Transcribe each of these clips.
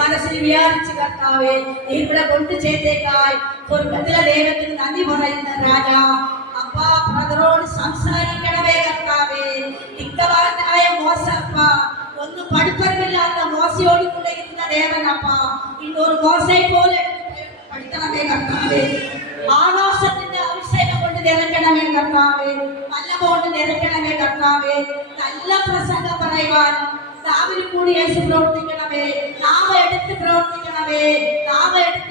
മനസ്സിൽ വിചാരിച്ച് കർത്താവേ നീ ഇവിടെ കൊണ്ടു ചെയ്തേക്കായി സ്വർഗത്തിലെ ദൈവത്തിന് നന്ദി പറയുന്ന രാജാ. അപ്പാ ബ്രദറോട് സംസാരിക്കണമേ കർത്താവേ. ഇക്കവാനായ മോശപ്പ ഒന്നും പഠിപ്പറിവില്ലാത്ത മോശയോട് കൂടെ ഇരുന്ന ദേവനപ്പ ഇന്നൊരു മോശയെ പോലെ പഠിക്കണമേ കർത്താവേ. ആകാശത്തിന്റെ അഭിഷേകം കൊണ്ട് നിറയ്ക്കണമേ കർത്താവേ. നല്ലപോലെ നിറയ്ക്കണമേ കർത്താവേ. നല്ല പ്രസംഗം പറയുവാൻ നാവിൽ കൂടി യേശു പ്രവർത്തിക്കണമേ. നാവ് എടുത്ത് പ്രവർത്തിക്കണമേ. നാവ് എടുത്ത്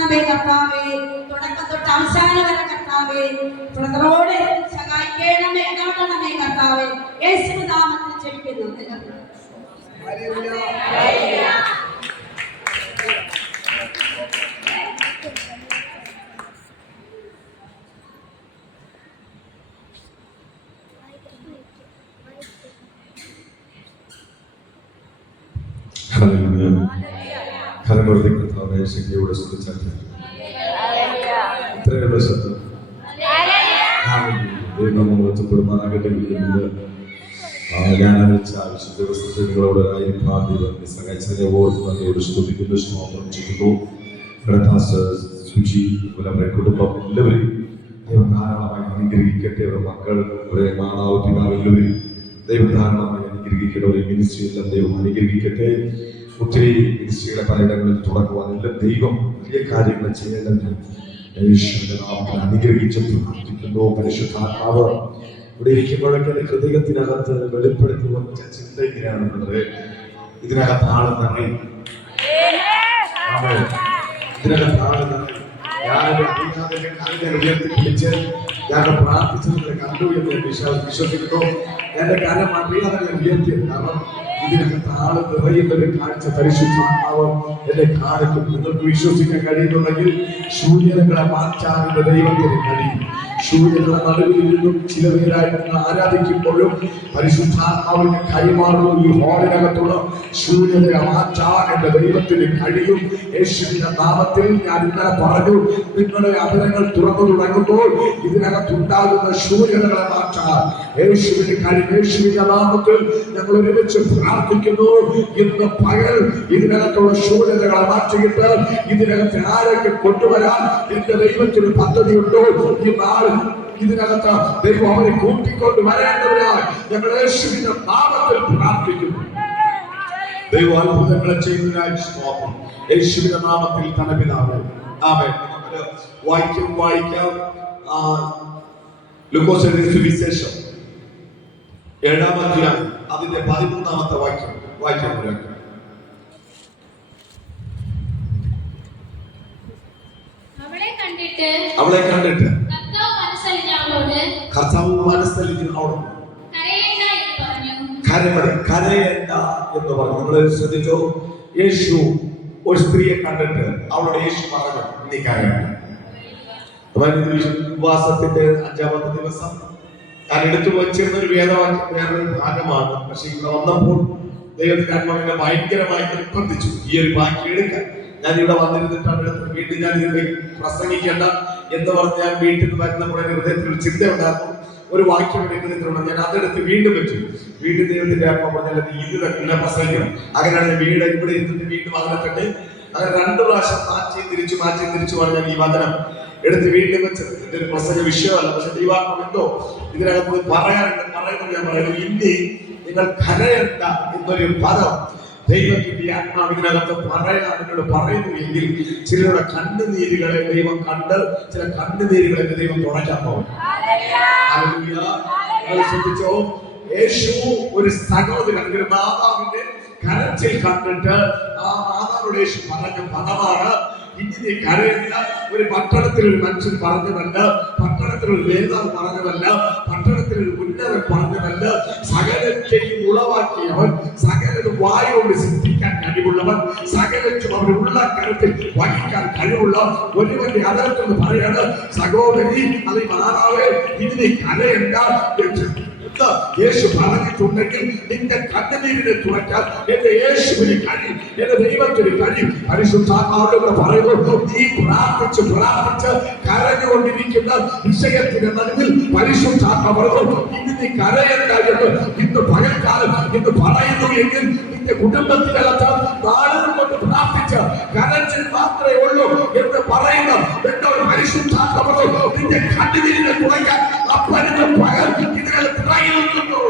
ണമേ കർത്താവേ. തുടക്കം തൊട്ട് അവസാനം വരെ കർത്താവേ ബ്രദറോട് സഹായിക്കണമേ, ഇടപെടണമേ കർത്താവേ. യേശു നാമത്തിൽ ജപിക്കുന്നു. ശക്തിയോടെ ശ്രദ്ധിച്ചാൽ ഇത്രയുള്ള ശബ്ദം ഒറ്റപ്പെടുമാനാകട്ടെ. ഞാനയച്ച ആവശ്യ ദിവസത്തെ നിങ്ങളോടൊരായിരം സഹായിച്ചതിനെ ഓർത്ത് നന്ദിയോട് സ്തുതിക്കുന്നു, സ്തോത്രം ചെയ്യുന്നു. സുചി കുടുംബം എല്ലാവരെയും ദൈവം ധാരാളമായി അനുഗ്രഹിക്കട്ടെ. അവരുടെ മക്കൾ, അവരുടെ മാതാവ്, പിതാവ് എല്ലാവരെയും ദൈവം ധാരാളമായി അനുഗ്രഹിക്കട്ടെ. ഒരു മിനിസ്ട്രി എല്ലാം ദൈവം അനുഗ്രഹിക്കട്ടെ. ഒത്തിരി മിനിസ്ട്രികളെ പലയിടങ്ങളിൽ തുടങ്ങുവാൻ എല്ലാം ദൈവം വലിയ കാര്യങ്ങൾ ചെയ്യേണ്ടതിന് അനുഗ്രഹിച്ച് പ്രാർത്ഥിക്കുന്നു. പരിശുദ്ധാത്മാവ് ഇവിടെ ഇരിക്കുമ്പോഴൊക്കെ എന്റെ ഹൃദയത്തിനകത്ത് വെളിപ്പെടുത്തി വച്ച ചിന്ത ഇങ്ങനെയാണുള്ളത്. ഇതിനകത്ത് ആള് നിറയും, ഇതിനകത്ത് ആള് നിറയും. ഞാൻ ഉയർത്തിപ്പിടിച്ച് ഞാൻ പ്രാർത്ഥിച്ചത് കണ്ടു എന്ന് വിശ്വസിക്കുന്നു. എന്റെ കാര്യം അറിയാതെ ഞാൻ ഉയർത്തിയത് കാരണം ഇതിനകത്ത് ആള് നിറയുന്ന ഒരു കാഴ്ച പരിശുദ്ധാത്മാവ് എന്നെ കാണിക്കും. നിങ്ങൾക്ക് വിശ്വസിക്കാൻ കഴിയുന്നുണ്ടെങ്കിൽ ശൂന്യതകളെ മാറ്റാനുള്ള ദൈവത്തിന് കഴിയും. ശൂന്യതയുടെ നടുവിൽ നിന്നും ചില പേരായിരുന്നു ആരാധിക്കുമ്പോഴും പരിശുദ്ധാത്മാവിന് കൈമാറുന്ന ഈ ഹോളിനകത്തുള്ള ശൂന്യതയെ മാറ്റാൻ എന്റെ ദൈവത്തിന് കഴിയും. യേശുവിന്റെ നാമത്തിൽ ഞാൻ ഇന്നലെ പറഞ്ഞു, നിങ്ങളുടെ അധരങ്ങൾ തുറന്നു തുടങ്ങുമ്പോൾ ഇതിനകത്തുണ്ടാകുന്ന ശൂന്യതകളെ മാറ്റാൻ യേശുവിന് കഴിയും. യേശുവിന്റെ നാമത്തിൽ ഞങ്ങൾ ഒരുമിച്ച് പ്രാർത്ഥിക്കുന്നു. ഇന്ന് പകൽ ഇതിനകത്തുള്ള ശൂന്യതകളെ മാറ്റിയിട്ട് ഇതിനകത്ത് ആരൊക്കെ കൊണ്ടുവരാൻ എന്റെ ദൈവത്തിന് പദ്ധതിയുണ്ടോ ഈ നാൾ ഇതിനകത്ത് ദൈവം അവരെ കൂട്ടിക്കൊണ്ട് വരേണ്ടവരായി ഞങ്ങൾ യേശുവിന്റെ നാമത്തിൽ പ്രാർത്ഥിക്കുന്നു. ദൈവം അത്ഭുതങ്ങളെ ചെയ്യുന്നതിനായി സ്തോത്രം. യേശുവിന്റെ നാമത്തിൽ തന്നെ പിതാവേ ആമേൻ. നമുക്ക് വായിക്കാം ലൂക്കോസ് എഴുതിയ സുവിശേഷം 7-ാം അധ്യായം അതിന്റെ 13-ാമത്തെ വാക്യം വായിക്കാൻ ഒരാൾക്ക്. അവളെ കണ്ടിട്ട് കർത്താവ് മനസ്സലിഞ്ഞ് അവളോട് കരയണ്ട എന്ന് പറഞ്ഞു. നിങ്ങൾ ശ്രദ്ധിച്ചോ? യേശു ഒരു സ്ത്രീയെ കണ്ടിട്ട് അവളോട് യേശു പറഞ്ഞു, നീ കരയണ്ട. ഉപവാസത്തിന്റെ 5-ാമത്തെ ദിവസം ഞാൻ എടുത്തു വച്ചിരുന്ന ഒരു വേദവാക്യം വേറൊരു ഭാഗമാണ്. പക്ഷെ ഇവിടെ വന്നപ്പോൾ ദൈവത്തിന്റെ ആത്മാവിനെ ഭയങ്കരമായി നിർബന്ധിച്ചു ഈ ഒരു വാക്യം എടുക്കാൻ. ഞാൻ ഇവിടെ വന്നിരുന്നിട്ടാണ് എടുത്തത്. വീട്ടിൽ ഞാൻ ഇതിനെ പ്രസംഗിക്കേണ്ട എന്ന് പറഞ്ഞ് ഞാൻ വീട്ടിൽ നിന്ന് വരുന്നപ്പോൾ എന്റെ ഹൃദയത്തിൽ ഒരു ചിന്ത ഉണ്ടായിരുന്നു. ഒരു വാക്യം എടുക്കുന്നുണ്ട്, ഞാൻ അതെടുത്ത് വീണ്ടും വെച്ചു. വീട്ടിൽ ദൈവത്തിന്റെ ആത്മാവ് പറഞ്ഞാൽ ഇത് തന്നെ പ്രസംഗിക്കണം. അങ്ങനെയാണ് വീട് ഇവിടെ ഇരുന്നിട്ട് വീണ്ടും വന്നിട്ടുണ്ട്. അങ്ങനെ 2 പ്രാവശ്യം മാറ്റി തിരിച്ചു പറഞ്ഞാൽ ഈ വചനം എടുത്ത് വീണ്ടും വെച്ചത്. എന്റെ ഒരു പ്രസംഗ വിഷയമല്ല, പക്ഷെ ദൈവാത്മാവ് എന്തോ ഇതിനകത്ത് പറയുന്നത് ഞാൻ പറയുന്നത്, ഇനി നിങ്ങൾ കരയണ്ട എന്നൊരു പദം ദൈവത്തിന്റെ ആത്മാവ് ഇതിനകത്ത് എന്നോട് പറയുന്നു എങ്കിൽ ചിലരുടെ കണ്ണുനീരുകളെ ദൈവം കണ്ട് ചില കണ്ണുനീരുകളെ ദൈവം തുടയ്ക്കാൻ പോകും. ശ്രദ്ധിച്ചോ? യേശു ഒരു സഹോദരൻ ഒരു മാതാവിന്റെ കരച്ചിൽ കണ്ടിട്ട് ആ മാതാവിനോട് യേശു പറഞ്ഞ പദമാണ്, ഇനി നീ കരയില്ല. ഒരു പട്ടണത്തിൽ ഒരു മനുഷ്യൻ പറഞ്ഞതല്ല, പട്ടണത്തിൽ ഒരു നേതാവ് പറഞ്ഞതല്ല, പട്ടണത്തിൽ ഒരു ഉന്നതൻ പറഞ്ഞതല്ല, സകലത്തെയും ഉളവാക്കിയവൻ, സകലതും വായുകൊണ്ട് സിദ്ധിക്കാൻ കഴിവുള്ളവൻ, സകലത്തും അവരുടെ ഉള്ള കരത്തിൽ വഹിക്കാൻ കഴിവുള്ള ഒരുവന്റെ അതരത്തെന്ന് പറയാണ്, സഹോദരി അത് മാതാവേ ഇനി നീ കരയണ്ട. യേശു പറഞ്ഞിട്ടുണ്ടെങ്കിൽ നിന്റെ കണ്ണുനീരിനെ തുറക്കാൻ എന്റെ യേശുവിന് കഴിയും, എന്റെ ദൈവത്തിന് കഴിയും. പരിശുദ്ധാത്മാവോട് പറയുന്നു, നീ പ്രാർത്ഥിച്ച് കരഞ്ഞുകൊണ്ടിരിക്കുന്ന വിഷയത്തിന്റെ നടുവിൽ പരിശുദ്ധാത്മാവ് പറഞ്ഞു, ഇന്ന് നീ കരയണ്ട എന്ന് ഇന്ന് പകൽക്കാലം ഇന്ന് പറയുന്നു എങ്കിൽ നിന്റെ കുടുംബത്തിനകത്ത് നാളുകൾ കൊണ്ട് കരച്ചിൽ മാത്രമേ ഉള്ളൂ എന്ന് പറയുന്ന എന്നോട് പരിശുദ്ധാത്മാവ് നിന്റെ കണ്ണുനീരിനെ തുടയ്ക്കാൻ അപ്പനന്റെ പകൽ ഇതിനെ തിറങ്ങിയിരിക്കുന്നു.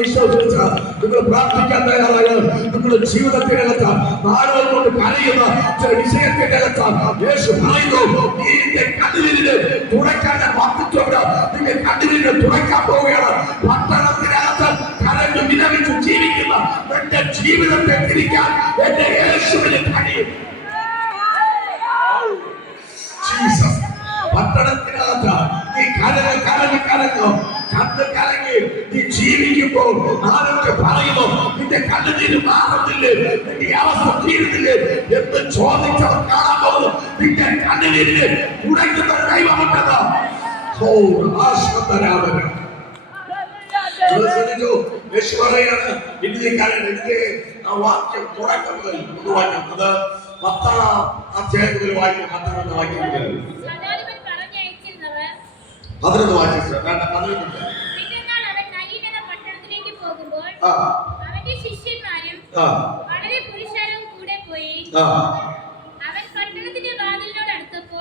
വിശ്വസിച്ച നിങ്ങൾ പ്രാർത്ഥിക്കാൻ തയ്യാറായാൽ നിങ്ങളുടെ ജീവിതത്തിനകത്ത് നാളുകൾ കൊണ്ട് കരയുന്ന ചില വിഷയത്തിനകത്ത് യേശു പറയുന്നു, നീന്റെ കണ്ണുനീരിനെ തുടയ്ക്കാൻ ഞാൻ വാർത്തിട്ടുണ്ട്. നിങ്ങൾ കണ്ണുനീരിനെ തുടയ്ക്കാൻ പോവുകയാണ്. പട്ടണത്തിനകത്ത് കരഞ്ഞു വിലപിച്ചു ജീവിക്കുന്ന എന്റെ ജീവിതത്തെ തിരിക്കാൻ എന്റെ യേശുവിന് കഴിയും. പട്ടണത്തിനകത്ത് നീ കരഞ്ഞു കണ്ണ് കലങ്ങി നീ ജീവിക്കുമ്പോൾ ആരൊക്കെ പറയുമോ നിന്റെ കണ്ണുനീര് മാറുന്നില്ലേ, നിന്റെ അവസ്ഥ തീരുന്നില്ലേ എന്ന് ചോദിച്ചവർ കാണാൻ പോകുന്നു. നിന്റെ കണ്ണുനീരിനെ ഉടയ്ക്കുന്ന ദൈവമുണ്ടെന്ന് യേശു പറയാണ്. എനിക്ക് ആ വാക്യം തുടക്കം മുതൽ വാക്യം അത് 10-ാം അധ്യായത്തിൽ വാക്യം 10-ാമത്തെ വാക്യം മുതൽ 11 വാക്യം 11 അവന്റെ ശിഷ്യന്മാരും വളരെ പുരുഷാരവും കൂടെ പോയി അവൻ പട്ടണത്തിന്റെ വാതിലിനോട് അടുത്തപ്പോൾ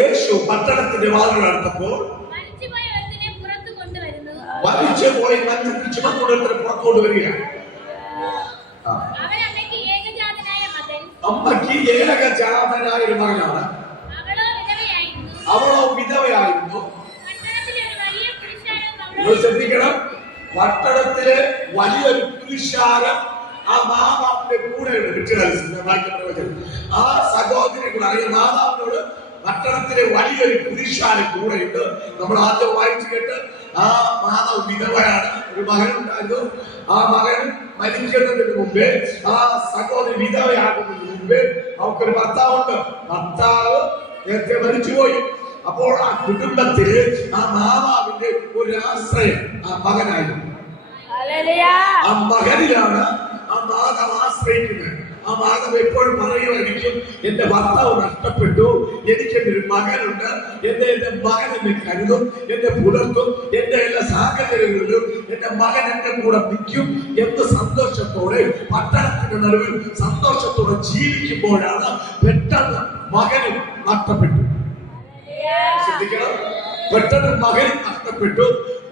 യേശു പട്ടണത്തിന്റെ വാതിലിനോട് അടുത്തപ്പോൾ മരിച്ചുപോയ ഒരുത്തനെ പുറത്തു കൊണ്ടുവരുന്നു. മരിച്ചുപോയി ചുമന്നുകൊണ്ടൊരുത്തനെ പുറത്തോട്ട് വരികയാണ്. അവൻ അമ്മയ്ക്ക് ഏകജാതനായ മകൻ, അമ്മയ്ക്ക് ഏകജാതനായ ഒരു മകനാണ്. അവളോ വിധവയായിരുന്നു. പട്ടണത്തിലെ ഒരു വലിയ പുരുഷാരം ശ്രദ്ധിക്കണം, പട്ടണത്തിലെ വലിയൊരു പുരുഷാരം ആ മാതാവിന്റെ കൂടെ ആ സഹോദരി കൂടെ അല്ലെങ്കിൽ മാതാവിനോട് പട്ടണത്തിലെ വലിയൊരു പുരുഷാരം കൂടെ ഉണ്ട്. നമ്മൾ ആദ്യം വായിച്ചു കേട്ട് ആ മാതാവ് വിധവയാണ്. ഒരു മകനുണ്ടായിരുന്നു. ആ മകൻ മരിക്കുന്നതിന് മുമ്പേ ആ സഹോദരി വിധവയാകുന്നതിന് മുമ്പേ അവൾക്കൊരു ഭർത്താവുണ്ട്. ഭർത്താവ് നേരത്തെ മരിച്ചുപോയി. അപ്പോൾ ആ കുടുംബത്തില് ആ മാതാവിന്റെ ഒരു ആശ്രയം ആ മകനായിരുന്നു. ആ മകനിലാണ് ആ മാതാവ് ആശ്രയിക്കുന്നത്. ആ മാതാവ് എപ്പോഴും പറയുമായിരിക്കും, എന്റെ ഭർത്താവ് നഷ്ടപ്പെട്ടു, എനിക്ക് ഒരു മകനുണ്ട്, എന്റെ മകൻ എന്നെ കരുതും, എന്നെ പുലർത്തും, എന്റെ എല്ലാ സാഹചര്യങ്ങളിലും എന്റെ മകൻ എന്റെ കൂടെ നിൽക്കും എന്ന് സന്തോഷത്തോടെ പട്ടണത്തിന്റെ നടുവിൽ സന്തോഷത്തോടെ ജീവിക്കുമ്പോഴാണ് പെട്ടെന്ന് മകനും നഷ്ടപ്പെട്ടു. ശ്രദ്ധിക്കണം, പെട്ടെന്ന് മകനും നഷ്ടപ്പെട്ടു.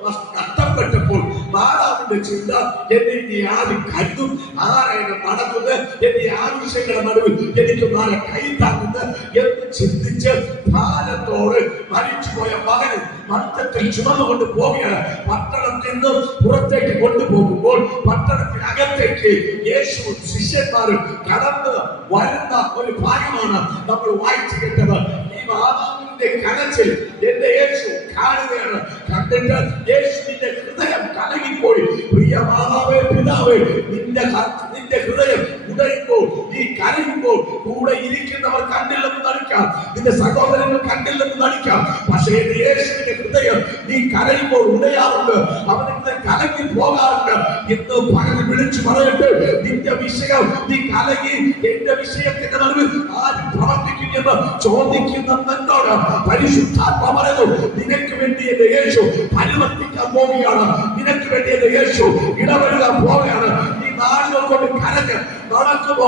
നഷ്ടപ്പെട്ടപ്പോൾ മാതാവിന്റെ ചിന്ത, എന്നെ ഇനി ആരും കരുതും, ആരെയും നടക്കുന്നത്, എന്റെ ആവശ്യങ്ങളുടെ നടുവിൽ എനിക്ക് ആരെ കൈത്താങ്ങുന്നത് എന്ന് ചിന്തിച്ച് ഭാരത്തോട് മരിച്ചുപോയ മകന് മറ്റത്തിൽ ചുമന്നുകൊണ്ട് പോവുകയാണ്. പട്ടണത്തിൽ നിന്ന് പുറത്തേക്ക് കൊണ്ടുപോകുമ്പോൾ പട്ടണത്തിനകത്തേക്ക് യേശുവും ശിഷ്യന്മാരും കടന്ന് വരുന്ന ഒരു ഭാഗമാണ് നമ്മൾ വായിച്ചു കേട്ടത്. ഈ മാതാവിന്റെ കരച്ചിൽ എന്റെ യേശു കാണുകയാണ്. കണ്ടിട്ട് യേശുവിന്റെ ഹൃദയം കലങ്ങിപ്പോയി. പ്രിയ മാതാവേ, പിതാവേ, നിന്റെ ഹൃദയം ഉടയുമ്പോൾ, നീ കരയുമ്പോൾ കൂടെ ഇരിക്കുന്നവർ കണ്ടില്ലെന്ന് നടിക്കാം, നിന്റെ സഹോദരങ്ങൾ കണ്ടില്ലെന്ന് നടിക്കാം. പക്ഷേ യേശുവിന്റെ ഹൃദയം നീ കരയുമ്പോൾ ഉടയാറുണ്ട്. അവനിന്ന് കലങ്ങി പോകാറുണ്ട്. ഇന്ന് പകരം വിളിച്ചു പറയട്ടെ, നിന്റെ വിഷയം നീ കലങ്ങി എന്റെ വിഷയത്തിന്റെ നടുവിൽ ആര് പ്രവർത്തിക്കുമെന്ന് ചോദിക്കുന്ന എന്നോട് പരിശുദ്ധാത്മാവ് പറയുന്നു, നിനക്ക് വേണ്ടി എന്റെ യേശു പരിവർത്തിക്കാൻ പോവുകയാണ്. നിനക്ക് വേണ്ടി എന്റെ യേശു ഇടപെടാൻ പോവുകയാണ്. നീ നാളുകൾ കൊണ്ട് കരഞ്ഞ് നടക്കുമോ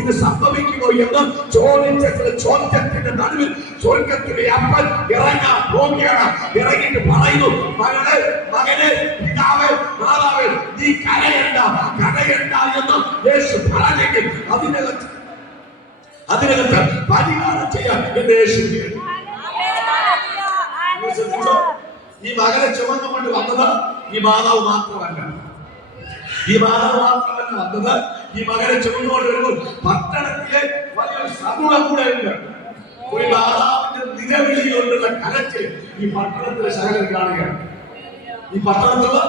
ഇത് സംഭവിക്കുമോ എന്ന് ചോദിച്ച ചില ചോദ്യത്തിന്റെ നടുവിൽ സ്വർഗത്തിലെ അപ്പൻ ഇറങ്ങാൻ പോവുകയാണ്. ഇറങ്ങിയിട്ട് പറയുന്നു, മകനെ, പിതാവേ, മാതാവേ, നീ കരയണ്ട എന്ന് യേശു പറഞ്ഞെങ്കിൽ അതിനകത്ത് പരിഹാരം ചെയ്യാൻ എന്റെ യേശു. ഈ മകനെ ചുമന്നുകൊണ്ട് വന്നത് ഈ മാതാവ് മാത്രമല്ല. വന്നത് ഈ മകനെ ചുമന്നുകൊണ്ട് വരുമ്പോൾ പട്ടണത്തിലെ വലിയൊരു സമൂഹം കൂടെ ഉണ്ട്. ഒരു മാതാവിന്റെ നിലവിളി കൊണ്ടുള്ള കരച്ചിൽ ഈ പട്ടണത്തിലെ ശകലം കാണുകയാണ്. ഈ പട്ടണത്തിലുള്ള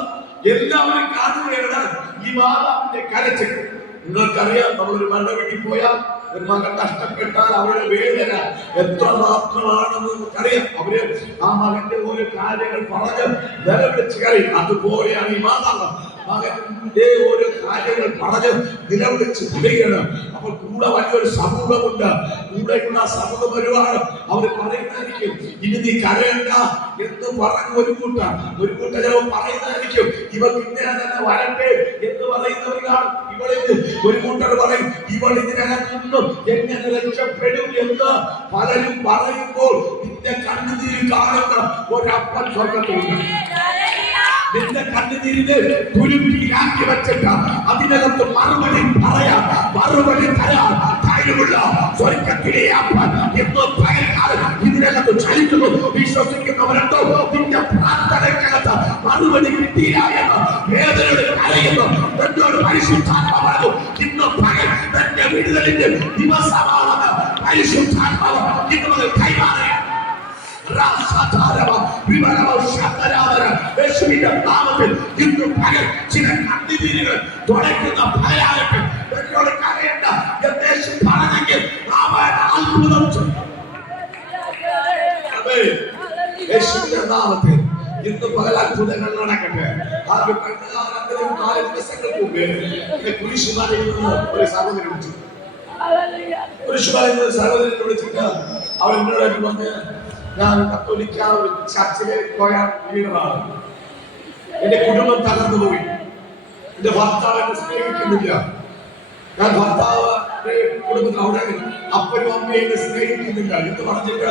എല്ലാവരും കാണുകയാണ് ഈ മാതാവിന്റെ കരച്ചിൽ. നിങ്ങൾക്കറിയാം, നമ്മളൊരു മരണ വീട്ടിൽ പോയാൽ ഒരു മകൻ നഷ്ടപ്പെട്ടാൽ അവരുടെ വേദന എത്രമാത്രമാണെന്ന് നമുക്കറിയാം. അവര് ആ മകന്റെ ഓരോ കാര്യങ്ങൾ പറഞ്ഞ് നിലവിളിച്ച് കരയും. അതുപോലെയാണ് ഈ മാതാവ് മകന്റെ ഓരോ കാര്യങ്ങൾ പറഞ്ഞ് നിലവിളിച്ച് കരയുകയാണ്. അപ്പോൾ കൂടെ വലിയൊരു സമൂഹമുണ്ട്. കൂടെയുള്ള സമൂഹം ഒരുപാട് അവർ പറയുന്നതായിരിക്കും, ഇനി നീ കരയണ്ട എന്ന് പറഞ്ഞ് ഒരു കൂട്ടം പറയുന്നതായിരിക്കും, ഇവർ ഇങ്ങനെ തന്നെ വരട്ടെ എന്ന് പറയുന്നവരാണ്. ഇവളിൽ ഒരു കൂട്ടർ പറയും, ഇവൾ ഇതിനകത്തുനിന്നും എങ്ങനെ രക്ഷപ്പെടും എന്ന് പലരും പറയുമ്പോൾ നിന്റെ കണ്ണുനീര് കാണുന്ന ഒരപ്പൻ സ്വർഗത്തിലുണ്ട്. നിന്റെ കണ്ണുനീരിനെ തുരുപ്പിലാക്കി വെച്ചിട്ട് അതിനകത്ത് മറുപടി തരാൻ കഴിവുള്ള സ്വർഗത്തിലെ അപ്പൻ എന്ന് പകൽക്കാലം ഇതിനകത്ത് ചലിക്കുന്നു. വിശ്വസിക്കുന്നവരുണ്ടോ? നിന്റെ പ്രാർത്ഥനയ്ക്കകത്ത് മറുപടി കിട്ടിയില്ല എന്ന് വേദനയോട് കരയുന്നു. എന്നോട് പരിശുദ്ധാത്മാവ് പറഞ്ഞു, ഇന്ന് പകൽ തന്റെ വിടുതലിന്റെ ദിവസമാണെന്ന് പരിശുദ്ധാത്മാവ് ഇന്ന് മുതൽ കൈമാറുക. യേശുവിന്റെ നാമത്തിൽ ഇന്ന് പകൽ ചില കണ്ണുനീരുകൾ തുടയ്ക്കുന്ന ഭയായിട്ട് എന്നോട് കരയണ്ട എന്ന് യേശു പറഞ്ഞെങ്കിൽ അവൻ അത്ഭുതം ചെയ്യും. യേശുവിന്റെ നാമത്തിൽ ഇന്ന് പകൽ അത്ഭുതങ്ങൾ നടക്കട്ടെ. അത് കണ്ടുകാരെങ്കിലും 4 ദിവസങ്ങൾക്ക് മുമ്പേ കുരിശുമലയിൽ നിന്ന് ഒരു സഹോദരൻ വിളിച്ചു. കുരിശുമലയിൽ നിന്ന് സഹോദരനെ വിളിച്ചിട്ട് അവൻ എന്നോട് പറഞ്ഞ്, ഞാൻ കത്തോലിക്ക ഒരു ചർച്ചിലേക്ക് പോയ ലീഡറാണ്. എന്റെ കുടുംബം തകർന്നു പോയി. എന്റെ ഭർത്താവ് എന്നെ സ്നേഹിക്കുന്നില്ല. ഞാൻ ഭർത്താവിന്റെ കുടുംബത്തിൽ അവിടെ അപ്പനും അമ്മയും എന്നെ സ്നേഹിക്കുന്നില്ല എന്ന് പറഞ്ഞിട്ട്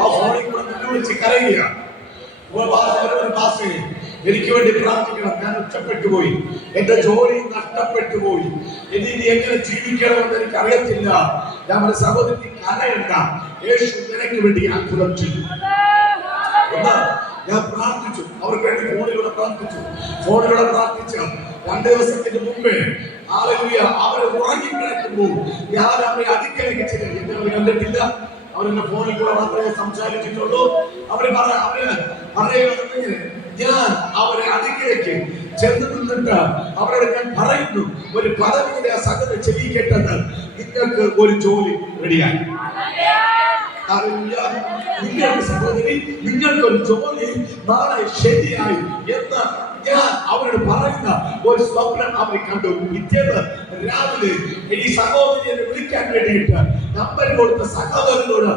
ആ ഫോണിൽ കൂടെ വിളിച്ച് കരയുക. എനിക്ക് വേണ്ടി പ്രാർത്ഥിക്കണം. ഞാൻ ഒറ്റപ്പെട്ടു പോയി. എന്റെ ജോലി നഷ്ടപ്പെട്ടു പോയി. ഇനി എങ്ങനെ ജീവിക്കണമെന്ന് എനിക്ക് അറിയത്തില്ല. ഞാൻ ഒരു സഹോദരി കരയണ്ട, യേശു നിനക്ക് വേണ്ടി അത്ഭുതം ചെയ്യും. ഞാൻ പ്രാർത്ഥിച്ചു. അവർക്ക് വേണ്ടി ഫോണിലൂടെ പ്രാർത്ഥിച്ചു. 2 ദിവസത്തിന് മുമ്പേ അവരെ ഉറങ്ങിക്കിടക്കുമ്പോൾ ഞാൻ അവരെ അതിക്രമിക്ക് ചെയ്തു. എന്നെ അവർ കണ്ടിട്ടില്ല. അവരെന്നെ ഫോണിൽ കൂടെ മാത്രമേ സംസാരിച്ചിട്ടുള്ളൂ. അവര് പറയുന്നത് ഞാൻ അവരെ അതിലേക്ക് ചെന്ന് നിന്നിട്ട് അവരോട് ഞാൻ പറയുന്നു, ഒരു പദവിയുടെ സകല ചെവിക്കേണ്ടത് നിങ്ങൾക്ക് ഒരു ജോലി റെഡിയായി. നിങ്ങളുടെ സഹോദരി നിങ്ങൾക്കൊരു ജോലി നാളെ ശരിയായി എന്ന് ഞാൻ അവരോട് പറയുന്ന ഒരു സ്വപ്നം അവർ കണ്ടു. പിറ്റേന്ന് രാവിലെ ഈ സഹോദരിയെ വിളിക്കാൻ വേണ്ടിയിട്ട് നമ്പർ കൊടുത്ത സഹോദരനോട്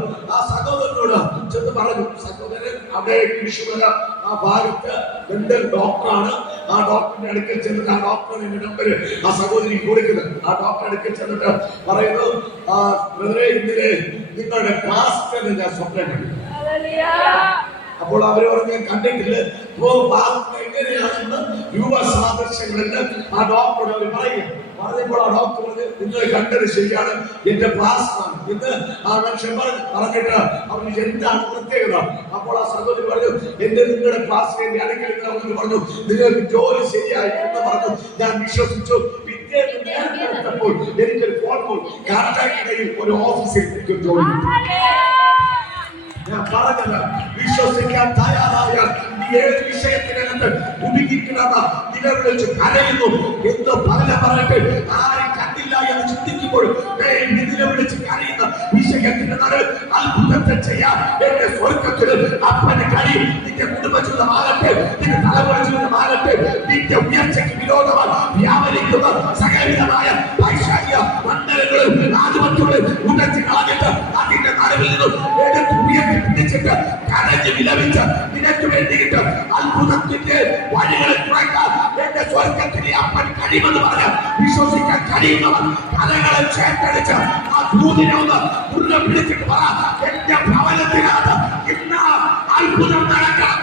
ചെന്ന് പറഞ്ഞു, സഹോദരൻ അവിടെ കൃഷിമല ആ ഭാഗത്ത് ഡെന്റൽ ഡോക്ടറാണ്. ആ ഡോക്ടറിന്റെ അടുക്കൽ ചെന്നിട്ട് ആ ഡോക്ടറിന്റെ നമ്പർ ആ സഹോദരി കൊടുക്കുന്നത്. ആ ഡോക്ടറെ അടുക്കൽ ചെന്നിട്ട് പറയുന്നു, ഇന്നലെ നിങ്ങളുടെ ക്ലാസ് ഞാൻ സ്വപ്നം കണ്ടു. അപ്പോൾ അവര് പറഞ്ഞു, ഞാൻ കണ്ടിട്ടില്ല. എങ്ങനെയാണെന്ന് രൂപസാദൃശ്യങ്ങളിൽ ആ ഡോക്ടറോട് അവർ പറഞ്ഞപ്പോൾ ആ ഡോക്ടർ പറഞ്ഞു, നിങ്ങൾ കണ്ടത് ശരിയാണ്, എന്റെ പ്ലാസ്മാണ് ഇന്ന് ആ മനുഷ്യൻ പറഞ്ഞിട്ട് അവർക്ക് എന്താണ് പ്രത്യേകത. അപ്പോൾ ആ സഹോദരി പറഞ്ഞു, നിങ്ങളുടെ പ്ലാസ്റ്റിന്റെ അടുക്കൽ പറഞ്ഞു, നിങ്ങൾക്ക് ജോലി ശരിയായി എന്ന് പറഞ്ഞു. ഞാൻ വിശ്വസിച്ചു. പിറ്റേന്ന് എനിക്കൊരു ഫോൺ കോൾ, കാറ്റാക്കിടയിൽ ഒരു ഓഫീസിൽ എനിക്ക് ജോലി. ഞാൻ പറഞ്ഞത് വിശ്വസിക്കാൻ തയ്യാറായ ഏത് വിഷയത്തിനകത്ത് കുടുങ്ങിക്കിടന്ന നിലവിളിച്ച് കരയുന്നു എന്ന് പറയട്ടെ. ആരും കണ്ടില്ല എന്ന് ചിന്തിക്കുമ്പോൾ നിലവിളിച്ച് കരയുന്ന വിഷയത്തിന് അത്ഭുതത്തെ ചെയ്യാൻ എന്റെ സ്വർഗത്തിൽ അപ്പന് കഴിയും. നിന്റെ കുടുംബജീവിതമാകട്ടെ, നിന്റെ തലമുറ ജീവിതമാകട്ടെ, നിന്റെ ഉയർച്ചയ്ക്ക് വിരോധമായി വ്യാപരിക്കുന്ന സകലവിധമായ പൈശാചിക മണ്ഡലങ്ങളും ആധിപത്യങ്ങളും ഉടച്ചു കളഞ്ഞിട്ട് അതിന്റെ നടുവിൽ നിന്നും പിടിച്ചിട്ട് കരഞ്ഞ് വിലപിച്ച് നിനക്ക് വേണ്ടിയിട്ട് അത്ഭുതത്തിന്റെ വഴികളെ തുറക്കാൻ എന്റെ സ്വർഗത്തിലെ അപ്പൻ കഴിയുമെന്ന് പറഞ്ഞ് വിശ്വസിക്കാൻ കഴിയുന്നവർ കലകളെ ചേർത്തടിച്ച് ആ ദൂതിനെ ഒന്ന് മുറുകെ പിടിച്ചിട്ട് പറ, എന്റെ ഭവനത്തിനകത്ത് ഇന്ന് അത്ഭുതം നടക്കണം.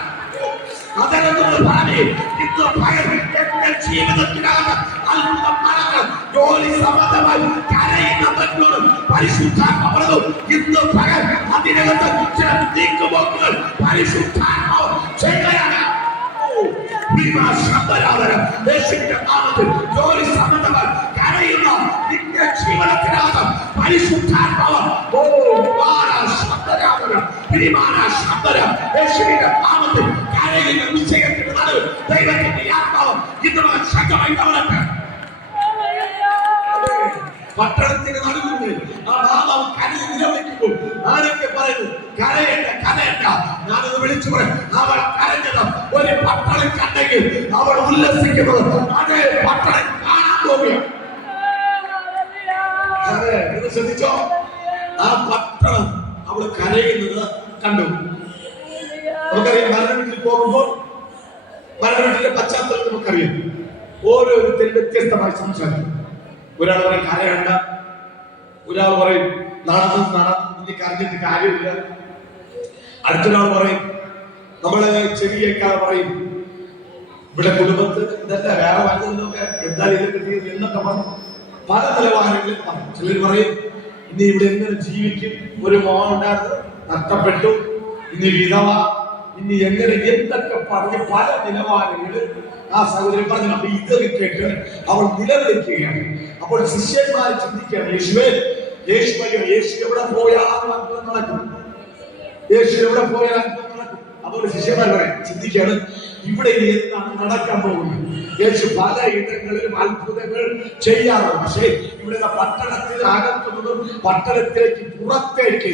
അതെന്ന് പറഞ്ഞ് ഇന്ന് പകൽ എന്റെ ജീവിതത്തിനകത്ത് അത്ഭുതം നടക്കണം. ജോലി സംബന്ധമായി കരയുന്നവരോട് പരിശുദ്ധാത്മ പറഞ്ഞു, ഇന്ന് പകൽ അതിനകത്ത് ചില നീക്കുപോക്കുകൾ പരിശുദ്ധാത്മാവ് ചെയ്യുകയാണ്. ജോലി സംബന്ധമായി കരയുന്ന നിന്റെ ജീവിതത്തിനകത്ത് പരിശുദ്ധാത്മാവ് കരയുന്ന വിഷയത്തിന്റെ നടുവിൽ ദൈവത്തിന്റെ ആത്മാവ് ഇന്ന് ശക്തമായി വളരട്ടെ. പട്ടണത്തിന് നടുവിൽ ആ മാതാവ് കരഞ്ഞ് നിലവിളിക്കുമ്പോൾ ആരൊക്കെ പറയുന്നു കരയണ്ട കരയണ്ട. ഞാനത് വിളിച്ചു പറയും, അവൾ കരഞ്ഞത് ഒരു പട്ടണം കണ്ടെങ്കിൽ അവൾ ഉല്ലസിക്കുന്നത് അതേ പട്ടണം കാണാൻ പോവുകയാണ്. അതെ, ഇത് ശ്രദ്ധിച്ചോ, ആ പട്ടണം അവൾ കരയുന്നത് കണ്ടു. നമുക്കറിയാം മരണ വീട്ടിൽ പോകുമ്പോൾ മരണ വീട്ടിലെ പശ്ചാത്തലം നമുക്കറിയാം. ഓരോരുത്തരും വ്യത്യസ്തമായി സംസാരിക്കും. ഒരാൾ പറയും കരയണ്ട, ഒരാൾ പറയും ഇനി കരഞ്ഞിട്ട് കാര്യമില്ല, അടുത്തൊരാൾ പറയും നമ്മളെ ചെവിയേക്കാൾ പറയും ഇവിടെ കുടുംബത്ത് ഇതല്ല വേറെ വലുതൊക്കെ എന്താ ഇത് കിട്ടിയത് എന്നൊക്കെ പറഞ്ഞു പല നിലവാരങ്ങളിൽ പറയും. ചിലർ പറയും ഇനി ഇവിടെ എങ്ങനെ ജീവിക്കും, ഒരു മോൻ ഉണ്ടായിരുന്നു നഷ്ടപ്പെട്ടു, ഇനി വിധവ, ഇനി എങ്ങനെ എന്തൊക്കെ പറഞ്ഞ് പല നിലവാരങ്ങളിൽ ആ സഹോദരൻ പറഞ്ഞു. അപ്പൊ ഇതൊക്കെ കേട്ട് അവൾ നിലവിളിക്കുകയാണ്. അപ്പോൾ ശിഷ്യന്മാർ ചിന്തിക്കുകയാണ്, യേശു എവിടെ പോയാലും അത്ഭുതം നടക്കും, യേശു എവിടെ പോയാലും അത്ഭുതം നടക്കും. അപ്പോൾ ശിഷ്യന്മാർ പറയും ചിന്തിക്കുകയാണ്, ഇവിടെ എന്താണ് നടക്കാൻ പോകുന്നത്? യേശു പല ഇടങ്ങളിലും അത്ഭുതങ്ങൾ ചെയ്യാറുണ്ട്. പക്ഷേ ഇവിടെ പട്ടണത്തിൽ അകത്തുനിന്നും പട്ടണത്തിലേക്ക് പുറത്തേക്ക്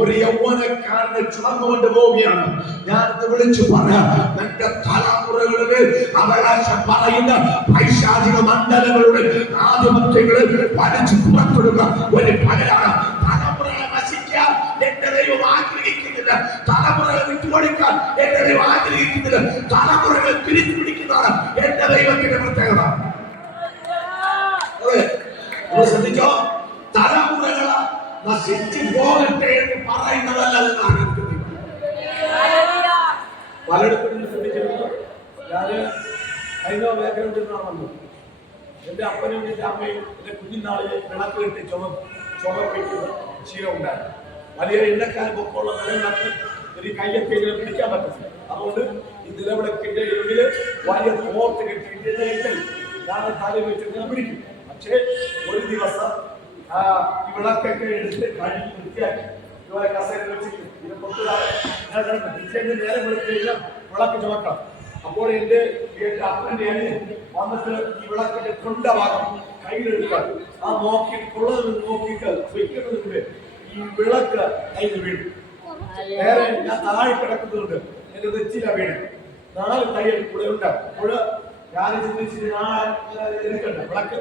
ഒരു യൗവനക്കാരനെ ചുമന്നുകൊണ്ട് പോവുകയാണ്. ഞാനിത് വിളിച്ചു പറയാം, എന്റെ തലമുറകളിൽ അവകാശം പറയുന്ന പൈശാചിക മണ്ഡലങ്ങളുടെ ആധിപത്യങ്ങളിൽ വലിച്ചു പുറപ്പെടുക ഒരു പകരാണ്. തലമുറകളെ നശിക്കാൻ എന്റെ ദൈവം ആഗ്രഹിക്കുന്നില്ല, തലമുറകളെ വിട്ടുകൊടുക്കാൻ എന്റെ ദൈവം ആഗ്രഹിക്കുന്നില്ല, തലമുറകളെ തിരിച്ചു പിടിക്കുന്നതാണ് എന്റെ ദൈവത്തിന്റെ പ്രത്യേകത. ശ്രദ്ധിച്ചോ, തലമുറകളെ നശിച്ചു പോകട്ടെ എന്ന് പറയുന്നതല്ല ആഗ്രഹിക്കുന്നത്. പലയിടത്തും ശ്രദ്ധിച്ചിരുന്നു. ഞാന് കഴിഞ്ഞ ബാക്ക്ഗ്രൗണ്ടിൽ നിന്നാണ് വന്നത്. എന്റെ അപ്പനും എന്റെ അമ്മയും എന്റെ കുഞ്ഞിനാളിൽ വിളക്ക് കെട്ടി ചുമപ്പിക്കുന്ന ശീലം ഉണ്ടായിരുന്നു. വലിയ എണ്ണക്കാരൻ പൊക്കമുള്ള നിലവിളക്ക് ഒരു കയ്യൊക്കെ പിടിക്കാൻ പറ്റത്തില്ല. അതുകൊണ്ട് ഈ നിലവിളക്കിന്റെ എഴുതില് വലിയ തോർത്ത് കെട്ടി ഞാൻ തലയിൽ വെച്ചിട്ട് പിടിക്കും. പക്ഷേ ഒരു ദിവസം ഈ വിളക്കൊക്കെ എടുത്ത് കഴുകി വൃത്തിയാക്കി ഇതുപോലെ കസേര വെച്ചിട്ട് ഇത് പിറ്റേന്ന് നേരം വിളിച്ചു കഴിഞ്ഞാൽ വിളക്ക് ചുമക്കാം. അപ്പോൾ എന്റെ അപ്പന്റെ അനിയൻ വന്നിട്ട് ഈ വിളക്കിന്റെ തൊണ്ട ഭാഗം കയ്യിലെടുക്കാൻ ആ നോക്കിയിട്ടുള്ളത് നോക്കിയിട്ട് വെക്കുന്നതിന്റെ ഈ വിളക്ക് കയ്യിൽ വീഴും. വേറെ ഞാൻ താഴെ കിടക്കുന്നുണ്ട്, എന്റെ നെച്ചില വീണ് 4 തയ്യൽ കൂടെ ഉണ്ട്. അപ്പോൾ ഞാൻ ചിന്തിച്ചിട്ട് എടുക്കണ്ട, വിളക്ക്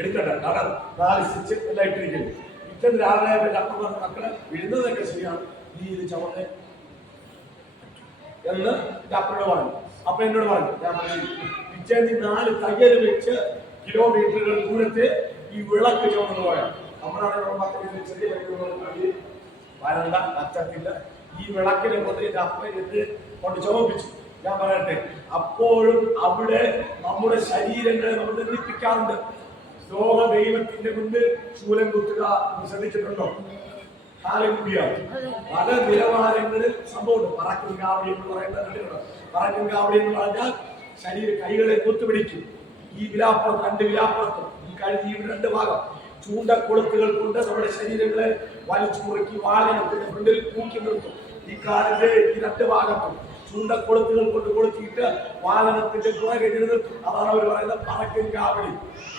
എടുക്കണ്ട, കാരണം 4 സ്റ്റിച്ച് എല്ലാം ഇട്ടിരിക്കുന്നു. പിറ്റേന്ന് രാവിലെ എന്റെ അപ്പ പറഞ്ഞ മക്കളെ വീഴുന്നതൊക്കെ ശരിയാണ്, നീ ഇത് ചുമന്ന് എന്ന് എന്റെ അപ്പനോട് പറഞ്ഞു. അപ്പൊ എന്നോട് പറഞ്ഞു, ഞാൻ പറഞ്ഞു പിറ്റേന്ന് 4 തയ്യൽ വെച്ച് കിലോമീറ്ററുകൾ ദൂരത്തെ ഈ വിളക്ക് ചുമന്നു പോയാൽ നമ്മളാണ് ചെറിയ വരണ്ട പച്ചത്തില്ല. ഈ വിളക്കിനെ കൊണ്ട് എന്റെ അപ്പൻ കൊണ്ട് ചുമപ്പിച്ചു. ഞാൻ പറയട്ടെ, അപ്പോഴും അവിടെ നമ്മുടെ ശരീരങ്ങളെ നമ്മൾ നിർമ്മിപ്പിക്കാറുണ്ട്. ലോക ദൈവത്തിന്റെ മുന്നിൽ ശൂലം കുത്തുക ശ്രദ്ധിച്ചിട്ടുണ്ടോ? പല നിലവാരങ്ങളിൽ സംഭവമുണ്ട്. പറക്കും കാവടി എന്ന് പറയുന്നത് പറക്കും കാവടി എന്ന് പറഞ്ഞാൽ ശരീര കൈകളെ കുത്തുപിടിക്കും. ഈ വിലാപ്പുറത്ത് 2 വിലാപ്പുറത്തും ഈ കഴിഞ്ഞ 2 ഭാഗം ചൂണ്ടക്കൊളുത്തുകൾ കൊണ്ട് നമ്മുടെ ശരീരങ്ങളെ വലിച്ചു മുറുക്കി വാഹനത്തിന്റെ ഫ്രണ്ടിൽ തൂക്കി നിർത്തും. ഈ കാലിന്റെ ഈ 2 ഭാഗത്തും ചൂണ്ടക്കൊളുത്തുകൾ കൊണ്ട് കൊളുത്തിയിട്ട് വാഹനത്തിന്റെ പുറകെ നിർത്തും. അതാണ് അവർ പറയുന്നത് പറക്കും കാവടി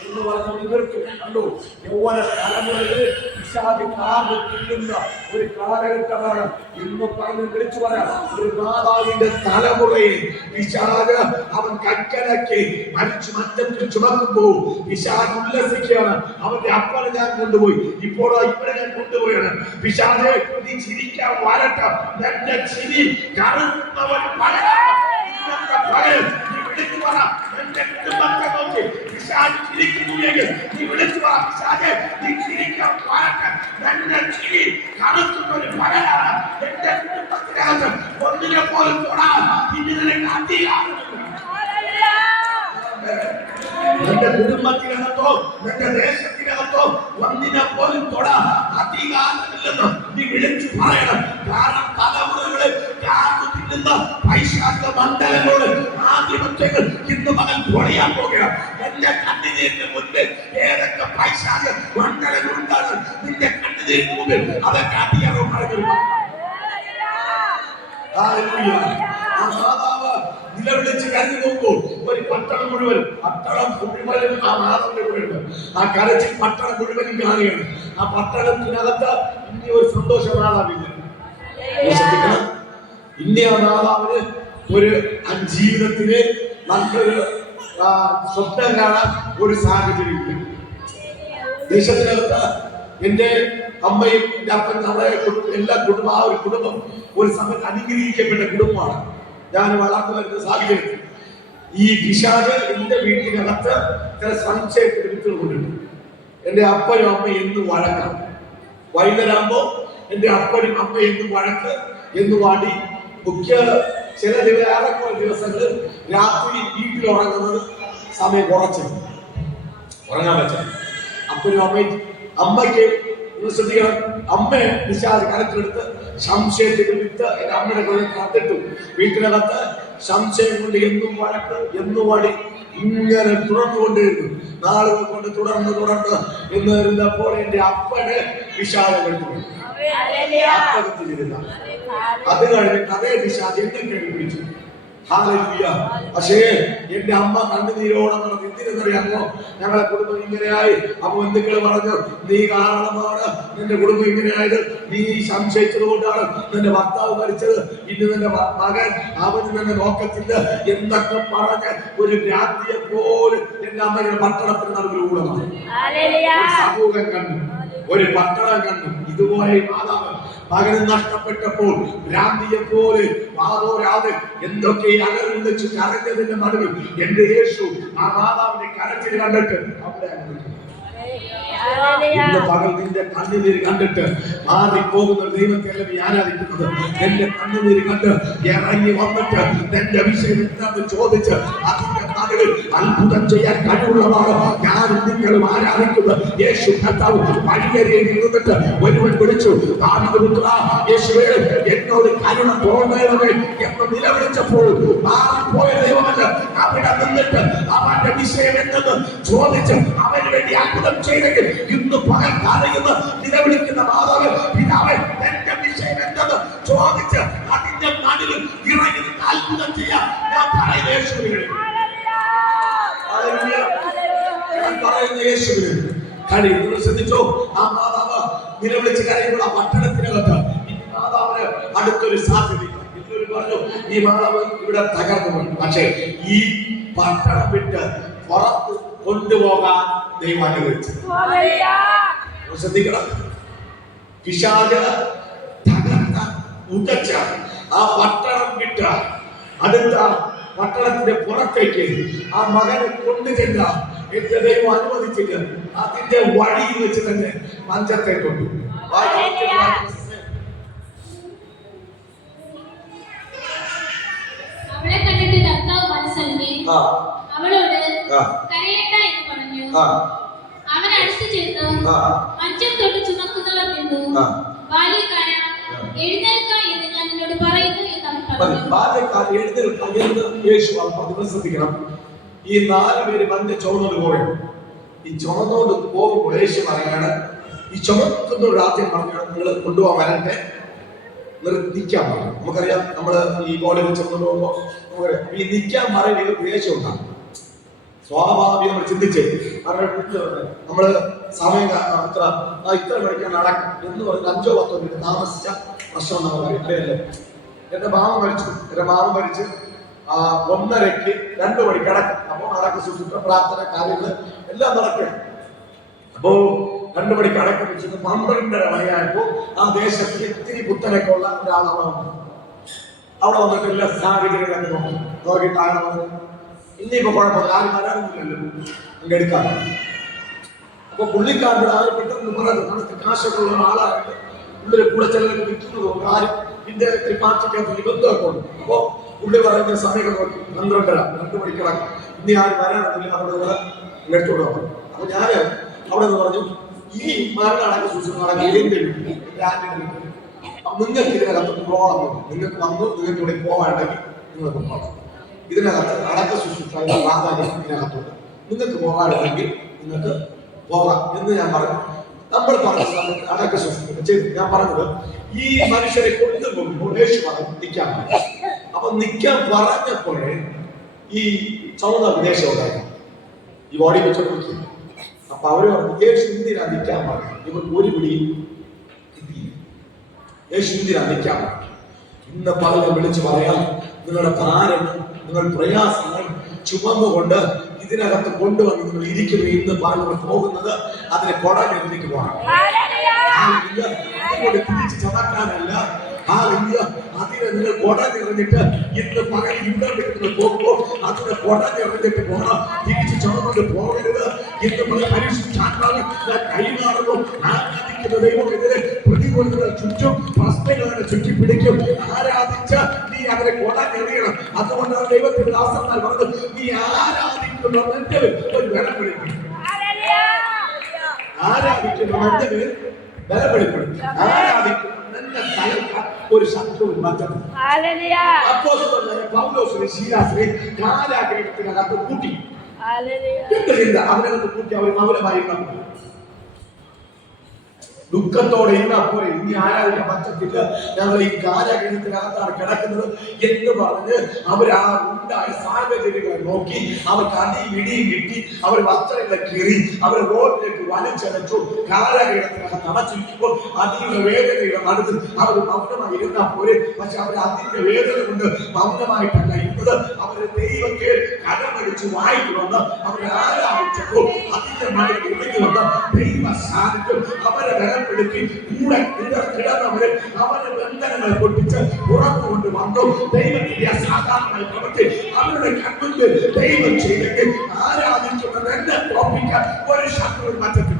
എന്ന് പറഞ്ഞ നിർത്തും. കണ്ടു, യൗവന തലമുറയിൽ വിഷാദിക്കുന്ന ഒരു കാലഘട്ടമാണ് ഇന്ന് പറഞ്ഞ് വിളിച്ചു പറയാം. ഒരു മാതാവിന്റെ തലമുറയെ വിഷാദ അവൻ കക്കലക്കി മരിച്ചു മറ്റത്തിൽ ചുമക്കുമ്പോ വിഷാദ് ഉല്ലസിക്കുകയാണ്. അവന്റെ അപ്പനെ ഞാൻ കൊണ്ടുപോയി, ഇപ്പോഴോ ഇവിടെ ഞാൻ കൊണ്ടുപോയാണ്. വിഷാദെ നീ ചിരിക്കാൻ വരട്ടെ, എന്റെ ചിരി കറുന്നവൻ പകരം നീ വിളിച്ചു പറ. എന്റെ കുടുംബത്തെ നോക്കി വിഷാദ് ചിരിക്കുന്നുവെങ്കിൽ നീ വിളിച്ചു പറ, വിഷാദെ നീ ചിരിക്കാൻ വരട്ടെ, എന്റെ ചിരി കറുക്കുന്ന ഒരു പകരാണ്. എന്റെ കുടുംബത്തിനകത്ത് ഒന്നിനെ പോലും തൊടാൻ ഇനി നിനക്ക് അധികാരമില്ല. എന്റെ കുടുംബത്തിനകത്തോ എന്റെ ദേശത്തിനകത്തോ ഒന്നിനെ പോലും തൊടാൻ അധികാരമില്ലെന്ന് നീ വിളിച്ചു പറയണം. കാരണം തലമുറകളെ തിന്നുന്ന പൈശാചിക മണ്ഡലങ്ങളുടെ ആധിപത്യങ്ങൾ ഇന്ന് മകൻ പൊളിയാൻ പോകുകയാണ്. എന്റെ കണ്ണുനീരിന് മുന്നിൽ ഏതൊക്കെ പൈശാചിക മണ്ഡലങ്ങൾ ഉണ്ടാകും നിന്റെ കണ്ണുനീരിന് മുമ്പിൽ അതൊക്കെ അധികാരം പറഞ്ഞു. ആ മാതാവ് നിലവിളിച്ച് കരഞ്ഞു നോക്കൂ. ഒരു പട്ടണം മുഴുവൻ മുഴുവനും ആ നാഥന്റെ കൂടെയുണ്ട്. ആ കരച്ചിൽ പട്ടണം മുഴുവനും കാണുകയാണ്. ആ പട്ടണത്തിനകത്ത് ഇനി ഒരു സന്തോഷം നാളാവില്ല. ശ്രദ്ധിക്കണം, ഇനി ആ നാളാവിന് ഒരു ജീവിതത്തില് നല്ലൊരു സ്വപ്നം കാണാൻ ഒരു സാഹചര്യമില്ല. ദേശത്തിനകത്ത് എന്റെ അമ്മയും എന്റെ അപ്പനും നമ്മുടെ എല്ലാ കുടുംബം, ആ ഒരു കുടുംബം ഒരു സമയത്ത് അനുഗ്രഹിക്കപ്പെട്ട കുടുംബമാണ്. ഞാൻ വളർന്നു വരുന്ന സാഹചര്യത്തിൽ ഈ പിശാച് എന്റെ വീട്ടിനകത്ത് ചില സംശയത്തിന് വിത്തുകൾ കൊണ്ടിട്ടു. എന്റെ അപ്പനും അമ്മയും എന്നും വഴക്കാം. വൈകുന്നേരമാകുമ്പോ എന്റെ അപ്പനും അമ്മയും എന്നും വഴക്ക്, എന്നും വാടി. മുഖ്യ ചില ദിവസങ്ങളിൽ രാത്രി വീട്ടിൽ ഉറങ്ങുന്നത് സമയം കുറച്ച് ഉറങ്ങാൻ പറ്റും. അപ്പനും അമ്മയ്ക്ക് ശ്രദ്ധിക്കണം, അമ്മയെ പിശാച് കരത്തിലെടുത്ത് സംശയത്തിൽ വിത്ത് എന്റെ അമ്മയുടെ കണ്ടിട്ടു. വീട്ടിനകത്ത് സംശയം കൊണ്ട് എന്നും വഴക്ക്, എന്നും വടി, ഇങ്ങനെ തുടർന്നുകൊണ്ടിരുന്നു. നാളുകൾ കൊണ്ട് തുടർന്ന് എന്ന് വരുന്നപ്പോൾ എന്റെ അപ്പനെ പിശാച് കണ്ടു. അത് കഴിഞ്ഞിട്ട് അതേ പിശാച് എന്നെ കണ്ടുപിടിച്ചു. പക്ഷേ എന്റെ അമ്മ കണ്ണുനീരോടെ നടന്നു. എന്തിനെന്നറിയാമോ? ഞങ്ങളെ കുടുംബം ഇങ്ങനെയായി. അപ്പൊ ബന്ധുക്കൾ പറഞ്ഞു, നീ കാരണമാണ് നിന്റെ കുടുംബം ഇങ്ങനെയായത്, നീ സംശയിച്ചത് കൊണ്ടാണ് നിന്റെ ഭർത്താവ് മരിച്ചത്, ഇന്ന് നിന്റെ മകൻ അവന് തന്നെ നോക്കത്തില്ല എന്നൊക്കെ പറഞ്ഞ് ഒരു രാത്രിയെ പോലും എന്റെ അമ്മയുടെ പട്ടണത്തിന് നടുവിലൂടെ സമൂഹം കണ്ടു, ഒരു പട്ടണം കണ്ടു. ഇതുപോലെ മാതാവ് മകന് നഷ്ടപ്പെട്ടപ്പോൾ ഭ്രാന്തിയെ പോലെ വാതോരാതെ എന്തൊക്കെ അകലിൽ വെച്ച് കരഞ്ഞതിന്റെ നടുവിൽ എന്റെ യേശു ആ മാതാവിന്റെ കരച്ചിൽ കണ്ടിട്ട് അവിടെ ഇന്ന് പകൽ നിന്റെ കണ്ണുനീര് കണ്ടിട്ട് മാറിപ്പോകുന്ന ദൈവത്തെ അല്ല നീ ആരാധിക്കുന്നത്. എന്റെ കണ്ണുനീര് കണ്ട് ഇറങ്ങി വന്നിട്ട് നിന്റെ വിഷയം എന്താണെന്ന് ചോദിച്ച് അതിന്റെ നടുവിൽ അത്ഭുതം ചെയ്യാൻ കഴിവുള്ളതാണ് ഞാൻ നിങ്ങളും ആരാധിക്കുന്നത്. യേശു കർത്താവ് വഴിയരിയിൽ നിന്നിട്ട് ഒരുവൻ വിളിച്ചു, യേശുവേ എന്നോട് കരുണ തോന്നണമേ എന്ന് നിലവിളിച്ചപ്പോൾ മാറിപ്പോയ ദൈവമല്ല, അവിടെ നിന്നിട്ട് അവന്റെ വിഷയം എന്തെന്ന് ചോദിച്ച് അവന് വേണ്ടി അത്ഭുതം ചെയ്തെങ്കിൽ ഇന്ന് പകൽ കരയുന്ന നിലവിളിക്കുന്ന മാതാവ് പിതാവേ എന്റെ വിഷയം എന്തെന്ന് ചോദിച്ച് അതിന്റെ നടുവിൽ ഇറങ്ങി അത്ഭുതം ചെയ്യാൻ ഞാൻ പറയുന്ന യേശുവിനെ കഴിയും. ശ്രദ്ധിച്ചോ, ആ മാതാവ് നിലവിളിച്ച് കരയുമ്പോൾ ആ പട്ടണത്തിനകത്ത് ഈ മാതാവിന് അടുത്തൊരു സാധ്യതയില്ല. ഇന്നൊരു പറഞ്ഞു, ഈ മാതാവ് ഇവിടെ തകർന്നു പോയി. പക്ഷേ ഈ പട്ടണം വിട്ട് പുറത്ത് കൊണ്ടുപോകാൻ ദൈവം അനുവദിച്ചു. ശ്രദ്ധിക്കണം, പിശാച് തകർത്ത ഉടച്ച ആ പട്ടണം വിട്ട അടുത്ത പട്ടണത്തിന്റെ പുറത്തേക്ക് ആ മകനെ കൊണ്ടുചെല്ല എന്റെ ദൈവം അനുവദിച്ചില്ല. അതിന്റെ വഴിയിൽ വെച്ച് തന്നെ മഞ്ചത്തെ കൊണ്ടു. അവളെ കണ്ടിട്ട് കർത്താവ് മനസ്സലിഞ്ഞ് അവളോട് കരയണ്ട എന്ന് പറഞ്ഞു. അവൻ അടുത്ത് ചെന്ന് മഞ്ചം തൊട്ട് ചുമക്കുന്നവർ നിന്നു. ബാല്യക്കാര എഴുന്നേൽക്ക എന്ന് ഞാൻ നിന്നോട് പറയുന്നു എന്ന് അവൻ പറഞ്ഞു. ശ്രദ്ധിക്കണം, ഈ 4 പേര് വന്ന് ചുമന്നോട് പോയത്. ഈ ചുമന്നോട് പോകുമ്പോൾ യേശു പറയാണ്, ഈ ചുമക്കുന്ന രാത്രി പറഞ്ഞാണ് നിങ്ങൾ കൊണ്ടുപോകാൻ വരട്ടെ, നിൽക്കാൻ പറയും. നമുക്കറിയാം, നമ്മള് ഈ ബോഡിൽ ചുമന്നു പോകുമ്പോ ഈ നിൽക്കാൻ പറയുന്ന ദേഷ്യം ഉണ്ടാകും. സ്വാഭാവികം നമ്മൾ ചിന്തിച്ച് നമ്മള് സമയം ഇത്ര മണിക്കാൻ നടക്കും എന്ന് പറഞ്ഞ് 5 or 10 മിനിറ്റ് താമസിച്ച പ്രശ്നം നമുക്കറിയില്ലല്ലോ. എന്റെ മാമൻ മരിച്ചു. 1:30-ക്ക് 2 മണിക്ക് അടക്കും. അപ്പൊ അടക്ക ശുശ്രൂഷ, പ്രാർത്ഥന, കാര്യങ്ങൾ എല്ലാം നടക്കും. അപ്പോ 2 മണിക്ക് അടക്കം വെച്ചിട്ട് 12:30 മണിയായപ്പോ ആ ദേശത്തിൽ ഇത്തിരി പുത്തനൊക്കെ ഉള്ള ഒരാളവിടെ വന്നു. അവിടെ വന്നിട്ട് എല്ലാ സാഹചര്യങ്ങളൊക്കെ നോക്കിയിട്ടാണ് വന്നത്. ഇനിയിപ്പോ കുഴപ്പമില്ല, ആരും വരാനൊന്നുമില്ലല്ലോ, അങ്ങ് എടുക്കാം. അപ്പൊ പുള്ളിക്കാരുടെ ആരും പെട്ടെന്ന് പറഞ്ഞു, നമുക്ക് കാശൊക്കെയുള്ള ആളായിട്ട് ഉള്ളിൽ കൂടെ ചിലർക്ക് വിൽക്കുന്നത് ആരും ഇതിന്റെ പാർട്ടിക്കകത്ത് നിബന്ധമൊക്കെ ഉണ്ട്. അപ്പൊ പുള്ളി പറയുന്ന സമയം നോക്കി 12:30, 2 മണിക്ക് അടക്കം. ഇനി ആരും വരാനൊന്നുമില്ല, അവിടെ എടുത്തോണ്ട് പോകും. അപ്പൊ ഞാന് അവിടെ നിന്ന് പറഞ്ഞു, ഈ മരണടക്ക ശുശ്രൂഷ നിങ്ങൾക്ക് ഇതിനകത്ത് പ്രോബ്ലം, നിങ്ങൾക്ക് വന്നു നിങ്ങൾക്ക് ഇവിടെ പോകാനുണ്ടെങ്കിൽ നിങ്ങൾക്ക് പോകാം. ഇതിനകത്ത് അടക്ക ശുശ്രൂഷ പ്രാധാന്യം ഇതിനകത്തുണ്ട്, നിങ്ങൾക്ക് പോകാനുണ്ടെങ്കിൽ നിങ്ങൾക്ക് പോകാം എന്ന് ഞാൻ പറഞ്ഞു. നമ്മൾ പറഞ്ഞ സമയത്ത് അടക്ക ശുശ്രൂഷ ചെയ്തു. ഞാൻ പറഞ്ഞത് ഈ മനുഷ്യരെ കൊണ്ടുപോകുമ്പോൾ യേശു പറഞ്ഞു നിൽക്കാൻ. അപ്പൊ നിൽക്കാൻ പറഞ്ഞപ്പോഴേ ഈ ചുവന്ന വിദേശം ഉണ്ടായിരുന്നു ഈ ബോഡി വെച്ചോണ്ടിരിക്കും. അപ്പൊ അവര് പറഞ്ഞു യേശു എന്തിനാ നിൽക്കാൻ പറഞ്ഞു. ഇവർക്ക് ഒരു പിടിയും കിട്ടിയില്ല. യേശു എന്തിനാ നിൽക്കാൻ പറഞ്ഞു. ഇന്ന് പകരം വിളിച്ചു പറയാം, നിങ്ങളുടെ ഭാരങ്ങൾ, നിങ്ങളുടെ പ്രയാസങ്ങൾ ചുമന്നുകൊണ്ട് ഇതിനകത്ത് കൊണ്ടുവന്ന് നിങ്ങൾ ഇരിക്കുന്നത്. ഇന്ന് പകരം പോകുന്നത് അതിനെ കൊടഞ്ഞെടുത്തേക്ക് പോകണം. അതുകൊണ്ട് തിരിച്ച് ചമക്കാനല്ല. അതിനെ നിങ്ങൾ കൊടഞ്ഞെറിഞ്ഞിട്ട് ഇന്ന് പകൽ ഇന്റർവ്യൂവിന് പോകുമ്പോൾ അതിനെ കൊടഞ്ഞെറിഞ്ഞിട്ട് പോകണം. തിരിച്ച് ചുമന്നുകൊണ്ട് പോകരുത്. ഇന്ന് പരിശുദ്ധാത്മാവ് കൈമാറുന്നു. ആരാധിക്കുന്ന ദൈവമെതിരെ പ്രതികൂലങ്ങളുടെ ചുറ്റും പ്രശ്നങ്ങളുടെ ചുറ്റിപ്പിടിക്കും. ആരാധിച്ച നീ അവരെ കൊടഞ്ഞെറിയണം. അതുകൊണ്ടാണ് ദൈവത്തിന്റെ ദാസന്മാർ പറഞ്ഞത്, നീ ആരാധിക്കുന്നവന്റെ ഒരു ബലം വെളിപ്പെടും. ആരാധിക്കുന്നവന്റെ ബലം വെളിപ്പെടും. ആരാധിക്കുന്ന ഒരു ശത്രുവിൽ മാറ്റം. പൗലോസിനെ ശീലാസിനെ കാരാഗ്രഹത്തിനകത്ത് കൂട്ടി. അവരകത്ത് കൂട്ടി അവർ മൗനമായി ദുഃഖത്തോടെ ഇരുന്നാ പോലെ ഇനി ആരാധിക്കാൻ പറ്റത്തില്ല, ഞങ്ങൾ ഈ കാരാഗ്രഹത്തിനകത്താണ് കിടക്കുന്നത് എന്ന് പറഞ്ഞ് അവർ ആ ഉണ്ടായ സാഹചര്യങ്ങളെ നോക്കി അവർക്ക് അടിയും ഇടിയും കിട്ടി. അവർ വസ്ത്രങ്ങളെ കീറി അവർ റോഡിലേക്ക് വലിച്ചടച്ചു. കാരാഗ്രഹത്തിനകത്ത് അടച്ചിരിക്കുമ്പോൾ അതിന്റെ വേദനയുടെ നടുത്ത് അവർ മൗനമായി ഇരുന്നാൽ പോലെ. പക്ഷെ അവർ അതിന്റെ വേദന കൊണ്ട് മൗനമായിട്ടല്ല ഇരുന്നത്. അവരുടെ ദൈവത്തെ കടമടിച്ച് വായിച്ചു വന്ന് അവരെ ആരാധിച്ചപ്പോൾ അതിന്റെ നടുത്ത് ഇറങ്ങി വന്ന ദൈവ സാന്നിധ്യം അവരെ ബലപ്പെടുത്തി കൂടെ കിടന്നവരെ അവരുടെ ബന്ധനങ്ങൾ പൊട്ടിച്ച് പുറത്തു കൊണ്ട് വന്നു. ദൈവത്തിന്റെ അസാധാരണമായ പ്രവൃത്തി അവരുടെ കൺമുൻപിൽ ദൈവം ചെയ്തെങ്കിൽ ആരാധിക്കുന്നത് എന്നെ തോപ്പിക്കാൻ ഒരു ശത്രു മാറ്റത്തിൽ.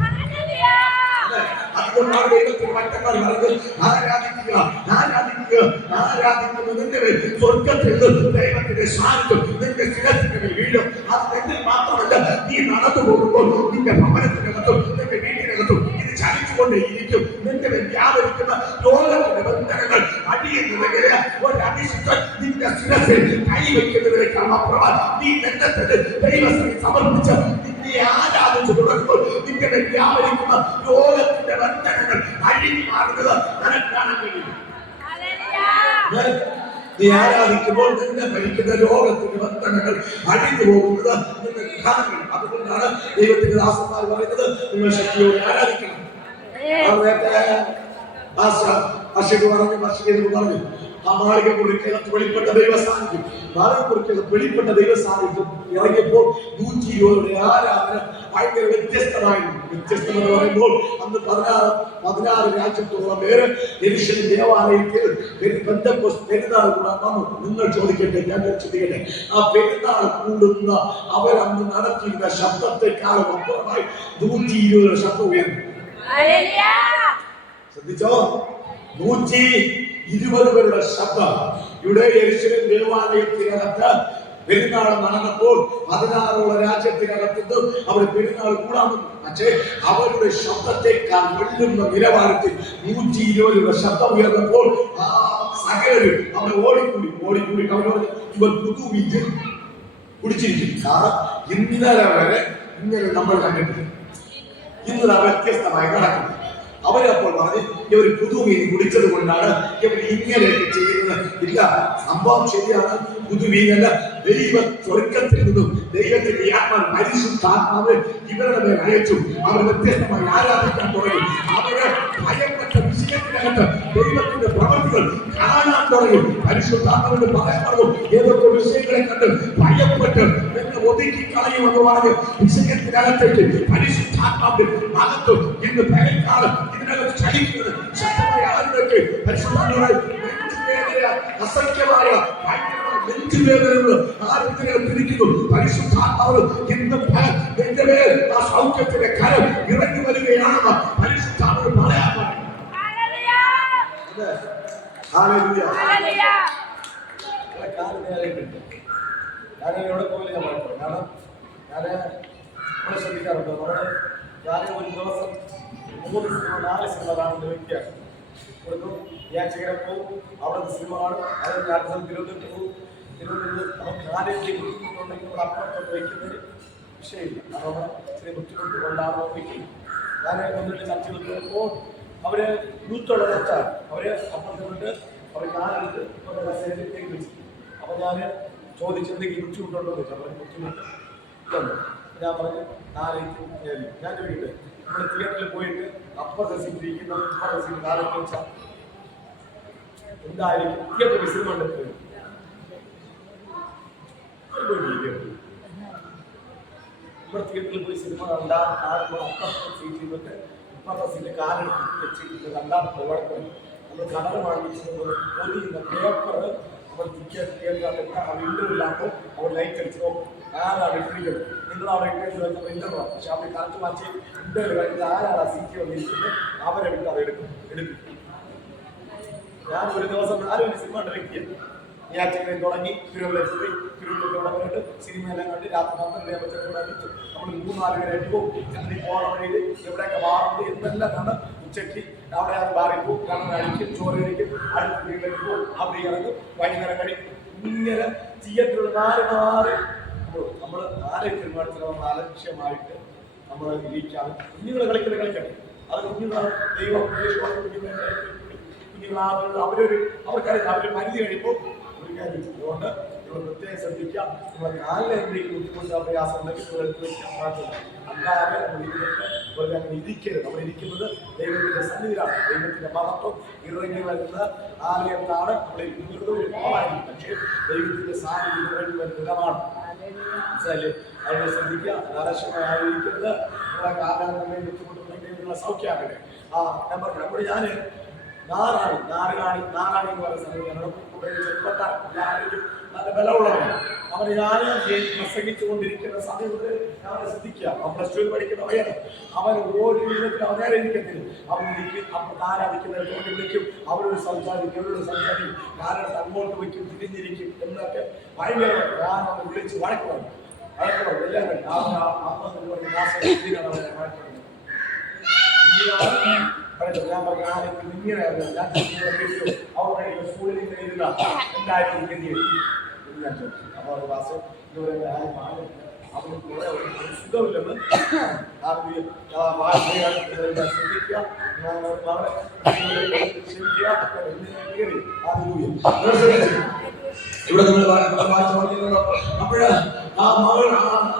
അതുകൊണ്ടാണ് ദൈവത്തിന് മറ്റന്മാർ പറഞ്ഞത്, ആരാധിക്കുക ആരാധിക്കുക ആരാധിക്കുന്നതിന്റെ സ്വർഗത്തിൽ ദൈവത്തിന്റെ സാന്നിധ്യം നിന്റെ ശിരസിന്റെ മേൽ വീഴും. അത് നിന്നിൽ മാത്രമല്ല, നീ നടന്നു പോകുമ്പോൾ നിന്റെ ഭവനത്തിനകത്തും നിന്റെ വീട്ടിനകത്തും ഇത് ചലിച്ചുകൊണ്ടേയിരിക്കും. നിന്റെ വ്യാപരിക്കുന്ന ലോകത്തിന്റെ ബന്ധനങ്ങൾ അടിയുന്നതിന് ഒരു അഭിഷിക്തൻ നിന്റെ ശിരസിൽ കൈവയ്ക്കുന്നതിനേക്കാൾ അപ്പുറം നീ നിന്നെ ദൈവത്തിന് സമർപ്പിച്ച് നിന്നെ ആരാധിച്ചു തുടങ്ങുമ്പോൾ നിന്റെ വ്യാപരിക്കുന്ന ലോകത്തിന്റെ ബന്ധനങ്ങൾ അഴിഞ്ഞു മാറുന്നത് നിനക്ക് കാണാൻ കഴിയും. നീ ആരാധിക്കുമ്പോൾ നിന്നെ ഭരിക്കുന്ന ലോകത്തിന്റെ ബന്ധനങ്ങൾ അഴിഞ്ഞു പോകുന്നത് നിങ്ങൾക്ക് കാണാൻ കഴിയും. അതുകൊണ്ടാണ് ദൈവത്തിന്റെ ദാസന്മാർ പറയുന്നത്, നിങ്ങൾ ശക്തിയോടെ ആരാധിക്കണം. പറഞ്ഞു ആ മാളിക കുറിക്കകത്ത് വെളിപ്പെട്ട ദൈവ സാന്നിധ്യം, മാളിക കുറിക്കകത്ത് വെളിപ്പെട്ട ദൈവ സാന്നിധ്യം ഇറങ്ങിയപ്പോൾ 120 ആരാധന ഭയങ്കര വ്യത്യസ്തമായിരുന്നു. വ്യത്യസ്തമെന്ന് പറയുമ്പോൾ അന്ന് 16 രാജ്യത്തോളം പേര് യെരൂശലേം ദേവാലയത്തിൽ പെന്തക്കോസ്ത് പെരുന്നാൾ കൂടാൻ വന്നു. നിങ്ങൾ ചോദിക്കട്ടെ, ഞാൻ ചിന്തിക്കട്ടെ, ആ പെരുന്നാൾ കൂടുന്ന അവരന്ന് നടത്തിയിരുന്ന ശബ്ദത്തെക്കാളും അപ്പുറമായി 120 ശബ്ദം ഉയർന്നു. ശ്രദ്ധിച്ചോ, 120 പേരുടെ ശബ്ദം ഇവിടെ യെരൂശലേം ദേവാലയത്തിനകത്ത് പെരുന്നാൾ നടന്നപ്പോൾ 16 രാജ്യത്തിനകത്ത് അവർ പെരുന്നാൾ കൂടാമെന്നു. പക്ഷേ അവരുടെ ശബ്ദത്തെക്കാൾ വെല്ലുന്ന നിലവാരത്തിൽ 120 ശബ്ദം ഉയർന്നപ്പോൾ ആ സകലരും അവർ ഓടിക്കൂടി അവരോട് ഇവർ പുതുവീഞ്ഞ് കുടിച്ചിരിക്കും. കാരണം ഇന്നലെ വരെ ഇങ്ങനെ നമ്മൾ കണ്ടിട്ടില്ല. ഇന്ന് വ്യത്യസ്തമായി നടക്കുന്നത്. അവരപ്പോൾ പറഞ്ഞ് ഇവർ പുതുമീൻ കുടിച്ചത് കൊണ്ടാണ് ഇവർ ഇങ്ങനെയൊക്കെ ചെയ്യുന്നത്. ഇല്ല, സംഭവം ശരിയാണ്. പുതുമീനല്ല, ദൈവ സ്വർഗത്തിൽ നിന്നും ദൈവത്തിന്റെ ആത്മാവ് പരിശുദ്ധാത്മാവ് ഇവരുടെ മേൽ അയച്ചു. അവർ വ്യത്യസ്തമായി ആരാധിക്കാൻ തുടങ്ങി. അവര് ഭയപ്പെട്ട വിഷയത്തിനകത്ത് ദൈവത്തിന്റെ പ്രവൃത്തികൾ കാണാൻ തുടങ്ങി. പരിശുദ്ധാത്മാവിന്റെ പറയാൻ പറഞ്ഞു, ഏതൊക്കെ വിഷയങ്ങളെ കണ്ട് ഭയപ്പെട്ട് എന്നെ ഒതുക്കി കളയുമെന്ന് പറഞ്ഞ് വിഷയത്തിനകത്തേക്ക് പരിശുദ്ധാത്മാവിന്റെ അകത്തും ഇന്ന് ഭയക്കാലം ഇതിനകത്ത് ചലിക്കുന്നത് ശക്തമായ ആളുകൾക്ക് പരിശുദ്ധാത്മാവായി അസംഖ്യമായ നെഞ്ചുവേദനകൾ ആരോഗ്യങ്ങൾ തിരിക്കുന്നു. പരിശുദ്ധാത്മാവ് ഇന്ന് എന്റെ മേൽ ആ സൗഖ്യത്തിന്റെ കരം ഇറങ്ങി വരികയാണെന്ന് പരിശുദ്ധാത്മാവ് പറയാൻ പറഞ്ഞു. ഞാൻ എവിടെ പോയില്ല, ഞാൻ പറഞ്ഞു. കാരണം ഞാൻ നമ്മളെ ശ്രദ്ധിക്കാറുണ്ട്. ഞാൻ ഒരു ദിവസം 3 സിനിമ 4 സിനിമ കാണുന്ന വ്യക്തിയാണ്. കൊടുക്കും, യാചകരെ പോകും, അവിടുത്തെ സിനിമ കാണും, അത് ഞാൻ തിരുവനന്തപുരത്ത് പോകും. തിരുവനന്തപുരത്ത് നമുക്ക് ആരെങ്കിലും അപ്പുറത്തോട്ട് വയ്ക്കുന്നതിന് വിഷയമില്ല. നമ്മൾ ഇച്ചിരി ബുദ്ധിമുട്ട് കൊണ്ടാണോ വയ്ക്കും. ഞാൻ വന്നിട്ട് ചർച്ചകൾ പോകുമ്പോൾ അവര് യൂത്തുള്ള ചർച്ചാണ്. അവര് അപ്പുറത്ത് കൊണ്ട് അവർ ഞാനെടുത്ത് കസേരയിലേക്ക് വെച്ചു. അപ്പൊ ഞാൻ ചോദിച്ചെന്തെങ്കിലും ബുദ്ധിമുട്ടുണ്ടോ എന്ന് ചോദിച്ചാൽ ബുദ്ധിമുട്ട് ഇല്ലല്ലോ. ഞാൻ പറഞ്ഞു ഞാൻ ചോദിക്കട്ടെ, നമ്മൾ തിയേറ്ററിൽ പോയിട്ട് അപ്പുറത്തെ സീറ്റ് ഇരിക്കുന്ന ഇപ്പുറത്തെ സീറ്റ് ആരൊക്കെ വെച്ചാൽ എന്തായിരിക്കും? തിയേറ്ററിൽ സിനിമ കണ്ടിട്ട് ഇവിടെ തിയേറ്ററിൽ പോയി സിനിമ കണ്ടാൽ അപ്പുറത്തെ സീറ്റ് ഇരുന്നിട്ട് ഇപ്പുറത്തെ സീറ്റ് കാലെടുത്ത് വെച്ചിട്ട് കണ്ടാൽ കുഴപ്പമില്ല. നമ്മൾ കളർ വാങ്ങിച്ച് പൊതിയുന്ന പേപ്പർ നമ്മൾ തിയേറ്ററിൽ വിൻഡോയിലാക്കും. അവർ ലൈറ്റ് അടിച്ച് നോക്കും ആരാണ് ഇട്ടിരിക്കുന്നത്. നിങ്ങൾ അവിടെ ഇട്ടേക്ക് വെച്ചാൽ വിൻഡോ, പക്ഷെ അവർ കറക്റ്റ് വാങ്ങിച്ച് വിൻഡോയിൽ കഴിഞ്ഞിട്ട് ആരാണ് ആ സീറ്റ് വന്നിരിക്കുന്നത് അവരെ വിട്ട് അത് എടുക്കും. ഞാൻ ഒരു ദിവസം 4 മണി സിനിമ കണ്ട വ്യക്തിയാണ്. ഞാൻ ചെന്നൈ തുടങ്ങി തിരുവനന്തപുരത്ത് പോയി, തിരുവനന്തപുരത്ത് പോയിട്ട് സിനിമയെല്ലാം കണ്ട് രാത്രി 12 ആകുമ്പോൾ നമ്മൾ 3-4 പേരായിട്ട് പോകും. ചെന്നൈ പോകണ വഴിയിൽ എവിടെയൊക്കെ ബാറുണ്ട് എന്തെല്ലാം കണ്ട് ഉച്ചയ്ക്ക് അവിടെ ബാറിൽ പോകും, കണ്ണ് കഴിക്കും, ചോറ് കഴിക്കും, അടുത്ത വീട്ടിലേക്ക് പോകും, അവിടെ ഇറങ്ങും, വൈകുന്നേരം കഴിക്കും. ഇങ്ങനെ തിയേറ്ററിൽ 4 നമ്മൾ 4 സിനിമ അലക്ഷ്യമായിട്ട് നമ്മൾ ഇരിക്കാതെ കുഞ്ഞുങ്ങൾ കളിക്കട്ടെ. അത് കുഞ്ഞുങ്ങൾ ദൈവം അവർക്കറിയാം അവര് പരിധി കഴിയുമ്പോൾ ഒരു കാര്യം. അതുകൊണ്ട് നിങ്ങൾ പ്രത്യേകം ശ്രദ്ധിക്കാം. നിങ്ങൾ കാലിൽ എന്തെങ്കിലും ബുദ്ധിമുട്ട് പ്രയാസം ഉണ്ടെങ്കിൽ എടുത്ത് വയ്ക്കാൻ പാടില്ല. അല്ലാതെ നമ്മൾ ഇരുന്നിട്ട് അങ്ങനെ ഇരിക്കരുത്. നമ്മൾ ഇരിക്കുന്നത് ദൈവത്തിന്റെ സന്നിധിയിലാണ്. ദൈവത്തിന്റെ മഹത്വം ഇറങ്ങി വരുന്ന ആലയത്താണ് നമ്മൾ ഇരിക്കുന്നത്. ഒരു പോകാനായിരിക്കും, പക്ഷേ ദൈവത്തിന്റെ സാന്നിധ്യം ഇറങ്ങി വരുന്ന ഇടമാണ്. മനസ്സിലായില്ലേ? അതിനെ ശ്രദ്ധിക്കുക. ആലസ്യമായിരിക്കുന്നത് നിങ്ങളെ കാലം തന്നെ ബുദ്ധിമുട്ടുണ്ടെങ്കിൽ നിങ്ങളെ സൗഖ്യമാക്കട്ടെ. ഞാൻ പറഞ്ഞു അപ്പോൾ ഞാൻ നാരാണി എന്ന് പറയുന്ന സമയത്ത് ചെറുപ്പക്കാരൻ നല്ല ബലമുള്ളവരാണ്. അവന് ഞാൻ പ്രസംഗിച്ചുകൊണ്ടിരിക്കുന്ന സമയത്ത് ഞാൻ ശ്രദ്ധിക്കുക. അവൻ +2 പഠിക്കുന്ന പയ്യന്. അവൻ ഓരോ വിധത്തിൽ അവൻ നേരെ ഇരിക്കത്തില്ല. അവൻ ഇരിക്കും, അപ്പോൾ താരാധിക്കുന്നത് കൊണ്ട് വിളിക്കും, അവരോട് സംസാരിക്കും, അവരോട് സംസാരിക്കും, കാരണം അങ്ങോട്ട് വയ്ക്കും, തിരിഞ്ഞിരിക്കും എന്നൊക്കെ ഭയങ്കര. ഞാൻ അവൻ വിളിച്ച് വഴക്കുവാണ് എല്ലാവരും ഞാൻ പറഞ്ഞു ആരെങ്കിലും ഇങ്ങനെയായിരുന്നു. ഞാൻ അവരുടെ സ്കൂളിൽ ഇങ്ങനെ ഇരുന്ന എന്തായാലും ഞാൻ ചോദിച്ചു. അപ്പോൾ ഒരു ക്ലാസ് അവന് കുറെ സുഖമില്ലെന്ന് ശ്രദ്ധിക്കുക, ഇവിടെ നമ്മൾ അപ്പോഴ് ആ മകൾ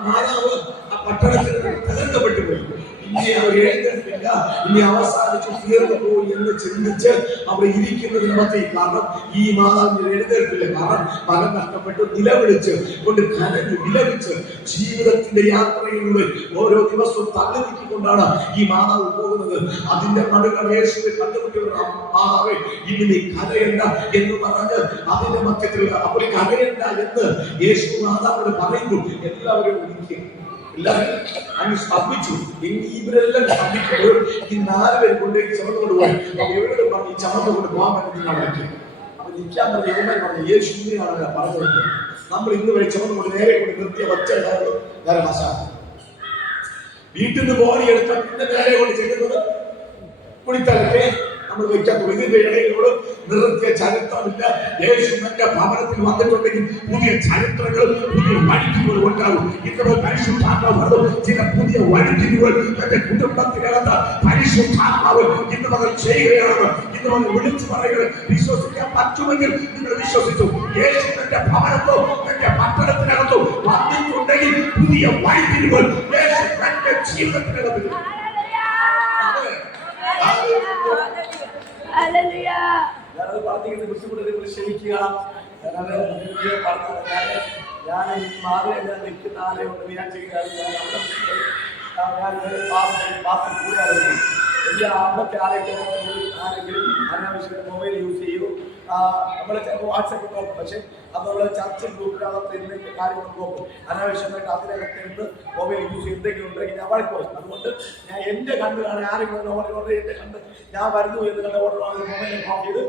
മാതാവ് ആ പട്ടണത്തിൽ തകർക്കപ്പെട്ടു പോയി. ഇനി അവർ എഴുന്നേൽക്കില്ല, ഇനി അവസാനിച്ചു തീർന്നു പോയി എന്ന് ചിന്തിച്ച് അവർ ഇരിക്കുന്നത് നിമിത്തം. കാരണം ഈ മാതാവിന് എഴുന്നേൽക്കില്ല. കാരണം മകൻ നഷ്ടപ്പെട്ടു നിലവിളിച്ച് കൊണ്ട് കരഞ്ഞു വിലപിച്ച് ജീവിതത്തിന്റെ യാത്രയിലൂടെ ഓരോ ദിവസവും തള്ളി നീക്കിക്കൊണ്ടാണ് ഈ മാതാവ് പോകുന്നത്. അതിന്റെ നടുകൾ യേശുവിനെ കണ്ടുപിടിക്കുന്ന മാതാവേ ഇനി നീ കരയണ്ട എന്ന് പറഞ്ഞ് അതിന്റെ മധ്യത്തിൽ അവർ കരയണ്ട എന്ന് യേശു മാതാവിനോട് പറയുന്നു. എല്ലാവരും ഇരിക്കും, എല്ലാവരും അങ്ങ് സ്തംഭിച്ചു. ഇവരെല്ലാം സ്തംഭിക്കുമ്പോൾ ഈ 4 പേര് കൊണ്ടേക്ക് ചുമന്നുകൊണ്ട് പോയി. അപ്പൊ എവിടെ പറഞ്ഞു ഈ ചുമന്നു കൊണ്ട് പോകാൻ വേണ്ടി നിങ്ങൾ വയ്ക്കും. അപ്പൊ നിൽക്കാൻ പറഞ്ഞ യവന്മാർ പറഞ്ഞു യേശു ഇങ്ങനെയാണല്ലോ പറഞ്ഞത്. നമ്മൾ ഇന്ന് വഴി ചുമന്നുകൊണ്ട് നേരെ കൊണ്ട് നിർത്തിയ ഒച്ച നേരെ ഭാഷ വീട്ടിൽ നിന്ന് ബോഡി എടുത്ത പിന്നെ നേരെ കൊണ്ട് ചെല്ലുന്നത് കുടിത്തലത്തെ നമ്മൾ വയ്ക്കാത്തുള്ളൂ. ഇതിന്റെ ഇടയിലൂടെ നിർത്തിയ ചരിത്രമില്ല. യേശു തന്റെ ഭവനത്തിൽ വന്നിട്ടുണ്ടെങ്കിൽ പുതിയ ചരിത്രങ്ങളും പുതിയ വഴിത്തിരിവുകളും ഉണ്ടാകും. ഇത്ര പരിശുദ്ധാത്മാവ് ചില പുതിയ വഴിത്തിരിവുകൾ തന്റെ കുടുംബത്തിനകത്ത് പരിശുദ്ധാത്മാവ് ഇന്ന് മകൾ ചെയ്യുകയാണ്. ഇന്ന് മകൾ വിളിച്ചു പറയുന്നത് വിശ്വസിക്കാൻ പറ്റുമെങ്കിൽ നിങ്ങൾ വിശ്വസിച്ചു. യേശു തന്റെ ഭവനത്തോ തന്റെ പട്ടണത്തിനകത്തോ വന്നിട്ടുണ്ടെങ്കിൽ പുതിയ വഴിത്തിരിവുകൾ യേശു തന്റെ ജീവിതത്തിനകത്ത്. ഞാനത് പ്രാർത്ഥിക്കുന്ന ബുദ്ധിമുട്ടുകൾ ക്ഷമിക്കുക. ഞാൻ മാതൃകയെല്ലാം നിൽക്കുന്ന ആലയുണ്ട് ഞാൻ ചെയ്യുകയാണ്. കൂടെ ആലോചിക്കും. എല്ലാ അമ്പത്തെ ആരെങ്കിലും അനാവശ്യമായിട്ട് മൊബൈൽ യൂസ് ചെയ്യൂ. നമ്മൾ ചിലപ്പോൾ വാട്സപ്പ് നോക്കും, പക്ഷെ അത് നമ്മൾ ചർച്ച ഗ്രൂപ്പിനകത്ത് എന്തെങ്കിലും കാര്യങ്ങൾ നോക്കും. അനാവശ്യമായിട്ട് അതിനകത്ത് നിന്ന് മൊബൈൽ യൂസ് ചെയ്ത് എന്തെങ്കിലും ഉണ്ടെങ്കിൽ ഞാൻ വഴക്ക് പറയും. അതുകൊണ്ട് ഞാൻ എൻ്റെ കണ്ടിലാണ് ആരെങ്കിലും ഓർഡർ എൻ്റെ കണ്ട് ഞാൻ വരുന്നു എന്ന് കണ്ട ഓർഡർ മൊബൈലിൽ ഓഫ് ചെയ്ത്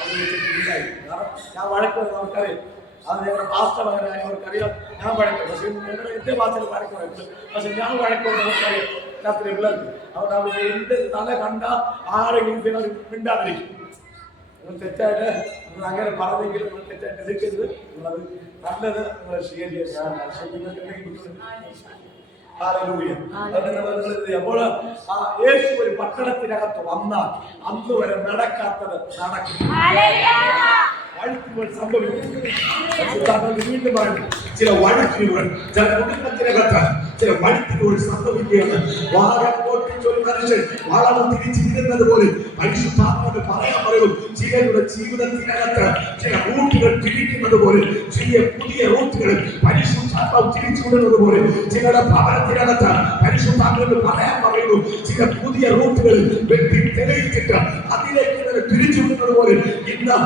അത് വെച്ചിട്ടുണ്ടായി. കാരണം ഞാൻ വഴക്ക് പറയുന്നത് നമുക്കറിയാം. അത് ഞങ്ങളുടെ പാസ്റ്റർ അങ്ങനെ അവർക്കറിയാം. ഞാൻ വഴക്കും, പക്ഷേ ഞങ്ങളുടെ എൻ്റെ ഭാഷയിൽ വഴക്ക് പറയുന്നത്, പക്ഷെ ഞാൻ വഴക്കും നമുക്കറിയാം രാത്രി പിള്ളേർക്ക്. അതുകൊണ്ട് അവർ എൻ്റെ തല കണ്ട ആരെങ്കിലും മിണ്ടാതിരിക്കും. നിങ്ങൾ തെറ്റായിട്ട് നിങ്ങൾ അങ്ങനെ പറഞ്ഞെങ്കിൽ നിങ്ങൾ തെറ്റായിട്ട് എടുക്കരുത്. നിങ്ങളത് നല്ലത് നിങ്ങൾ ഷെയർ ചെയ്യാൻ അപ്പോൾ ആ യേശു ഒരു പട്ടണത്തിനകത്ത് വന്നാൽ അന്ന് വരെ നടക്കാത്തത് നടക്കും. അഴുക്കുകൾ സംഭവിക്കുന്നു. വീണ്ടും പറഞ്ഞു ചില വഴുക്കുകൾ, ചില കുടുംബത്തിനകത്ത് ചില വഴുക്കുകൾ സംഭവിക്കുകയാണ്. വാഴ പൊട്ടിച്ചൊരു മനുഷ്യൻ വളവ് തിരിച്ചിരുന്നത് പോലെ പരിശുദ്ധാത്മാവ് പറയാൻ പറയും, ചിലരുടെ ജീവിതത്തിനകത്ത് ചില റൂട്ടുകൾ തിരിക്കുന്നത് പോലെ, ചില പുതിയ റൂട്ടുകൾ പരിശുദ്ധാത്മാവ് തിരിച്ചു വിടുന്നത് പോലെ, ചിലരുടെ ഭവനത്തിനകത്ത് പരിശുദ്ധാത്മാവ് പറയാൻ പറയുന്നു, ചില പുതിയ റൂട്ടുകൾ വെട്ടി തെളിയിച്ചിട്ട് അതിലേക്ക് തിരിച്ചു വിടുന്നത് പോലെ ഇന്ന്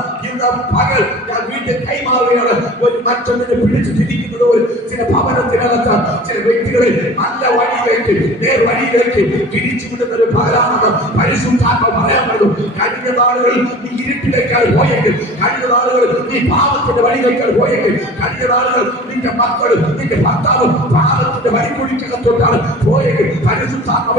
പകൽ ഞാൻ വീട്ടിൽ കൈമാറുകയാണ്. ഒരു മറ്റൊന്നിനെ പിടിച്ചു തിരിക്കുന്നത് പോലെ ചില ഭവനത്തിനകത്ത് ചില വ്യക്തികളെ നല്ല വഴിയിലേക്ക് നേർവഴിയിലേക്ക് തിരിച്ചു വിടുന്ന ഒരു പകലാണെന്ന് പരിശുദ്ധാത്മ പറയാൻ പറ്റും. കഴിഞ്ഞ നാളുകൾ നീ ഇരുട്ടിലേക്കാൾ പോയെങ്കിൽ, കഴിഞ്ഞ നാളുകൾ നീ പാപത്തിന്റെ വഴിയിലേക്കാൾ പോയെങ്കിൽ, കഴിഞ്ഞ നാളുകൾ നിന്റെ മക്കളും നിന്റെ ഭർത്താവും പാപത്തിന്റെ വഴിക്കുഴിക്കകത്തോട്ടാണ് പോയെങ്കിൽ പരിശുദ്ധാത്മ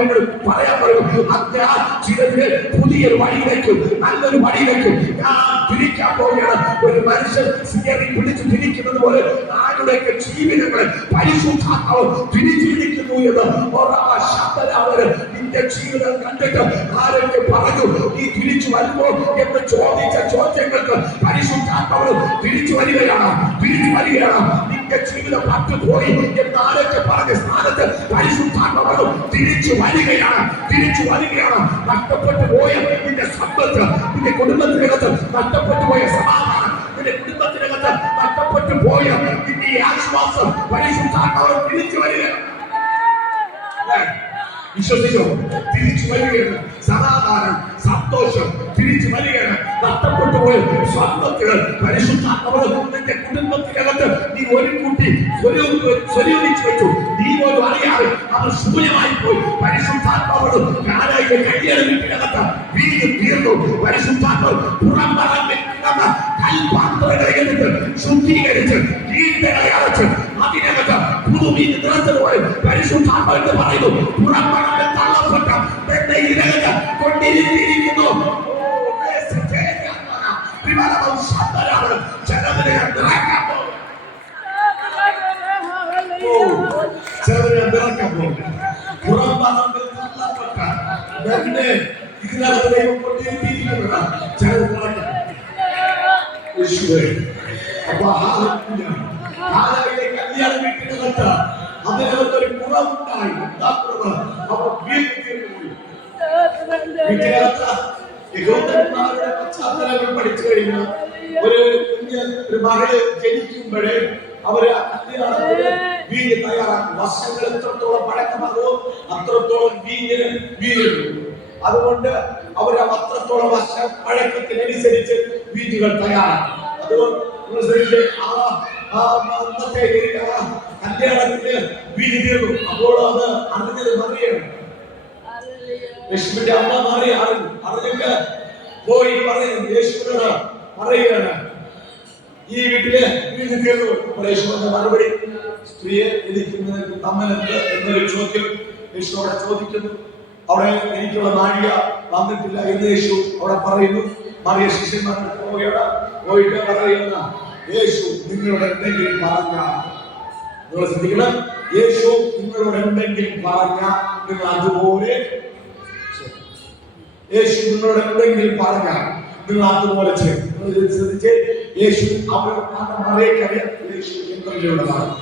പറയാൻ പറയും, അദ്ദേഹം ചിലതിനെ പുതിയൊരു വഴിയിലേക്കും നല്ലൊരു വഴിയിലേക്കും ഞാൻ തിരിക്കാൻ പോവുകയാണ്. ഒരു മനുഷ്യൻ സിയറി പിടിച്ചു തിരിക്കുന്നത് പോലെ ആരുടെയൊക്കെ ജീവിതങ്ങളെ പരിശുദ്ധാത്മാവ് തിരിച്ചിരിക്കുന്നു എന്ന് ശബ്ദരാവര് നിന്റെ ജീവിതം കണ്ടിട്ട് ആരൊക്കെ പറഞ്ഞു നീ തിരിച്ചു വരുമോ എന്ന് ചോദിച്ച ചോദ്യങ്ങൾക്ക് പരിശുദ്ധാത്മാവ് തിരിച്ചു വരികയാണ്. നിന്റെ ജീവിതം പറ്റുപോയി എന്ന് ആരൊക്കെ പറഞ്ഞ സ്ഥാനത്ത് പരിശുദ്ധാത്മാവ് തിരിച്ചു വരികയാണ്. നഷ്ടപ്പെട്ടു പോയ നിന്റെ സമ്പത്ത്, നിന്റെ കുടുംബത്തിനകത്ത് നഷ്ടപ്പെട്ടു പോയ സമാധാനം, നിന്റെ കുടുംബത്തിനകത്ത് നഷ്ടപ്പെട്ടു പോയ നിന്റെ ആശ്വാസം പരിശുദ്ധാത്മാവ് തിരിച്ചു വരികയാണ്. വിശ്വസിച്ചോ? തിരിച്ചു വരികയാണ്. സമാധാനം, സന്തോഷം തിരിച്ചു വരികയാണ്. നഷ്ടപ്പെട്ടു പോയ സ്വന്തത്തികൾ പരിശുദ്ധാത്മാവ് നിന്റെ കുടുംബത്തിനകത്ത് നീ ഒരു കുട്ടി സ്വരൂപിച്ചു വെച്ചു, നീ പോലും അറിയാതെ അവർ ശൂന്യമായി പോയി. പരിശുദ്ധാത്മാവ് കാലയിലെ കല്യാണ വീട്ടിനകത്ത് വീണ്ടും തീർന്നു. പരിശുദ്ധാത്മാവ് പുറം പറമ്പിൽ കൽപാത്രങ്ങളെ എടുത്ത് ശുദ്ധീകരിച്ച് കീഴ്ത്തകളെ അടച്ച് അതിനകത്ത് പുതുമീൻ നിറച്ചതുപോലെ പരിശുദ്ധാത്മാവ് പറയുന്നു, പുറം പറമ്പിൽ തള്ളപ്പെട്ട എന്നെ ഇതിനകത്ത് കൊണ്ടിരിക്കുന്നു. ഇതിനകത്ത് ദൈവം കൊണ്ടിരിക്കുന്നതാണ്. അപ്പൊ കല്യാണ വീട്ടിനകത്ത് അതിനകത്തൊരു കുറവുണ്ടായി. അപ്പൊ വീട്ടിനകത്ത് യഹൂദന്മാരുടെ പശ്ചാത്തലങ്ങൾ പഠിച്ചു കഴിഞ്ഞു. ഒരു മകള് ജനിക്കുമ്പോഴേ അവര് കല്യാണത്തിന് വീട് തയ്യാറാക്കും. വർഷങ്ങൾ എത്രത്തോളം പഴക്കമാകുമോ അത്രത്തോളം വീഞ്ഞിന് വീഴും. അതുകൊണ്ട് അവർ അത്രത്തോളം വർഷം പഴക്കത്തിനനുസരിച്ച് വീഞ്ഞുകൾ തയ്യാറാക്കും. അതുകൊണ്ട് അന്നത്തെ കല്യാണത്തിന് വീട് തീർന്നു. അപ്പോൾ അത് അറിഞ്ഞത് മറിയാണ്. യേശുവിന്റെ അമ്മ മറിയ അറിഞ്ഞിട്ട് പോയി പറയുന്നു, യേശുവിനോട് പറയുകയാണ്, ഈ വീട്ടില് വീട് തീർന്നു. യേശുവിന്റെ മറുപടി, സ്ത്രീയെ എനിക്ക് തമ്മിലെന്ത് എന്നൊരു ചോദ്യം യേശുവോടെ ചോദിക്കുന്നു. അവിടെ എനിക്കുള്ള നാഴിക വന്നിട്ടില്ല എന്ന് യേശു അവിടെ പറയുന്നു. മറിയ ശിഷ്യന്മാരുടെ പോയിട്ട് പറയുന്ന, യേശു നിങ്ങളോട് എന്തെങ്കിലും പറഞ്ഞ, നിങ്ങൾ ശ്രദ്ധിക്കണം, യേശു നിങ്ങളോട് എന്തെങ്കിലും പറഞ്ഞ നിങ്ങൾ അതുപോലെ, യേശു നിങ്ങളോട് എന്തെങ്കിലും പറഞ്ഞ നിങ്ങൾ അതുപോലെ ചെയ്യും. ശ്രദ്ധിച്ച്, യേശു മറിയക്കറിയാം യേശു എന്തെങ്കിലുള്ളതാണ്.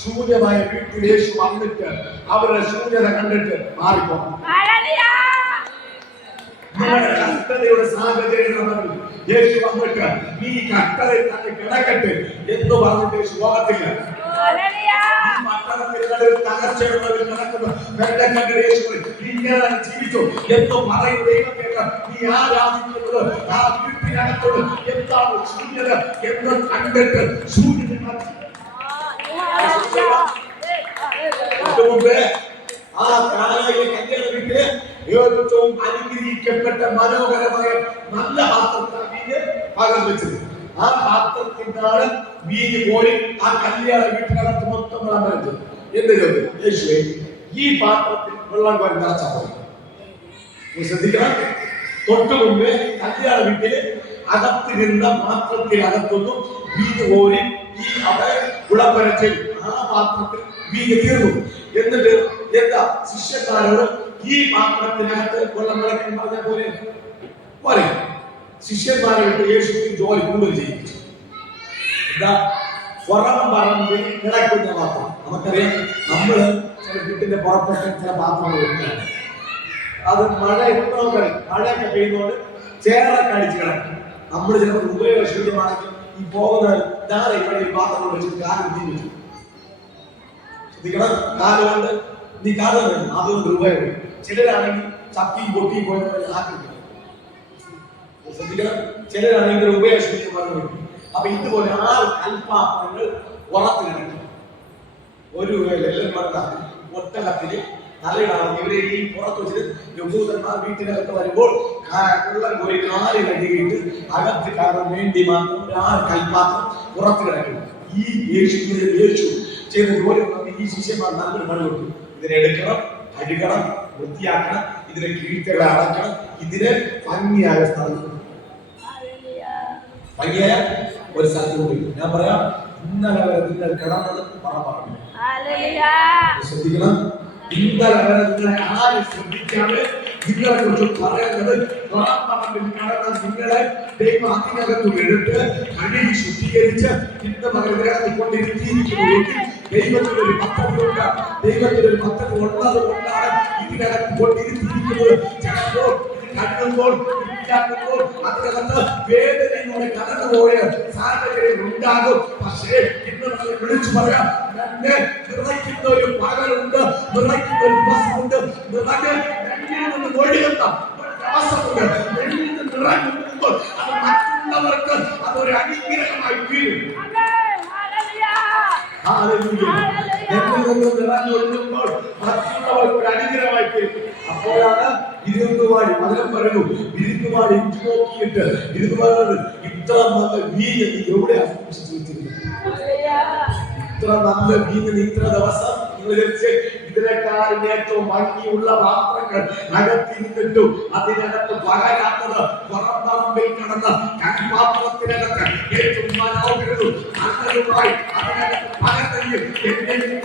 ശൂന്യമായ വീട്ടിൽ യേശു വന്നിട്ട് അവരുടെ ശൂന്യത കണ്ടിട്ട് മാറിപ്പോകും. നിങ്ങളുടെ കഷ്ടതയുടെ സാഹചര്യം യേശു വന്നിട്ട് നീ കഷ്ടതയിൽ തന്നെ കിടക്കട്ടെ എന്ന് പറഞ്ഞിട്ട് യേശു പോകത്തില്ല. തകർച്ചയുള്ളവർ കിടക്കുന്ന ഇങ്ങനെ ജീവിച്ചു എന്ന് പറയുന്ന ദൈവത്തെ നീ ആരാധിക്കുന്നത് ആ വീട്ടിനകത്തോട് എന്താണ് ശൂന്യത എന്ന് കണ്ടിട്ട് ശൂന്യത ആ കാലയിലെ കല്യാണ വീട്ടില് ഏറ്റവും അനുഗ്രഹിക്കപ്പെട്ട മനോഹരമായ നല്ല പാത്രത്തിലാണ് വീഞ്ഞ് പകർന്നു വെച്ചത്. ആ പാത്രത്തിനാണ് വീഞ്ഞ് പോയി ആ കല്യാണ വീട്ടിനകത്ത് മൊത്തം വെള്ളം വെച്ചത്. എന്ത് ചെയ്തു? യേശുവേ, ഈ പാത്രത്തിൽ വെള്ളം കോരി നിറച്ചാൽ പോയി. ശ്രദ്ധിക്കണം, തൊട്ടു മുമ്പ് കല്യാണ വീട്ടില് അകത്തിരുന്ന പാത്രത്തിനകത്തൊന്നും വീഞ്ഞ് കോരി ഈ അവിടെ വിളംബരത്തിൽ ആ പാത്രത്തിൽ വീഞ്ഞ് തീർന്നു. എന്നിട്ട് എന്താ ശിഷ്യന്മാരോട് ഈ പാത്രത്തിനകത്ത് വെള്ളം വിളക്കാൻ പറഞ്ഞ പോലെ ശിഷ്യന്മാരെ വിട്ട് യേശുവിന് ജോലി കൂടുതൽ ചെയ്യിപ്പിച്ചു. എന്താ? പുറം പറമ്പിൽ കിടക്കുന്ന പാത്രം. നമുക്കറിയാം, നമ്മള് ചില വീട്ടിന്റെ പുറത്തൊക്കെ ചില പാത്രങ്ങൾ വെക്കുകയാണ്. അത് മഴ എപ്പോഴും മഴയൊക്കെ പെയ്യുന്നതുകൊണ്ട് ചേറൊക്കെ അടിച്ച് കിടക്കും. നമ്മൾ ചിലപ്പോൾ ഉപയോഗശൂന്യമാണെങ്കിൽ ഈ പോകുന്ന ഞാനെ ഇവിടെ ഈ പാത്രം വെച്ചിട്ട് കാലം നീ വെച്ചു ശ്രദ്ധിക്കണം. കാലുകൊണ്ട് നീ കാലം വേണം, അതുകൊണ്ട് ഉപയോഗം. ചിലരാണെങ്കിൽ ചപ്പിയും പൊട്ടിയും പോയി ആക്കില്ല. ശ്രദ്ധിക്കണം. ചിലരാണെങ്കിൽ ഉപയോഗശൂന്യമായി വെക്കും. അപ്പൊ ഇതുപോലെ 6 കൽപ്പാത്രങ്ങൾ ഉറത്ത് കിടക്കും. ഒരു ഒട്ടകത്തില് തലയിടാണ്. ഇവരെ ഈ പുറത്ത് വെച്ചിട്ട് യഹൂദന്മാർ വീട്ടിനകത്ത് വരുമ്പോൾ വെള്ളം കോരി 4 കഴുകിയിട്ട് അകത്ത് കയറാൻ വേണ്ടി മാത്രം 6 കൽപ്പാത്രം പുറത്ത് കിടക്കും. ഈ യേശു ചെയ്ത ജോലി ഈ ശിഷ്യന്മാർ നല്ലൊരു പണി കൊടുക്കും. ഇതിനെ എടുക്കണം, കഴുകണം, വൃത്തിയാക്കണം, ഇതിനെ കീഴ്ത്തകളെ അടയ്ക്കണം, ഇതിന് ഭംഗിയായ സ്ഥലം, ഭംഗിയായ ഒരു സ്ഥലത്ത് കൂടി. ഞാൻ പറയാം, ഇന്നലെ വരെ നിങ്ങൾ കിടന്നത് പറഞ്ഞു ശ്രദ്ധിക്കണം. ഇന്നലെ വരെ നിങ്ങളെ ആര് ശ്രദ്ധിക്കാതെ നിങ്ങളെ കുറിച്ച് പറയുന്നത് കിടന്ന നിങ്ങളെ ദൈവം അതിനകത്ത് എടുത്ത് കഴുകി ശുദ്ധീകരിച്ച് ഇന്ന് മകരത്തിനകത്ത് കൊണ്ടിരുത്തിയിരിക്കുന്നുവെങ്കിൽ ദൈവത്തിനൊരു പദ്ധതിയുണ്ട്. ദൈവത്തിനൊരു പദ്ധതി ഉള്ളത് കൊണ്ടാണ് ഇതിനകത്ത് കൊണ്ടിരുത്തിയിരിക്കുന്നത്. ചിലപ്പോൾ കണ്ടുമ്പോൾ അതിനകത്ത് വേദനയോടെ കടന്നുപോയ സാഹചര്യം ഉണ്ടാകും. പക്ഷേ ഇന്ന് നമ്മൾ വിളിച്ചു പറയാം, എന്നെ നിറയ്ക്കുന്ന ഒരു പകലുണ്ട്, നിറയ്ക്കുന്ന ഒരു ദിവസമുണ്ട്, നിറഞ്ഞ് ഒഴുകുന്ന ദിവസമുണ്ട്. നിറഞ്ഞുമ്പോൾ അത് മറ്റുള്ളവർക്ക് അതൊരു അനുഗ്രഹമായി തീരും. നിറഞ്ഞൊഴുകുമ്പോൾ മറ്റുള്ളവർക്ക് ഒരു അനുഗ്രഹമായി തീരും. അപ്പോഴാണ് ഇരുന്നുപാടി മകരം പറയുന്നു, ഇരുന്നുപാടി നോക്കിയിട്ട് ഇരുന്നുപാട് ഇത്ര നല്ല വീഞ്ഞ് നീ എവിടെ ആഘോഷിച്ചു വെച്ചിരുന്നത്? ഇത്ര നല്ല വീഞ്ഞ് ഇത്ര ദിവസം ഇതിനേക്കാളും ഏറ്റവും ഭംഗിയുള്ള പാത്രങ്ങൾ അകത്തിരുന്നിട്ടും അതിനകത്ത് പകരാത്തത് പുറംപറമ്പിൽ കിടന്ന കൽപാത്രത്തിനകത്ത് ഏറ്റവും മനോഹരവും നല്ലതുമായി അതിനകത്ത് പകർന്നെങ്കിൽ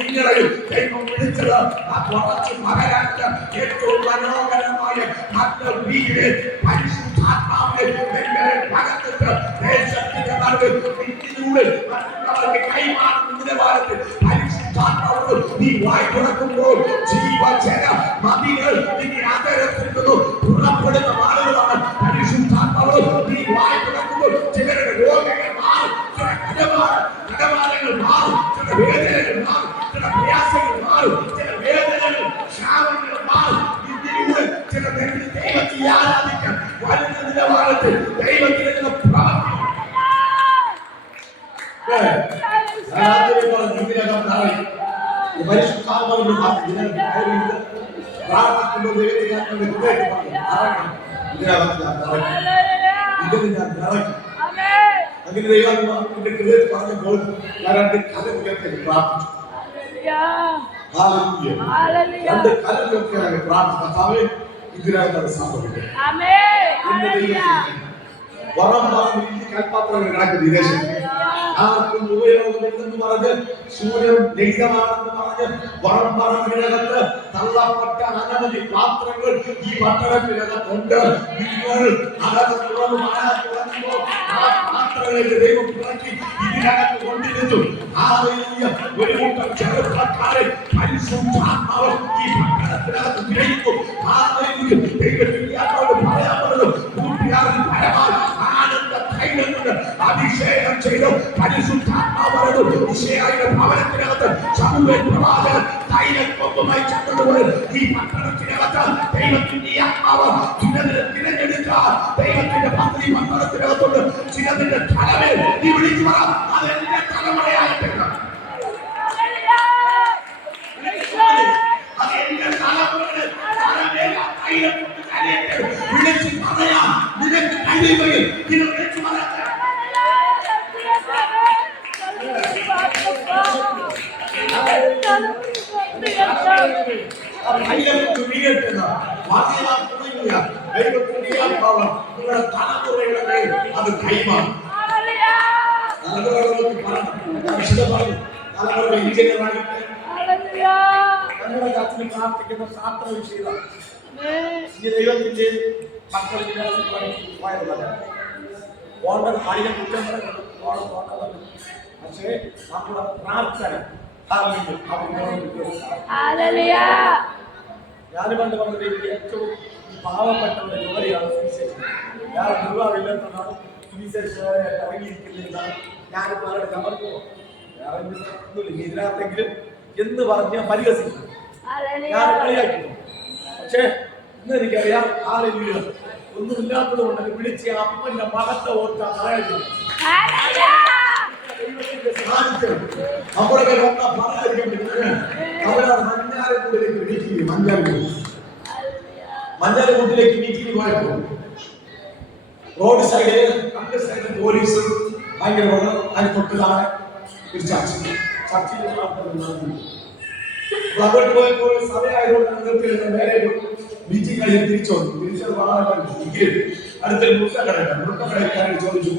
നിങ്ങളെയും ദൈവം വിളിച്ചത് ആ കുറച്ച് പകരാത്ത ഏറ്റവും മനോഹരമായ നല്ല വീട് പരിശുദ്ധാത്മാവിനെ നിങ്ങളെ പകർന്നിട്ട് ദേശത്തിന്റെ നടുവിൽ ഇതിലൂടെ മറ്റുള്ളവർക്ക് കൈമാറുന്ന നിലവാരത്തിൽ പരിശുദ്ധാത്മാവ് നീ വായി തുറക്കുമ്പോൾ ജീവജല നദികൾ നിന്റെ അതരത്തിൽ നിന്നും പുറപ്പെടുന്ന ആളുകളാണ് പരിശുദ്ധാത്മാവ്. നീ വായി തുറക്കുമ്പോൾ ചിലരുടെ രോഗങ്ങൾ മാറും, ചില കടഭാരങ്ങൾ മാറും, ചില വേദനകൾ മാറും, ചില പ്രയാസങ്ങൾ മാറും, ചില വേദനകൾ ശാപങ്ങൾ മാറും. ഇതിലൂടെ ചില ദൈവത്തെ ആരാധിക്കാൻ വരുന്ന നിലവാരത്തിൽ ദൈവത്തിന് പ്രവർത്തിക്കും. പരിശുദ്ധാത്മാവിന്റെ പ്രാർത്ഥിക്കുമ്പോൾ അങ്ങനെ ദൈവത്തിന്റെ ഹൃദയത്തിൽ പറഞ്ഞപ്പോൾ ഞാൻ 2 കലം ഉയർത്തി പ്രാർത്ഥിച്ചു. 2 കലം ഉയർത്തി പ്രാർത്ഥിച്ചു. ഇതിനകത്ത് സംഭവിക്കും. കൽപ്പാത്രങ്ങൾ കിടക്കുന്ന വിദേശം ആർക്കും ഉപയോഗമില്ലെന്ന് പറഞ്ഞ് സൂര്യൻ രഹിതമാണെന്ന് പറഞ്ഞ് പറമ്പിനകത്ത് തള്ളപ്പെട്ട അനവധി പാത്രങ്ങൾ ഈ പട്ടണത്തിനകത്തുണ്ട്. നിങ്ങൾ അകത്ത് തുറന്നുമ്പോൾ ആ പാത്രങ്ങളിലേക്ക് ദൈവം പുറക്കി ഇതിനകത്ത് കൊണ്ടിരുന്നു. ഒരു കൂട്ടം ചെറുപ്പക്കാരെ പരിശുദ്ധാത്മാവ് ഈ പട്ടണത്തിനകത്ത് ഗ്രഹിക്കും. ദൈവത്തിന്റെ ആത്മാവ് പറയാൻ പറഞ്ഞു, അഭിഷേകം ചെയ്തു. പരിശുദ്ധാത്മാവ് ഈശോയുടെ ഭവനത്തിനകത്ത് ശമൂവേൽ പ്രവാചകൻ തൈലക്കൊമ്പുമായി ചെന്നതുപോലെ ഈ പട്ടണത്തിനകത്ത് ദൈവത്തിന്റെ ആത്മാവ് ചിലതിനെ തിരഞ്ഞെടുക്കാൻ ദൈവത്തിന്റെ പദ്ധതി പട്ടണത്തിനകത്തുണ്ട്. ചിലതിന്റെ തലമേൽ നീ വിളിച്ചു പറ, അതെന്റെ തലമുറയായിട്ട് അതെന്റെ തലമുറയുടെ തലമേൽ വിളിച്ചു പറയാം. നിനക്ക് കഴിയുമെങ്കിൽ ഇത് വിളിച്ചു പറയാം. അത് കൈമാറും. ഞങ്ങളുടെ കത്തിന് പ്രാർത്ഥിക്കുന്ന പ്രാർത്ഥന ചെയ്ത ദൈവത്തിന്റെ മക്കൾ പോയതല്ല. ഓണ്ടത് പണിയെ കുറ്റം പറയുന്നത് പക്ഷേ നമ്മുടെ പ്രാർത്ഥന ഞാൻ പണ്ട് പറഞ്ഞത് ഏറ്റവും പാവപ്പെട്ടവരുടെ ജോലിയാണ് സുവിശേഷം. ഞാൻ നിർവാഹമില്ലാത്തതാണ് സുവിശേഷം ഇറങ്ങിയിരിക്കുന്നതാണ് ഞാൻ അവരുടെ കമർക്കോ ഒന്നുമില്ല. ഇതിനകത്തെങ്കിലും എന്ന് പറഞ്ഞ് പരിഹസിക്കും, ഞാൻ കളിയാക്കുന്നു. പക്ഷേ ഇന്ന് എനിക്കറിയാം ആളില്ല, ഒന്നുമില്ലാത്തത് കൊണ്ട് വിളിച്ച് അപ്പന്റെ മകത്തെ ഓർക്കാൻ പറയാനില്ല. അവിടെ മഞ്ഞാലക്കൂട്ടിലേക്ക് മീറ്റിംഗ് പോയപ്പോ റോഡ് സൈഡില് രണ്ട് സൈഡിൽ പോലീസ് ഭയങ്കര അതിന് തൊട്ട് താഴെ ഒരു ചർച്ച ചർച്ചയിൽ അങ്ങോട്ട് പോയപ്പോൾ സഭയായതുകൊണ്ട് വേറെ ഒരു മീറ്റിംഗ് കഴിഞ്ഞ് തിരിച്ചു അടുത്തൊരു മുട്ടക്കടക്കാരൻ ചോദിച്ചു.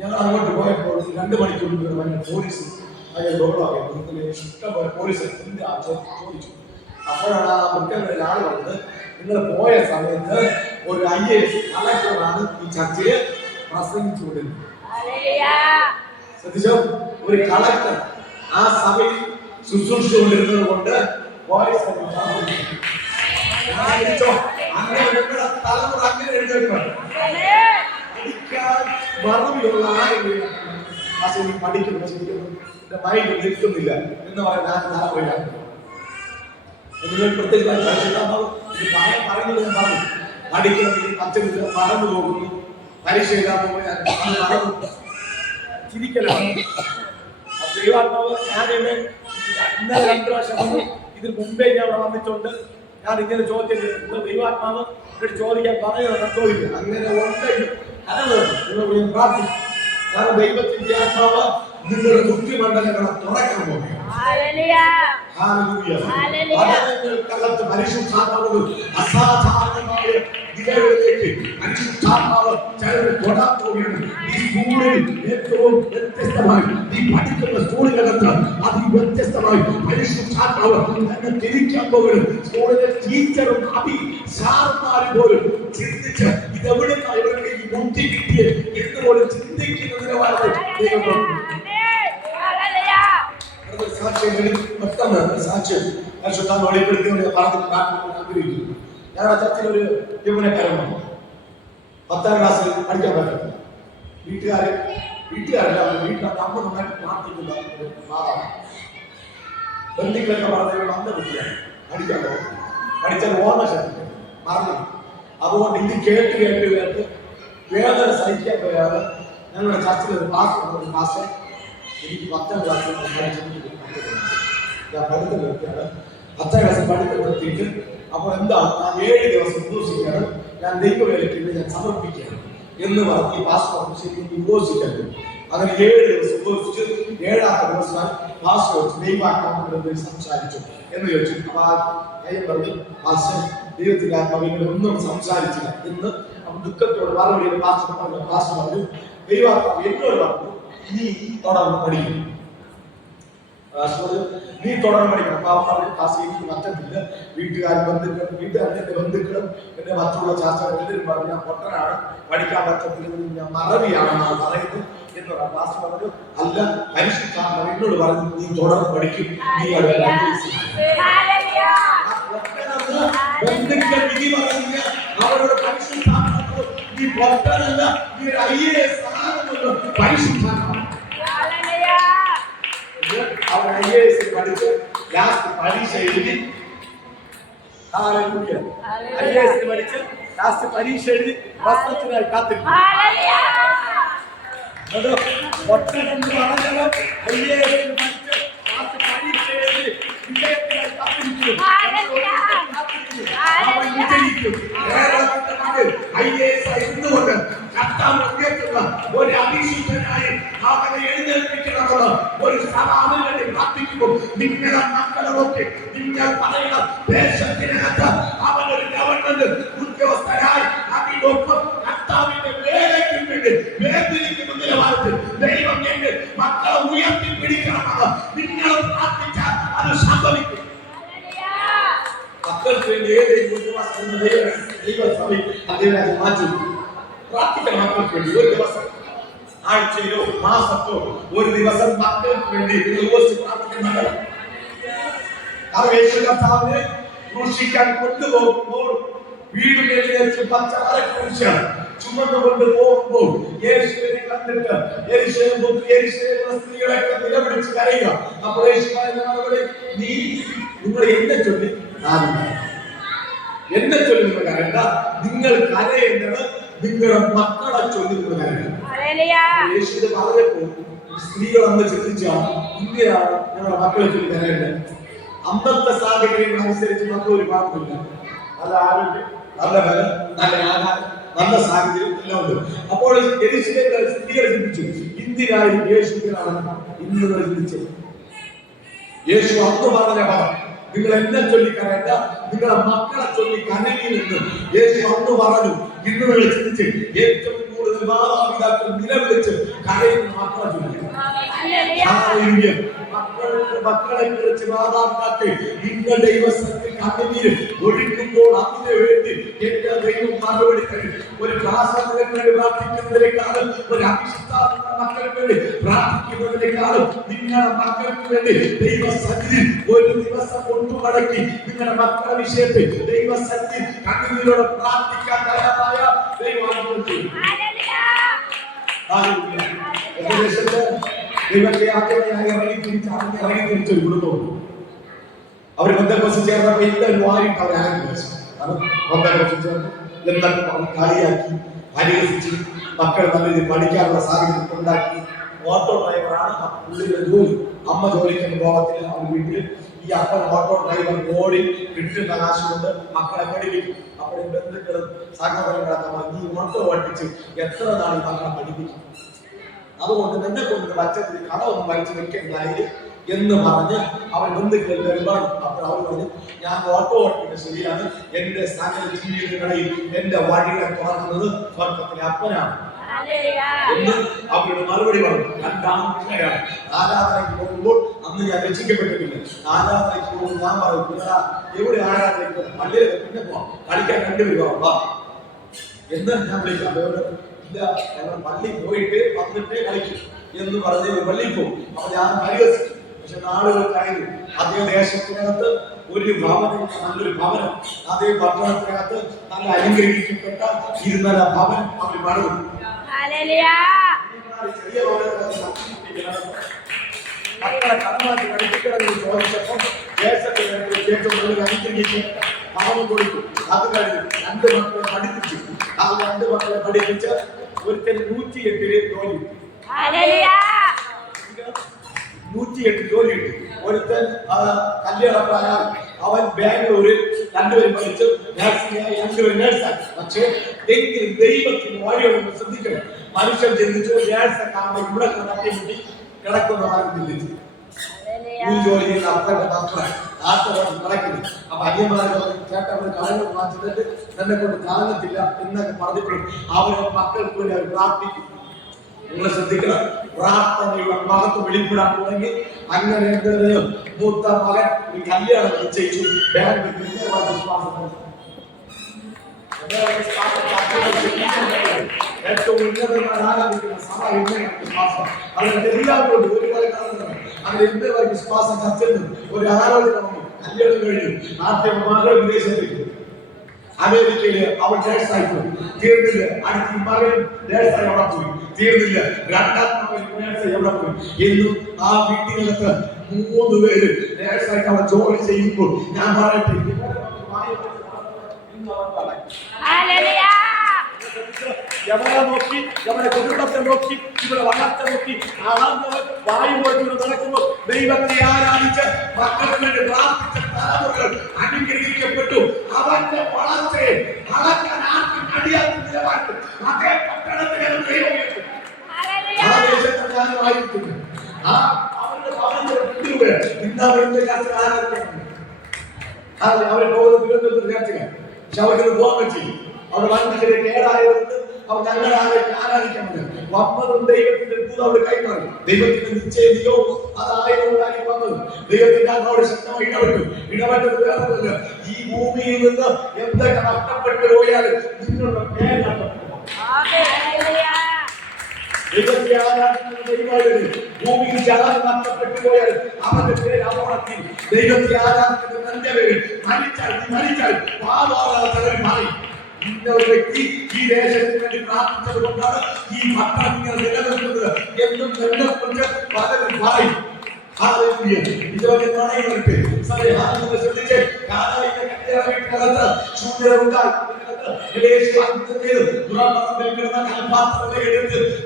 ഞങ്ങൾ അങ്ങോട്ട് പോയപ്പോൾ 2 മണിക്കൂർ പോലീസ് ഭയങ്കര ബഹളമായിരുന്നു. ഇഷ്ടംപോലെ പോലീസ് ചോദിച്ചു. അപ്പോഴാണ് ആ മുട്ടക്കടയിൽ ആൾ വന്നത്, നിങ്ങൾ പോയ സമയത്ത് ഒരു IAS കളക്ടറാണ് ഈ ചർച്ചയിൽ പ്രസംഗിച്ചുകൊണ്ടിരുന്നത്. ശ്രദ്ധിച്ചോ, ഒരു കളക്ടർ ആ സഭയിൽ ശുശ്രൂഷിച്ചുകൊണ്ടിരുന്നത് കൊണ്ട് വോയിസ് അങ്ങനെ നിങ്ങളുടെ തലമുറ അങ്ങനെ എഴുന്നേൽക്കണം. പഠിക്കാൻ മറവിലുള്ള ആരെങ്കിലും പഠിക്കുന്നു, എന്റെ മൈൻഡ് നിൽക്കുന്നില്ല എന്ന് പറയാൻ ഞാൻ താല്പര്യമാണ്. പ്രത്യേകിച്ച് പറയുന്നത് ഞാൻ പറഞ്ഞു, പഠിക്കണമെങ്കിൽ അച്ഛൻ മറന്നു പോകുന്നു, പരീക്ഷ എഴുതാൻ പോകുമ്പോൾ ഞാൻ മറന്നു ചിരിക്കലാണ്. ദൈവാത്മാവ് ഞാനിവിടെ ഇന്നലെ 2 വർഷം ഇതിന് മുമ്പേ ഞാൻ അവിടെ വന്നിട്ടുണ്ട്. ഞാൻ ഇങ്ങനെ ചോദിച്ചത് ദൈവാത്മാവ് ഇവിടെ ചോദിക്കാൻ പറയുന്നത് ചോദിക്കുക. അങ്ങനെ ഉണ്ടെങ്കിൽ നിങ്ങൾ പ്രാർത്ഥിക്കും. കാരണം ദൈവത്തിന്റെ ആത്മാവ് നിങ്ങളുടെ ബുദ്ധിമണ്ഡലങ്ങളെ തുറക്കാൻ പോകുന്നു. അസാധാരണമായ നിലകളിലേക്ക് പരിശുദ്ധാത്മാവ് തൊടാൻ പോവുകയാണ്. ഈ സ്കൂളിൽ ഏറ്റവും വ്യത്യസ്തമായി ഈ പഠിക്കുന്ന സ്കൂളിനകത്ത് അതിവ്യത്യസ്തമായി പരിശുദ്ധാത്മാവ് തന്നെ തിരിക്കാൻ പോകുന്നു. സ്കൂളിലെ ടീച്ചറും സാർമാരും പോലും ചിന്തിച്ച് ഇതെവിടുന്ന ഇവർക്ക് ഈ ബുദ്ധി കിട്ടിയ എന്നുപോലും ചിന്തിക്കുന്ന നിലവാരത്തിൽ സാക്ഷ്യം പരിശുദ്ധാത്മാവ് വെളിപ്പെടുത്തി പറഞ്ഞിട്ട് ആഗ്രഹിക്കുന്നു. ഞാൻ ആ ചർച്ചയിൽ ഒരു യൗവനക്കാരൻ വന്നു. 10ാം ക്ലാസ്സിൽ പഠിക്കാൻ പറ്റും. വീട്ടുകാരല്ല വീട്ടിൽ അമ്മ നന്നായിട്ട് പ്രാർത്ഥിക്കുന്ന മാതാവ്. ബന്ധുക്കളൊക്കെ പറഞ്ഞ വന്ന കുട്ടിയാണ് പഠിക്കാൻ പോകും. പഠിച്ചാൽ ഓർമ്മ ശക്തി മറന്നു. അതുകൊണ്ട് ഇത് കേട്ട് കേട്ട് കേട്ട് വേദന സഹിക്കാൻ പോയാൽ ഞങ്ങളുടെ ചർച്ചയിൽ ഒരു ക്ലാസ് എനിക്ക് 10ാം ക്ലാസ്സിൽ ഞാൻ പഠിത്തം നിർത്തിയാണ്. 10ാം ക്ലാസ്സിൽ പഠിത്തം നിർത്തിയിട്ട് അപ്പോൾ എന്താണ് ഞാൻ 7 ദിവസം ഉപവസിക്കുകയാണ്, ഞാൻ ദൈവവേലയ്ക്ക് ഞാൻ സമർപ്പിക്കുകയാണ് എന്ന് പറഞ്ഞ് ഈ പാസ്റ്റർ ശരിക്കും ഉപവസിക്കാൻ. അങ്ങനെ 7 ദിവസം ഉപവസിച്ച് 7ാമത്തെ ദിവസം പാസ്റ്റർ വെച്ച് ദൈവാത്മാവിനോട് സംസാരിച്ചു എന്ന് ചോദിച്ചു. അപ്പൊ ആ കാര്യം പറഞ്ഞു, പാസ്റ്റർ ദൈവത്തിന്റെ ആത്മാവിനെ ഒന്നും സംസാരിച്ചില്ല എന്ന് ദുഃഖത്തോട് മറുപടി പാസ്റ്റർ പറഞ്ഞു. ദൈവാത്മാവ് എന്നോട് പറഞ്ഞു, നീ തുടർന്ന് പഠിക്കും. നീ തുടർന്ന് പഠിക്കണം. പാവം പറഞ്ഞു, എനിക്ക് മറ്റത്തില്ല, വീട്ടുകാരുടെ ബന്ധുക്കളും എന്റെ മറ്റുള്ള ചാച്ചകളും എല്ലാവരും പറഞ്ഞു ഞാൻ പൊട്ടനാണ്, പഠിക്കാൻ പറ്റത്തില്ല, ഞാൻ മറവിയാണെന്നാണ് പറയുന്നത് എന്ന് പാസ്റ്റർ പറഞ്ഞു. അല്ല, പരിശുദ്ധാത്മാവ് എന്നോട് പറഞ്ഞു നീ തുടർന്ന് പഠിക്കും. നീ ബന്ധുക്കൾ വിധി പറഞ്ഞില്ല, അവരോട് പരിശുദ്ധാത്മാവ് നീ പൊട്ടനല്ല, നീ ഒരു IAS ആണെന്നല്ലോ പരിശുദ്ധാത്മാവ്. അവർ IAS പഠിച്ച് ലാസ്റ്റ് പരീക്ഷ എഴുതി. IAS പഠിച്ച് ലാസ്റ്റ് പരീക്ഷ എഴുതി പ്രശ്നത്തിനായി കാത്തിരിക്കും. ഒട്ടനെന്ന് പറഞ്ഞവർ IAS പഠിച്ച് ലാസ്റ്റ് പരീക്ഷ എഴുതി വിജയത്തിനായി കാത്തിരിക്കും. അവൻ വിജയിക്കും. IAS എന്തുകൊണ്ട് കർത്താവ് ഉയർത്തുന്ന ഒരു അഭിഷിക്തനായി അവനെ എഴുന്നേൽപ്പിക്കണമെന്ന് ഒരു സമാധാനത്തെ പ്രാർത്ഥിക്കുമ്പോൾ നിങ്ങളുടെ മക്കളൊക്കെ നിങ്ങൾ പറയുന്ന ദേശത്തിനകത്ത് അവനൊരു ഗവൺമെന്റ് ഉദ്യോഗസ്ഥരായി അതിനൊപ്പം കർത്താവിന്റെ വേലയ്ക്ക് വേണ്ടി വേർതിരിക്കുന്ന നിലവാരത്തിൽ ദൈവം എന്റെ മക്കളെ ഉയർത്തിപ്പിടിക്കണമെന്ന് നിങ്ങൾ പ്രാർത്ഥിച്ചാൽ അത് സംഭവിക്കും. മക്കൾക്ക് വേണ്ടി ഏതെങ്കിലും ദൈവസഭയിൽ അദ്ദേഹം മാറ്റും. പ്രാർത്ഥിക്കണം മക്കൾക്ക് വേണ്ടി. ഒരു ദിവസം ആഴ്ചയിലോ മാസത്തോ ഒരു ദിവസം മക്കൾക്ക് വേണ്ടി പ്രാർത്ഥിക്കുന്നുണ്ട്. അത് യേശു കർത്താവിനെ ക്രൂശിക്കാൻ കൊണ്ടുപോകുമ്പോൾ വീടുകളിൽ വെച്ച് പച്ചമരക്കുരിശ് ചുമന്നുകൊണ്ട് പോകുമ്പോൾ യേശുവിനെ കണ്ടിട്ട് യെരൂശലേമിലെ സ്ത്രീകളൊക്കെ നിലവിളിച്ച് കരയുക. അപ്പോൾ യേശു പറയുന്ന മറുപടി, നിങ്ങൾ എന്നെ ചൊല്ലി എന്നെ ചൊല്ലി നിങ്ങൾ കരയണ്ട, നിങ്ങൾ കരയേണ്ടത് നിങ്ങളുടെ മക്കളെ ചൊല്ലി നിങ്ങൾ കരയണം. യേശുവിനെ പറഞ്ഞപ്പോൾ സ്ത്രീകൾ അന്ന് ചിന്തിച്ചാണ്, ഇങ്ങനെയാണ് ഞങ്ങളുടെ മക്കളെ ചൊല്ലി കരയേണ്ടത്. അന്നത്തെ സാഹചര്യങ്ങൾ അനുസരിച്ച് നമുക്ക് ഒരു പാട്ടില്ല. നല്ല ആരോഗ്യം, നല്ല ബലം, നല്ല ആഹാരം, നല്ല സാഹചര്യം എല്ലാം ഉണ്ട്. അപ്പോൾ യെരൂശലേമിലെ സ്ത്രീകൾ ചിന്തിച്ചു, ഇന്ത്യനായി യേശു ഇന്ന് ചിന്തിച്ചത്. യേശു അന്ന് പറഞ്ഞ പദം, നിങ്ങൾ എന്നെ ചൊല്ലിക്കരയണ്ട, നിങ്ങളെ മക്കളെ ചൊല്ലി കരയിലെന്ന് യേശു അന്ന് പറഞ്ഞു. ഇന്ന് നിങ്ങൾ ചിന്തിച്ച് ഏറ്റവും കൂടുതൽ മാതാപിതാക്കൾ നിലവിളിച്ച് കരയുന്ന മക്കളെ ചൊല്ലി. മക്കളെ കുറിച്ച് മാതാപിതാക്കൾ നിങ്ങൾ ദൈവസന്നിധിയിൽ കണ്ണുനീര് ഒഴുക്കുമ്പോൾ അതിനു വേണ്ടി എന്റെ ദൈവം മറുപടി തരും. ഒരു പ്രാർത്ഥനയ്ക്ക് വേണ്ടി പ്രാർത്ഥിക്കുന്നതിനേക്കാളും ഒരു അഭിഷിക്ത മക്കൾക്ക് വേണ്ടി പ്രാർത്ഥിക്കുന്നതിനേക്കാളും നിങ്ങളുടെ മക്കൾക്ക് വേണ്ടി ദൈവസന്നിധിയിൽ ഒരു ദിവസം കൊണ്ടുമടക്കി നിങ്ങളുടെ മക്കളുടെ വിഷയത്തിൽ ദൈവസന്നിധിയിൽ കണ്ണുനീരോടെ പ്രാർത്ഥിക്കാൻ തയ്യാറായ ദൈവം ദൈവത്തെ ആദ്യമായി ഇറങ്ങി തിരിച്ചൊരു കുടുംബമുണ്ട്. അവർ ബന്ധപ്പെട്ട് ചേർന്നപ്പോൾ എല്ലാവരും ആരും അവരെ ആഗ്രഹിച്ചു. ബന്ധപ്പെട്ട് ചേർന്ന് എന്തൊക്കെ കളിയാക്കി പരിഹസിച്ച് മക്കൾ നല്ല രീതിയിൽ പഠിക്കാനുള്ള സാഹചര്യം ഉണ്ടാക്കി. ഓട്ടോ ഡ്രൈവറാണ് പുള്ളിയുടെ ജോലി. അമ്മ ജോലിക്കൊന്നും പോകത്തില്ല. അവർ വീട്ടിൽ ഈ അപ്പൻ ഓട്ടോ ഡ്രൈവർ ഓടി കിട്ടുന്ന കാശ് കൊണ്ട് മക്കളെ പഠിപ്പിക്കും. അപ്പോൾ ബന്ധുക്കളും സഹോദരങ്ങളൊക്കെ ഈ ഓട്ടോ പഠിപ്പിച്ച് എത്ര നാൾ മക്കളെ പഠിപ്പിക്കും, അതുകൊണ്ട് നിന്നെ കൊണ്ട് വച്ചത്തിൽ കടമൊന്നും വരച്ച് വെക്കേണ്ടായി എന്ന് പറഞ്ഞ് അവൻ ബന്ധുക്കൾ ഒരുപാട്. അപ്പോൾ അവർ പറഞ്ഞു, ഞാൻ ഓട്ടോ ഓട്ടിക്കുന്നത് ശരിയാണ്, എന്റെ സകല ജീവിതങ്ങളിൽ എന്റെ വഴികളെ തുറക്കുന്നത് സ്വർഗത്തിലെ അപ്പനാണ് എന്ന് അവരുടെ മറുപടി പറഞ്ഞു. രണ്ടാം പിള്ളയാണ്. ആരാധനയ്ക്ക് പോകുമ്പോൾ അന്ന് ഞാൻ രക്ഷിക്കപ്പെട്ടിട്ടില്ല. ആരാധനയ്ക്ക് പോകുമ്പോൾ ഞാൻ പറയും, എവിടെ ആരാധനയ്ക്ക് പോകും, പള്ളിയിലൊക്കെ പിന്നെ പോവാം, കളിക്കാൻ കണ്ടുവരുവാ എന്ന് ഞാൻ വിളിക്കാം. അതേപോലെ ഞങ്ങൾ പള്ളി പോയിട്ട് വന്നിട്ടേ കളിക്കും എന്ന് പറഞ്ഞ് പള്ളിയിൽ പോകും. അപ്പൊ ഞാൻ പരിഹസിക്കും. പക്ഷെ നാളുകൾ കഴിഞ്ഞു. അതേ ദേശത്തിനകത്ത് ഒരു ഭവനം, നല്ലൊരു ഭവനം, അതേ പട്ടണത്തിനകത്ത് നല്ല അലങ്കരിക്കപ്പെട്ട ഇരുന്നല ഭവനം അവർ പണിതു. ചെറിയ മക്കളെ കടമാറ്റി പഠിപ്പിക്കണമെന്ന് ചോദിച്ചപ്പോൾ ദേശത്തിന് ഭവനം കൊടുത്തു. അത് കഴിഞ്ഞ് 2 മക്കളെ പഠിപ്പിച്ചു. ആ 2 മക്കളെ പഠിപ്പിച്ച് ഒരുത്തൻ 108 ജോലി, 108 ജോലി കിട്ടി. ഒരുത്തൻ കല്യാണപ്രായം, അവൻ ബാംഗ്ലൂരിൽ 2 പേരും പഠിച്ചു നഴ്സിംഗായി, 2 പേരും നഴ്സായി. പക്ഷേ എങ്കിലും ദൈവത്തിന് വഴിയൊന്നും ശ്രദ്ധിക്കണം. മനുഷ്യൻ ചിന്തിച്ചു നേഴ്സൊക്കെ ആകുമ്പോൾ ഇവിടെ തട്ടിമുട്ടി കിടക്കുന്നവരും ചിന്തിച്ചു ഈ ജോലി ചെയ്യുന്ന അപ്പന്റെ മക്കളെ ആർക്കും കിടക്കുന്നു. അപ്പൊ അന്യന്മാരെ ചേട്ടൻ കടകൾ മാറ്റിട്ട് എന്നെ കൊണ്ട് കാണത്തില്ല എന്നൊക്കെ പറഞ്ഞപ്പോഴും അവരുടെ മക്കൾക്ക് വേണ്ടി അവർ പ്രാർത്ഥിക്കും. നിങ്ങൾ ശ്രദ്ധിക്കണം, പ്രാർത്ഥനയുടെ മഹത്വം വെളിപ്പെടാൻ തുടങ്ങി. അങ്ങനെ മൂത്ത മകൻ ഈ കല്യാണം നിശ്ചയിച്ചു. ഏറ്റവും ഉന്നതമായ ആരാധിക്കുന്ന സഭ വിശ്വാസം. അതിന്റെ എല്ലാവരോടും ഒരുപോലെ കാണുന്നത്. അങ്ങനെ എന്തുമായി വിശ്വാസം ചർച്ചയും ഒരു ആലോചന വന്നു. കല്യാണം കഴിഞ്ഞു. ആദ്യം മകൾ വിദേശത്തേക്ക് അമേരിക്കയില് അവൻ നേഴ്സായി പോയി. തീർന്നില്ല. അടുത്ത മകൻ നേഴ്സായി എവിടെ പോയി. തീർന്നില്ല. രണ്ടാമത്തെ മകൻ നേഴ്സായി എവിടെ പോയി. എന്നും ആ വീട്ടിനകത്ത് 3 പേര് നേഴ്സായിട്ട് അവൻ ജോലി ചെയ്യുമ്പോൾ ഞാൻ പറയട്ടെ, എവിടെ നോക്കി, എവിടെ കുടുംബത്തെ നോക്കി, ഇവിടെ വളർച്ച നോക്കി അളന്നവർ വായുപോയിട്ട് നടക്കുമ്പോൾ ദൈവത്തെ ആരാധിച്ച് മക്കൾക്ക് വേണ്ടി പ്രാർത്ഥിച്ച തലമുറകൾ അനുഗ്രഹിക്കപ്പെട്ടു. അവന്റെ വളർച്ചയെ അളക്കാൻ ആർക്കും കഴിയാത്ത നിലവാരത്തിൽ അതേ പട്ടണത്തിലെ ദൈവം ആ ദേശത്തെ ഞാനുമായിരിക്കുന്നു. ആ അവരുടെ ഭവനത്തിലെ ഇന്ന് അവരുടെ ചർച്ച ആരാധിക്കുന്നു. അവർ പോകുന്ന തിരുവനന്തപുരത്ത് ചർച്ചകൾ. പക്ഷെ അവർക്ക് പോകാൻ പറ്റില്ല. അവിടെ വന്നിട്ട് കേടായതുകൊണ്ട് അവർ ഞങ്ങളെ ആരാധിക്കാൻ പറ്റും. വന്നതും ദൈവത്തിന്റെ ദൂതം അവിടെ കൈമാറി. ദൈവത്തിന്റെ നിശ്ചയിയോ അതായതുകൊണ്ടാണ് വന്നത്. ദൈവത്തിന്റെ അങ്ങോട്ട് ശക്തമായി ഇടപെട്ടത് വേറൊന്നുമില്ല. ഈ ഭൂമിയിൽ നിന്ന് എന്തൊക്കെ നഷ്ടപ്പെട്ടു പോയാലും നിങ്ങളുടെ പേര് നഷ്ടപ്പെട്ടു. ദൈവത്തെ ആരാധിക്കുന്ന ദൈവമാണ്. ഭൂമിയിൽ ജലം നഷ്ടപ്പെട്ടു പോയാൽ അവന്റെ പേര് അവോളത്തിൽ ദൈവത്തെ ആരാധിക്കുന്ന തന്റെ പേര് മരിച്ചാൽ പാതാളത്തിൽ മാറി. ഇന്ന ഒരു വ്യക്തി ഈ ദേശത്തിന് വേണ്ടി പ്രാർത്ഥിച്ചത് കൊണ്ടാണ് ഈ പട്ടണം ഇങ്ങനെ നിലനിൽക്കുന്നത് എന്നും എന്നെക്കുറിച്ച് പലരും പറയും. ഇതുവരെ നുണയുണ്ട്. ശ്രദ്ധിച്ച് കാനായിലെ കല്യാണ ശൂന്യത ഉണ്ടായി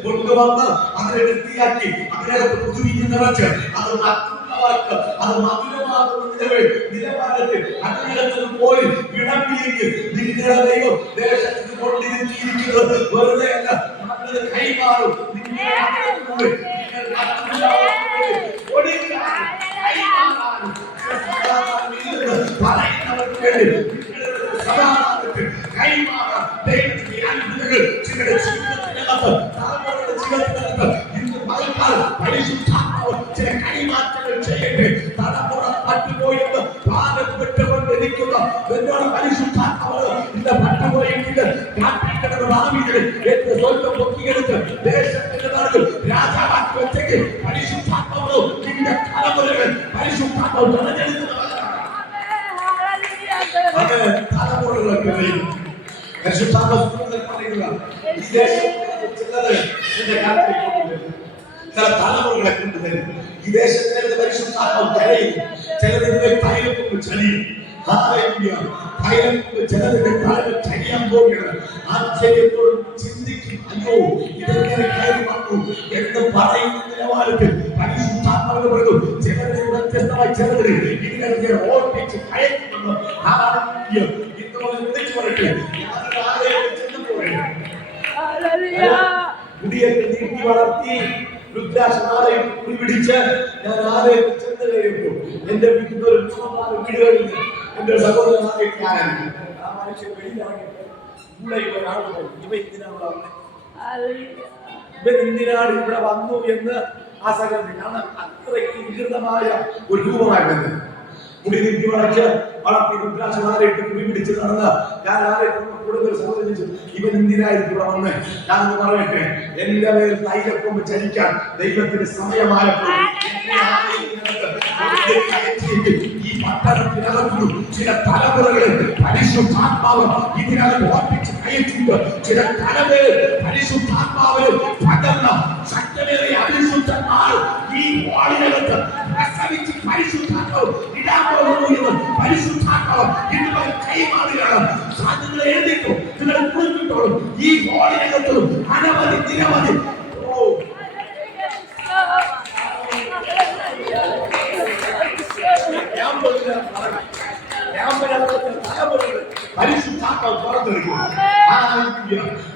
കൊണ്ടുവന്ന് അതിനെ വൃത്തിയാക്കി അതിനകത്ത് പുതുവിഞ്ഞ് നിറച്ച് അത് മറ്റുള്ളവർക്ക് അത് മധുരമാകുന്ന നിലവാരത്തിൽ അതിനകത്ത് പോയി വിളമ്പിയെങ്കിൽ നിങ്ങളുടെ ദൈവം ദേശത്ത് കൊണ്ടിരിക്കുന്നത് വെറുതെ അല്ല, നമ്മളത് കൈമാറും. പറയുന്നവർക്ക് വേണ്ടി കൈമാറാം. ദൈവത്തിന്റെ അത്ഭുതങ്ങൾ ചിലരുടെ ജീവിതത്തിനകത്ത് തലമുറയുടെ ജീവിതത്തിനകത്ത് ഇന്ന് മകൾക്കാൽ പരിശുദ്ധാത്മാവ് ചില കൈമാറ്റങ്ങൾ ചെയ്യട്ടെ. തലമുറ പട്ടുപോയെന്ന് ഭാരം വിട്ടുകൊണ്ടിരിക്കുന്ന എന്നോട് പരിശുദ്ധാത്മാവ് ഇന്ന് പട്ടുപോയെങ്കിൽ കാട്ടിക്കിടന്ന് ഭാവിയിൽ എന്റെ സ്വന്തം പൊക്കിയെടുത്ത് ദേശത്തിന്റെ നാട് രാജാവാക്കി വെച്ചെങ്കിൽ പരിശുദ്ധാത്മാവ് നിന്റെ തലമുറകൾ പരിശുദ്ധാത്മാവ് തെരഞ്ഞെടുക്കുന്നവരാണ്. തലമുറകളൊക്കെ തലമുറകളെ കൊണ്ടുവരും. ഈ ദേശത്തെ പരിശുദ്ധാത്മാവ് കരയും, ചിലതിന്റെ തൈലം കൊണ്ട് ചലിയും. തൈലം കൊണ്ട് ചിലതിന്റെ കാലം ചരിയാൻ പോവുകയാണ്. ആശ്ചര്യത്തോടും ചിന്തിക്കും, അയ്യോ ഇതെങ്ങനെ കയറി വന്നു എന്ന് പറയുന്ന നിലവാരത്തിൽ പരിശുദ്ധാത്മാവ് പറയുന്നു. ചിലതിന് വ്യത്യസ്തമായി ചിലതിന് ഇതിനെ ഓർപ്പിച്ച് കയറ്റുമെന്ന് ഇന്ന് പറയട്ടെ. മുടിയൊക്കെ നീട്ടി വളർത്തി രുദ്രാക്ഷനാലയം പിടിച്ച് ഞാൻ ആലയത്തിൽ ചെന്ന് കഴിയുമ്പോൾ എന്റെ വീട്ടിൽ ഒരു വീടുകളിൽ എന്റെ സഹോദരനായ ഞാനാണ് ആ മനുഷ്യൻ വെളിയിലാണെങ്കിൽ കൂടെ ഒരാൾ ഇവ എന്തിനാണ് ഇവിടെ വന്നു എന്ന് ആ സഹോദരൻ, കാരണം അത്രയ്ക്ക് വികൃതമായ ഒരു രൂപമായിരുന്നു. മുടി നീട്ടി വളർത്തി രുദ്രാക്ഷമാലയിട്ട് കുടി പിടിച്ച് നടന്ന ഞാൻ കൂടുതൽ സഹോദരിച്ചു, ഇവൻ എന്തിനായിരിക്കും ഇവിടെ വന്ന്? ഞാനൊന്ന് പറയട്ടെ, എന്റെ മേൽ തൈലക്കൊമ്പ് ചലിക്കാൻ ദൈവത്തിന് സമയമായപ്പോൾ ഈ പട്ടണത്തിനകത്തു ചില തലമുറകളിൽ പരിശുദ്ധാത്മാവ് ഇതിനകത്ത് ഓർപ്പിച്ച് കയറ്റിട്ടുണ്ട്. ചില തലമേൽ പരിശുദ്ധാത്മാവിൽ പകർന്ന ശക്തമേറിയ അഭിശുദ്ധന്മാർ ഈ വാളിനകത്ത് പ്രസവിച്ച് പരിശുദ്ധാത്മാവ് ഇടാൻ പോകുന്നു എന്ന് പരിശുദ്ധാത്മാവ് ഇന്ന് കൈമാറുകയാണ്. സാധ്യതകൾ എഴുതിക്കോ, നിങ്ങൾ കുറിപ്പിട്ടോളും. ഈ വാളിനകത്ത് അനവധി നിരവധി പരിശുദ്ധാത്മാവ് പുറത്തെടുക്കും.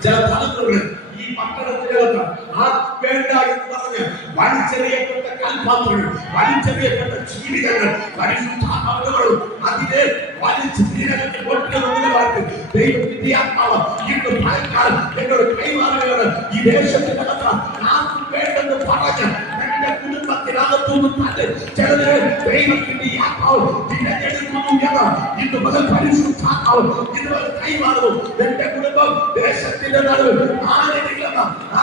ചില തലമുറകൾ ഈ പട്ടണത്തിനകത്ത് ആ വേണ്ട എന്ന് പറഞ്ഞ് വലിച്ചെറിയപ്പെട്ട കൽപാത്രങ്ങൾ, വലിച്ചെറിയപ്പെട്ട ജീവിതങ്ങൾ പരിശുദ്ധാത്മാവുകളും അതിനെ വലിച്ചെറിയപ്പെട്ട കൊണ്ടുവരുന്നവർക്ക് ദൈവത്തിന്റെ ആത്മാവ് ഇന്ന് ഭയക്കാലം എന്നോട് കൈമാറുകയാണ്. ഈ ദേശത്തിനകത്ത് ആർക്കും വേണ്ടെന്ന് പറഞ്ഞ് എന്റെ കുടുംബത്തിനകത്തുനിന്ന് തന്നെ ചിലര് ദൈവത്തിന്റെ ആത്മാവ് തിരഞ്ഞെടുക്കുന്നു എന്ന് ഇന്ന് മുതൽ പരിശുദ്ധാത്മാവ് ഇന്ന് കൈമാറുന്നു. എന്റെ കുടുംബം ദേശത്തിന്റെ നടുവിൽ ആരെങ്കിലും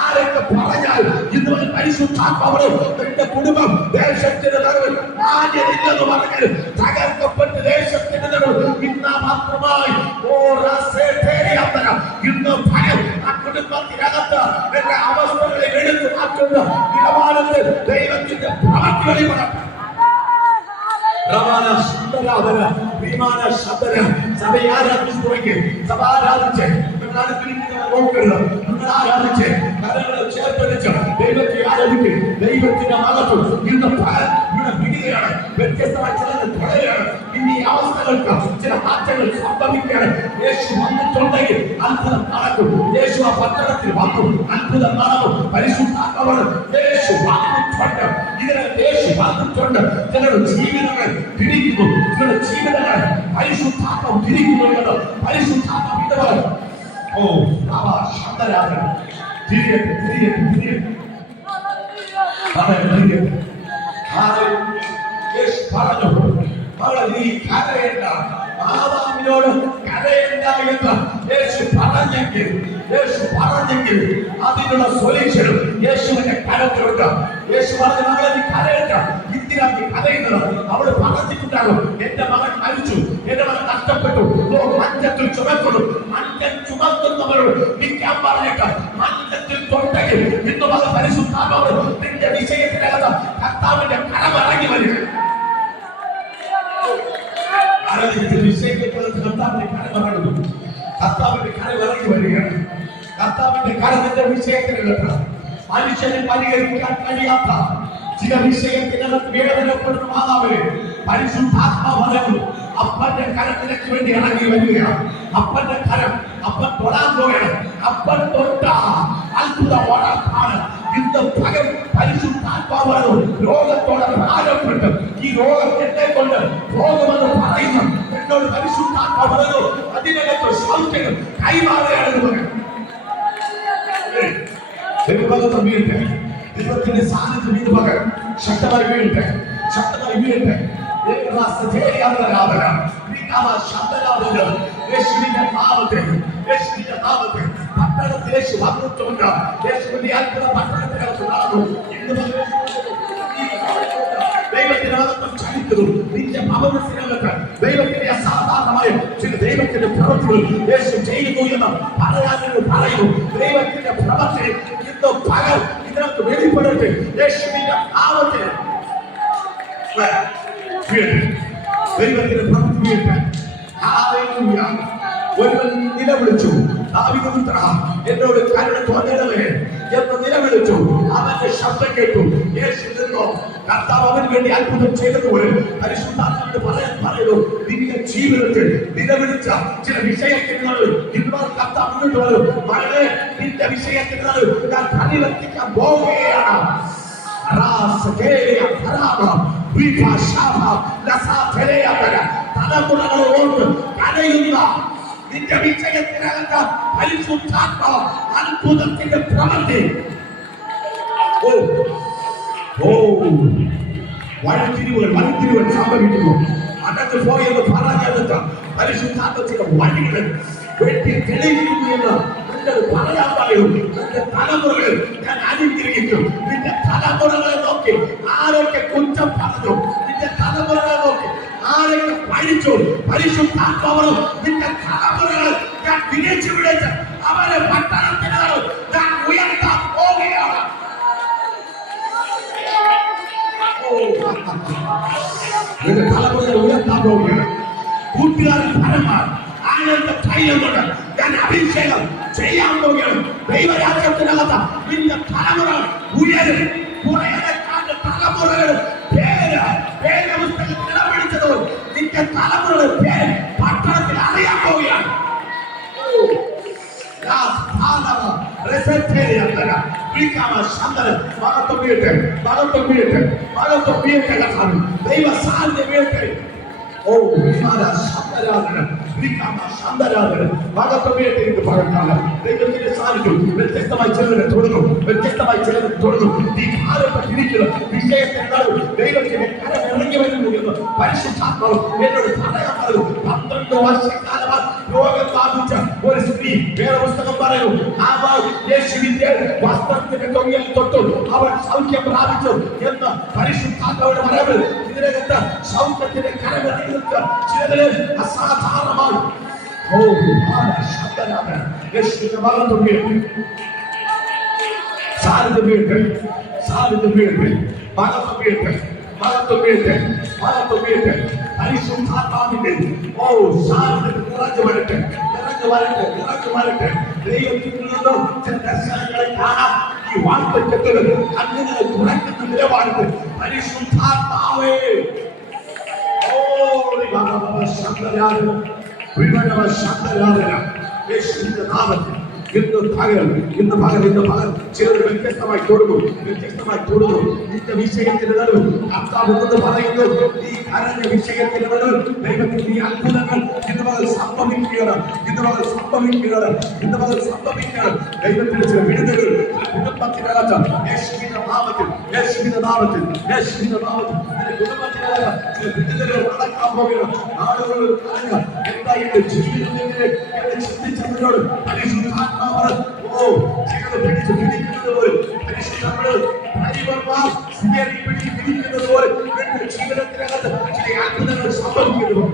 ആരൊക്കെ പറഞ്ഞാൽ ഇന്ന് മുതൽ പരിശുദ്ധാത്മാവ് എന്റെ കുടുംബം ദേശത്തിന്റെ നടുവിൽ ആരെങ്കിലും പറഞ്ഞാൽ തകർക്കപ്പെട്ട് ദേശത്തിന്റെ നടുവിൽ ഇന്ന് മാത്രമായി ഇന്ന് ഭയം ആ കുടുംബത്തിനകത്ത് എന്റെ അവസ്ഥകളെ എടുത്തു മാറ്റുന്ന നിലവാരത്തിൽ ദൈവത്തിന്റെ പ്രവർത്തികളിൽ സഭയെ ആരാധിച്ചു തുടങ്ങി. സഭ ആരാധിച്ച് ആരാധിച്ച് കരങ്ങളെ ചേർത്തടിച്ച് ദൈവത്തെ ആരാധിക്കും. ദൈവത്തിന്റെ മകത്വം ഇന്ന് വിടുകയാണ്. വ്യത്യസ്തമായ ചിലത് തുടരുകയാണ്. ഇനി ഈ അവസ്ഥകൾക്ക് ചില മാറ്റങ്ങൾ സംഭവിക്കുകയാണ്. യേശു വന്നിട്ടുണ്ടെങ്കിൽ അത്ഭുതം നടക്കും. യേശു ആ പട്ടണത്തിൽ വന്നു, അത്ഭുതം നടക്കും. പരിശുദ്ധാത്മാവാണ് യേശു വന്നിട്ടുണ്ട്. ഇതിനകത്ത് യേശു വന്നിട്ടുണ്ട്. ചിലരുടെ ജീവിതങ്ങൾ തിരിക്കുന്നു, ചിലരുടെ ജീവിതങ്ങൾ പരിശുദ്ധാത്മാവ് തിരിക്കുന്നു എന്ന് പരിശുദ്ധാത്മാവ് ഇതുപോലെ പറഞ്ഞു, നീ കരയണ്ട, മാതാവിനോട് കരയണ്ട എന്ന് യേശു പറഞ്ഞെങ്കിൽ യേശു പറഞ്ഞെങ്കിൽ അതിനുള്ള സൊല്യൂഷനും യേശുവിന്റെ കരത്തിലുണ്ട്. യേശു പറഞ്ഞ മകളെ നീ കരയണ്ട, എന്തിനാ നീ കരയുന്നത്? അവള് പറഞ്ഞിട്ടുണ്ടാകും, എന്റെ മകൻ മരിച്ചു, എന്റെ മകൻ നഷ്ടപ്പെട്ടു, മഞ്ചത്തിൽ ചുമക്കുന്നു. മഞ്ചൽ ചുമക്കുന്നവരോട് നിൽക്കാൻ പറഞ്ഞിട്ട് മഞ്ചത്തിൽ തൊട്ടെങ്കിൽ ഇന്ന് മകൾ പരിശുദ്ധാത്മാവ് നിന്റെ വിഷയത്തിനകത്ത് കർത്താവിന്റെ കരം ഇറങ്ങി വരിക. വിഷയത്തിനകത്ത് കർത്താവിന്റെ കരം ഇറങ്ങുന്നു. കർത്താവിന്റെ കരം ഇറങ്ങി വരികയാണ്. കർത്താവിന്റെ കരം നിന്റെ വിഷയത്തിനകത്ത് മനുഷ്യനെ പരിഹരിക്കാൻ കഴിയാത്ത ചില വിഷയത്തിനകത്ത് വേദനപ്പെടുന്ന മാതാവിനെ പരിശുദ്ധാത്മാവ് പറയുന്നു, അപ്പന്റെ കരത്തിലേക്ക് വേണ്ടി ഇറങ്ങി വരികയാണ്. അപ്പന്റെ കരം അപ്പൻ തൊടാൻ പോവുകയാണ്. അപ്പൻ തൊട്ട അത്ഭുത ഓടാണ്. ഇന്ന് പകൽ പരിശുദ്ധാത്മാവ് രോഗത്തോടെ ഭാരപ്പെട്ട് ഈ രോഗം എന്നെ കൊണ്ട് രോഗമെന്ന് പറയുന്നു. എന്നോട് പരിശുദ്ധാത്മാവ് പറഞ്ഞു, അതിനകത്ത് സൗഖ്യം കൈമാറുകയാണെന്ന് പറയും. ദൈവത്തിന്റെ സാന്നിധ്യം ഇന്ന് പകൽ ശക്തമായി വീഴട്ടെ, ശക്തമായി വീഴട്ടെ. യേശുവിന്റെ നാമത്തിൽ, യേശുവിന്റെ നാമത്തിൽ പട്ടണത്തിൽ യേശു വന്നിട്ടുണ്ട്. യേശുവിന്റെ അത്ഭുത പട്ടണത്തിനകത്ത് നടന്നു. ഇന്ന് ദൈവത്തിനകത്തും ചലിക്കുന്നു. നിന്റെ ഭവനത്തിനകത്ത് ദൈവത്തിന്റെ അസാധാരണമായ ചില ദൈവത്തിന്റെ പ്രവൃത്തികൾ യേശു ചെയ്യുന്നു എന്ന് പറയാനും പറയുന്നു. ദൈവത്തിന്റെ പ്രവൃത്തി ഇന്ന് പകൽ ഇതിനകത്ത് വെളിപ്പെടട്ടെ. യേശുവിന്റെ നാമത്തിൽ ദൈവത്തിന്റെ പ്രവൃത്തി വീഴട്ടെ. ഹല്ലേലൂയ. ഒരുവൻ നിലവിളിച്ചു, ദാവീദുപുത്രാ എന്നോട് കരുണ തോന്നണമേ എന്ന് നിലവിളിച്ചു. അവന്റെ ശബ്ദം കേട്ടു. യേശു നിന്നു. കർത്താവ് അവന് വേണ്ടി അത്ഭുതം ചെയ്തതുപോലെ പരിശുദ്ധാത്മാവിനോട് പറയാൻ പറയുന്നു, നിന്റെ ജീവിതത്തിൽ നിലവിളിച്ച ചില വിഷയത്തിനാണ് ഇന്ന് കർത്താവ് മുന്നോട്ട് വരും. മകളെ, നിന്റെ വിഷയത്തിനാണ് ഞാൻ പരിവർത്തിക്കാൻ പോവുകയാണ്. തലമുറകളെ ഓർത്ത് കരയുന്ന നിന്റെ വിഷയത്തിനകത്ത് പരിശുദ്ധാത്മാവ് അത്ഭുതത്തിന്റെ പ്രവൃത്തി. വഴിത്തിരിവുകൾ സംഭവിക്കുന്നു. അകത്ത് പോയെന്ന് പറഞ്ഞെടുത്ത പരിശുദ്ധാത്മത്തിന്റെ വഴികൾ വെട്ടി തെളിയിക്കുന്നു എന്ന് നിന്റെ പറയാൻ പറയും. നിന്റെ തലമുറകൾ ഞാൻ അനുഗ്രഹിക്കും. നിന്റെ തലമുറകളെ നോക്കി ആരൊക്കെ കുറ്റം പറഞ്ഞു, നിന്റെ തലമുറകളെ നോക്കി ആരൊക്കെ പഠിച്ചു, പരിശുദ്ധാത്മാവ് നിന്റെ തലമുറകൾ ഞാൻ തിരിച്ചു വിളിച്ച് അവരെ പട്ടണത്തിനാണ് ഞാൻ ഉയർത്താൻ പോവുകയാണ്. നിന്റെ തലമുറകൾ ഉയർത്താൻ പോവുകയാണ്. കൂട്ടുകാരൻ ഫലമാർ ആനന്ദ ധൈര്യം കൊണ്ട് ഞാൻ അഭിഷേകം ചെയ്യാൻ പോവുകയാണ്. ദൈവരാജ്യത്തിനകത്ത് നിന്റെ തലമുറ ഉയരും. തലമുറകൾ പേര് പുസ്തകത്തിൽ ഇടപിടിച്ചത് നിന്റെ തലമുറകൾ പേര് പട്ടണത്തിൽ അറിയാൻ പോവുകയാണ്. ദൈവ സാന്നിധ്യം വീഴട്ടെ. ദൈവത്തിന്റെ സാന്നിധ്യം വ്യത്യസ്തമായി ചിലരെ തുടങ്ങും, വ്യത്യസ്തമായി ചിലരെ തുടങ്ങും. ഈ ഭാരപ്പെട്ടിരിക്കുന്ന വിഷയത്തിനാണ് ദൈവത്തിന്റെ കരം ഇറങ്ങി വരുന്നു എന്ന് പരിശുദ്ധാത്മാവ് എന്നോട് പറയാൻ പറഞ്ഞു. 12 വർഷക്കാലമായി രോഗം ബാധിച്ച ഒരു സ്ത്രീ വേറെ പുസ്തകം പറയുന്നു, അവർ യേശുവിന്റെ വസ്ത്രത്തിന്റെ തൊങ്ങിൽ തൊട്ടു അവർ സൗഖ്യം പ്രാപിച്ചു എന്ന് പരിശുദ്ധാത്മാവോട് പറയുന്നത്. ഇതിനകത്ത് സൗഖ്യത്തിന്റെ കരം ഇറങ്ങി നിൽക്കുക. ചിലര് അസാധാരണമായി യേശുവിന്റെ ഭാഗത്ത് വീഴും. സാധ്യത വീഴട്ടെ, സാധ്യത വീഴട്ടെ, ഭാഗത്ത് വീഴട്ടെ, ഭാഗത്ത് വീഴട്ടെ, ഭാഗത്ത് വീഴട്ടെ. പരിശുദ്ധാത്മാവിന്റെ സാധ്യത നിറഞ്ഞു വരട്ടെ, നിറഞ്ഞു വരട്ടെ, നിറഞ്ഞു വരട്ടെ. ദൈവത്തിൽ നിന്നും ചില ദർശനങ്ങളെ കാണാം. ഈ വാർദ്ധക്യത്തിൽ കണ്ണുകളെ തുറക്കുന്ന നിലപാട് പരിശുദ്ധാത്മാവേ. യേശുവിന്റെ നാമത്തിൽ ഇന്ന് പകൽ ചിലർ വ്യത്യസ്തമായി തുടങ്ങും, വ്യത്യസ്തമായി തുടങ്ങും. നിന്റെ വിഷയത്തിന് കർത്താവ് എന്ന് പറയുന്നു, ഈ കരഞ്ഞ വിഷയത്തിന് ദൈവത്തിന്റെ ഈ അത്ഭുതങ്ങൾ ഇന്ന് പകൽ സംഭവിക്കുകയാണ്, ഇന്ന് പകൽ സംഭവിക്കുകയാണ്, ഇന്ന് പകൽ സംഭവിക്കുകയാണ്. ദൈവത്തിന്റെ ചില വിടുതലുകൾ കുടുംബത്തിനകത്ത് യേശുവിന്റെ നാമത്തിൽ യേശുവിന്റെ നാമത്തിൽ യേശുവിന്റെ നാമത്തിൽ നിന്റെ കുടുംബത്തിനകത്ത് ചില വിടുതലുകൾ നടക്കാൻ പോകുന്നു. ആളുകൾ എന്താ എന്റെ ജീവിതത്തിലെ എന്ന് ചിന്തിച്ചവരോട് പരിശുദ്ധാത്മാവ് ചിലത് പിടിക്കുന്നത് പോലെ പരിശുദ്ധങ്ങൾ ഡ്രൈവർമാർ സിഗരറ്റ് പിടിക്കുന്നത് പോലെ നിന്റെ ജീവിതത്തിനകത്ത് ചില അത്ഭുതങ്ങൾ സംഭവിക്കുന്നു.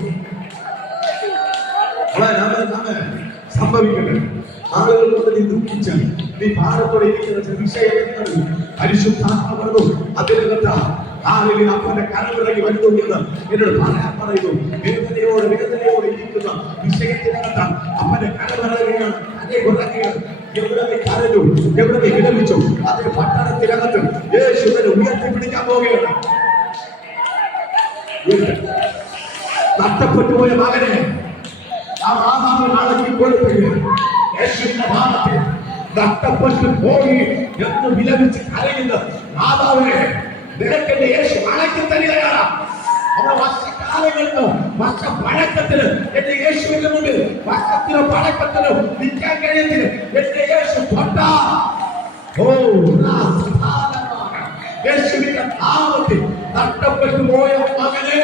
സംഭവിക്കട്ടെ. ആളുകൾ കൊണ്ട് നീ ദുഃഖിച്ച നീ ഭാരത്തോടെ ഇരിക്കുന്ന വിഷയങ്ങൾ പരിശുദ്ധാത്മാവ് അതിനകത്ത് ആളുകൾ അപ്പന്റെ കരവിറങ്ങി വരുന്നു എന്ന് എന്നോട് പറയാൻ പറയുന്നു. വേദനയോടെ ഇരിക്കുന്ന വിഷയത്തിനകത്ത് അപ്പന്റെ കരവിറങ്ങുകയാണ്. അതേ ഉറങ്ങുകയാണ്. എവിടെ നീ കരഞ്ഞു, എവിടെ നീ വിലപിച്ചു, അതേ പട്ടണത്തിനകത്ത് യേശുവിനെ ഉയർത്തിപ്പിടിക്കാൻ പോവുകയാണ്. നഷ്ടപ്പെട്ടു പോയ മകനെ ആ മാതാവ് നാളേക്ക് കൊടുക്കുകയാണ്. യേശുവിന്റെ നാമത്തിൽ നഷ്ടപ്പെട്ടു പോയി എന്ന് വിലപിച്ച് കരയുന്ന മാതാവിനെ നിനക്കെന്റെ യേശു അടക്കി തരികയാണ്. അവിടെ വർഷകാലങ്ങൾക്ക് വർഷപ്പഴക്കത്തിന് എന്റെ യേശുവിന്റെ മുമ്പിൽ വർഷത്തിനോ പഴക്കത്തിനോ നിൽക്കാൻ കഴിയത്തില്ല. എന്റെ യേശു തൊട്ടാ യേശുവിന്റെ നാമത്തിൽ നഷ്ടപ്പെട്ടു പോയ മകനെ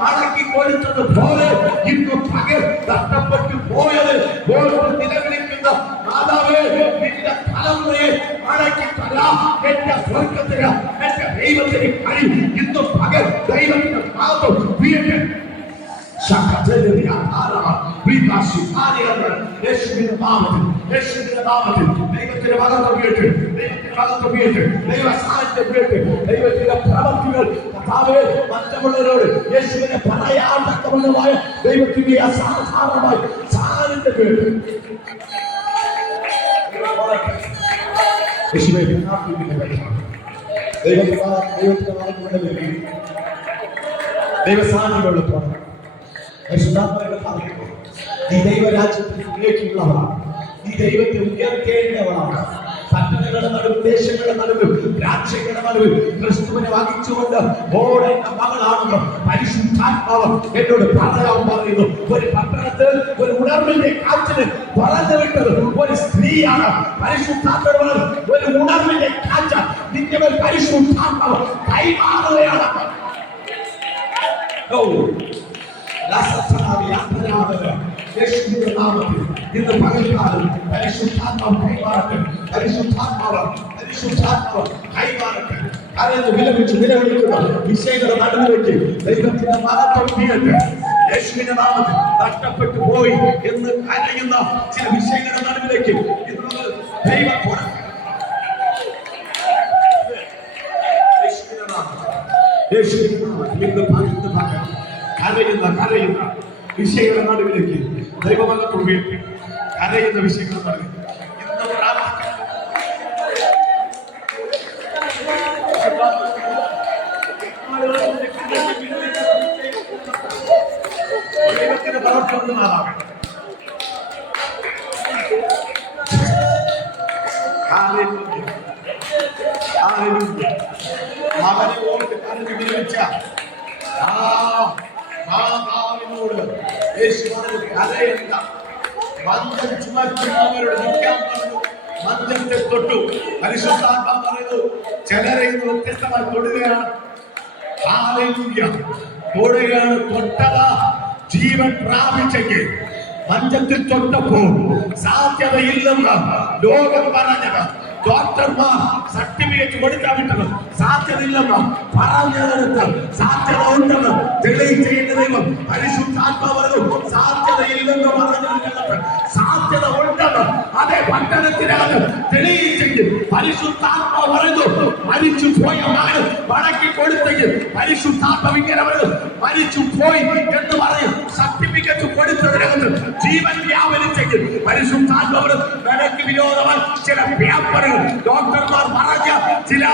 മടക്കി കൊടുത്തത് പോലെ ഇന്ന് പകൽ നഷ്ടപ്പെട്ടു പോയത് നിലവിളിക്കുന്ന മാതാവേ നിന്റെ തലമുറയെ മടക്കി തരാം. എന്റെ സ്വർഗത്തിന് എന്റെ ദൈവത്തിന് കഴി ഇന്ന് പകൽ ദൈവത്തിന്റെ ഭാഗം വീണ്ടും യേശുവിന്റെ നാമത്തിൽ ദൈവത്തിന്റെ ഭാഗത്ത് വീട്ട്, ദൈവത്തിന്റെ ഭാഗത്ത് വീട്ട്, ദൈവ സാന്നിധ്യം വീട്ട്, ദൈവത്തിന്റെ പ്രവൃത്തികൾ മറ്റുള്ളവരോട് യേശുവിനെ പറയാൻ തക്കവണ്ണമായ ദൈവത്തിന്റെ അസാധാരണമായ സാന്നിധ്യം വീട്ട്. യേശുവെ ദൈവസാന്നിധ്യമുള്ളപ്പോൾ നീ ദൈവരാജ്യത്തിലേക്കുള്ളവരാണ്. നീ ദൈവത്തെ ഉയർത്തേണ്ടവളാണ്. പട്ടണങ്ങളുടെ നടുവിൽ, ദേശങ്ങളുടെ നടുവിൽ, രാജ്യങ്ങളുടെ നടുവിൽ ക്രിസ്തുവിനെ വഹിച്ചുകൊണ്ട് ഓടേണ്ട മകളാണെന്ന് പരിശുദ്ധാത്മാവ് എന്നോട് പറയാൻ പറയുന്നു. ഒരു പട്ടണത്തിൽ ഒരു ഉണർവിന്റെ കാറ്റിന് പറഞ്ഞു വിട്ടത് ഒരു സ്ത്രീയാണ്. പരിശുദ്ധാത്മാവ് ഒരു ഉണർവിന്റെ കാറ്റ് നിന്റെ മേൽ പരിശുദ്ധാത്മാവ് കൈമാറുകയാണ്. യേശുവിന്റെ നാമത്തിൽ ഇന്ന് പകൽക്കാലം പരിശുദ്ധാത്മാവ് കൈമാറട്ടെ. പരിശുദ്ധാത്മാവ് കൈമാറട്ടെ. കരഞ്ഞ് വിലപിക്കുന്ന വിഷയങ്ങളുടെ നടുവിലേക്ക് ദൈവത്തിന്റെ മഹത്വം വീഴട്ടെ. യേശുവിന്റെ നാമത്തിൽ നഷ്ടപ്പെട്ടു പോയി എന്ന് കരയുന്ന ചില വിഷയങ്ങളുടെ നടുവിലേക്ക് ഇന്ന് ദൈവം യേശുവിന്റെ നാമത്തിൽ ഇന്ന് കരയുന്ന വിഷയങ്ങളുടെ നടുവിലേക്ക് ദൈവമഹത്വം വീഴ്ത്തി. കരയുന്ന വിഷയങ്ങളുടെ നടുവിൽ ദൈവത്തിന്റെ പ്രവർത്തനമാകട്ടെ. മകനെ ഓർത്ത് കരഞ്ഞു വിളിച്ച മാതാവിനോട് യേശു കരയണ്ട. മഞ്ചം ചുമക്കുന്നവരോട് നിൽക്കാൻ പറഞ്ഞു. മഞ്ചത്തെ തൊട്ടു. പരിശുദ്ധാത്മാവ് പറയുന്നു ചിലരെ ഇന്ന് വ്യത്യസ്തമായി തൊടുകയാണ്. തൊടുകയാണ്. തൊട്ടതാ ജീവൻ പ്രാപിച്ചെങ്കിൽ മഞ്ചത്തിൽ തൊട്ടപ്പോൾ സാധ്യതയില്ലെന്ന് ലോകം പറഞ്ഞത് ഡോക്ടർമാർ സർട്ടിഫിക്കറ്റ് കൊടുക്കാൻ വിട്ടത് സാധ്യതയില്ലെന്ന് പറഞ്ഞതെടുത്ത് സാധ്യത ഉണ്ടെന്ന് തെളിയിച്ച ദൈവം പരിശുദ്ധാത്മാവ് സാധ്യതയില്ലെന്ന് പറഞ്ഞത് സാധ്യത ഉണ്ടെന്ന് അതേ പട്ടണത്തിനകത്ത് തെളിയിച്ചെങ്കിൽ പരിശുദ്ധാത്മാവ് പറഞ്ഞു മരിച്ചു പോയ മടക്കി കൊടുത്തെങ്കിൽ പരിശുദ്ധാത്മാവ് ഇങ്ങനെ പറഞ്ഞു മരിച്ചു പോയി എന്ന് പറഞ്ഞ് സർട്ടിഫിക്കറ്റ് കൊടുത്തതിനകത്ത് ജീവൻ വ്യാപരിച്ചെങ്കിൽ പരിശുദ്ധാത്മാവ് നിനക്ക് വിരോധമായി ചില വ്യാപാരങ്ങൾ ഡോക്ടർമാർ പറഞ്ഞ ചില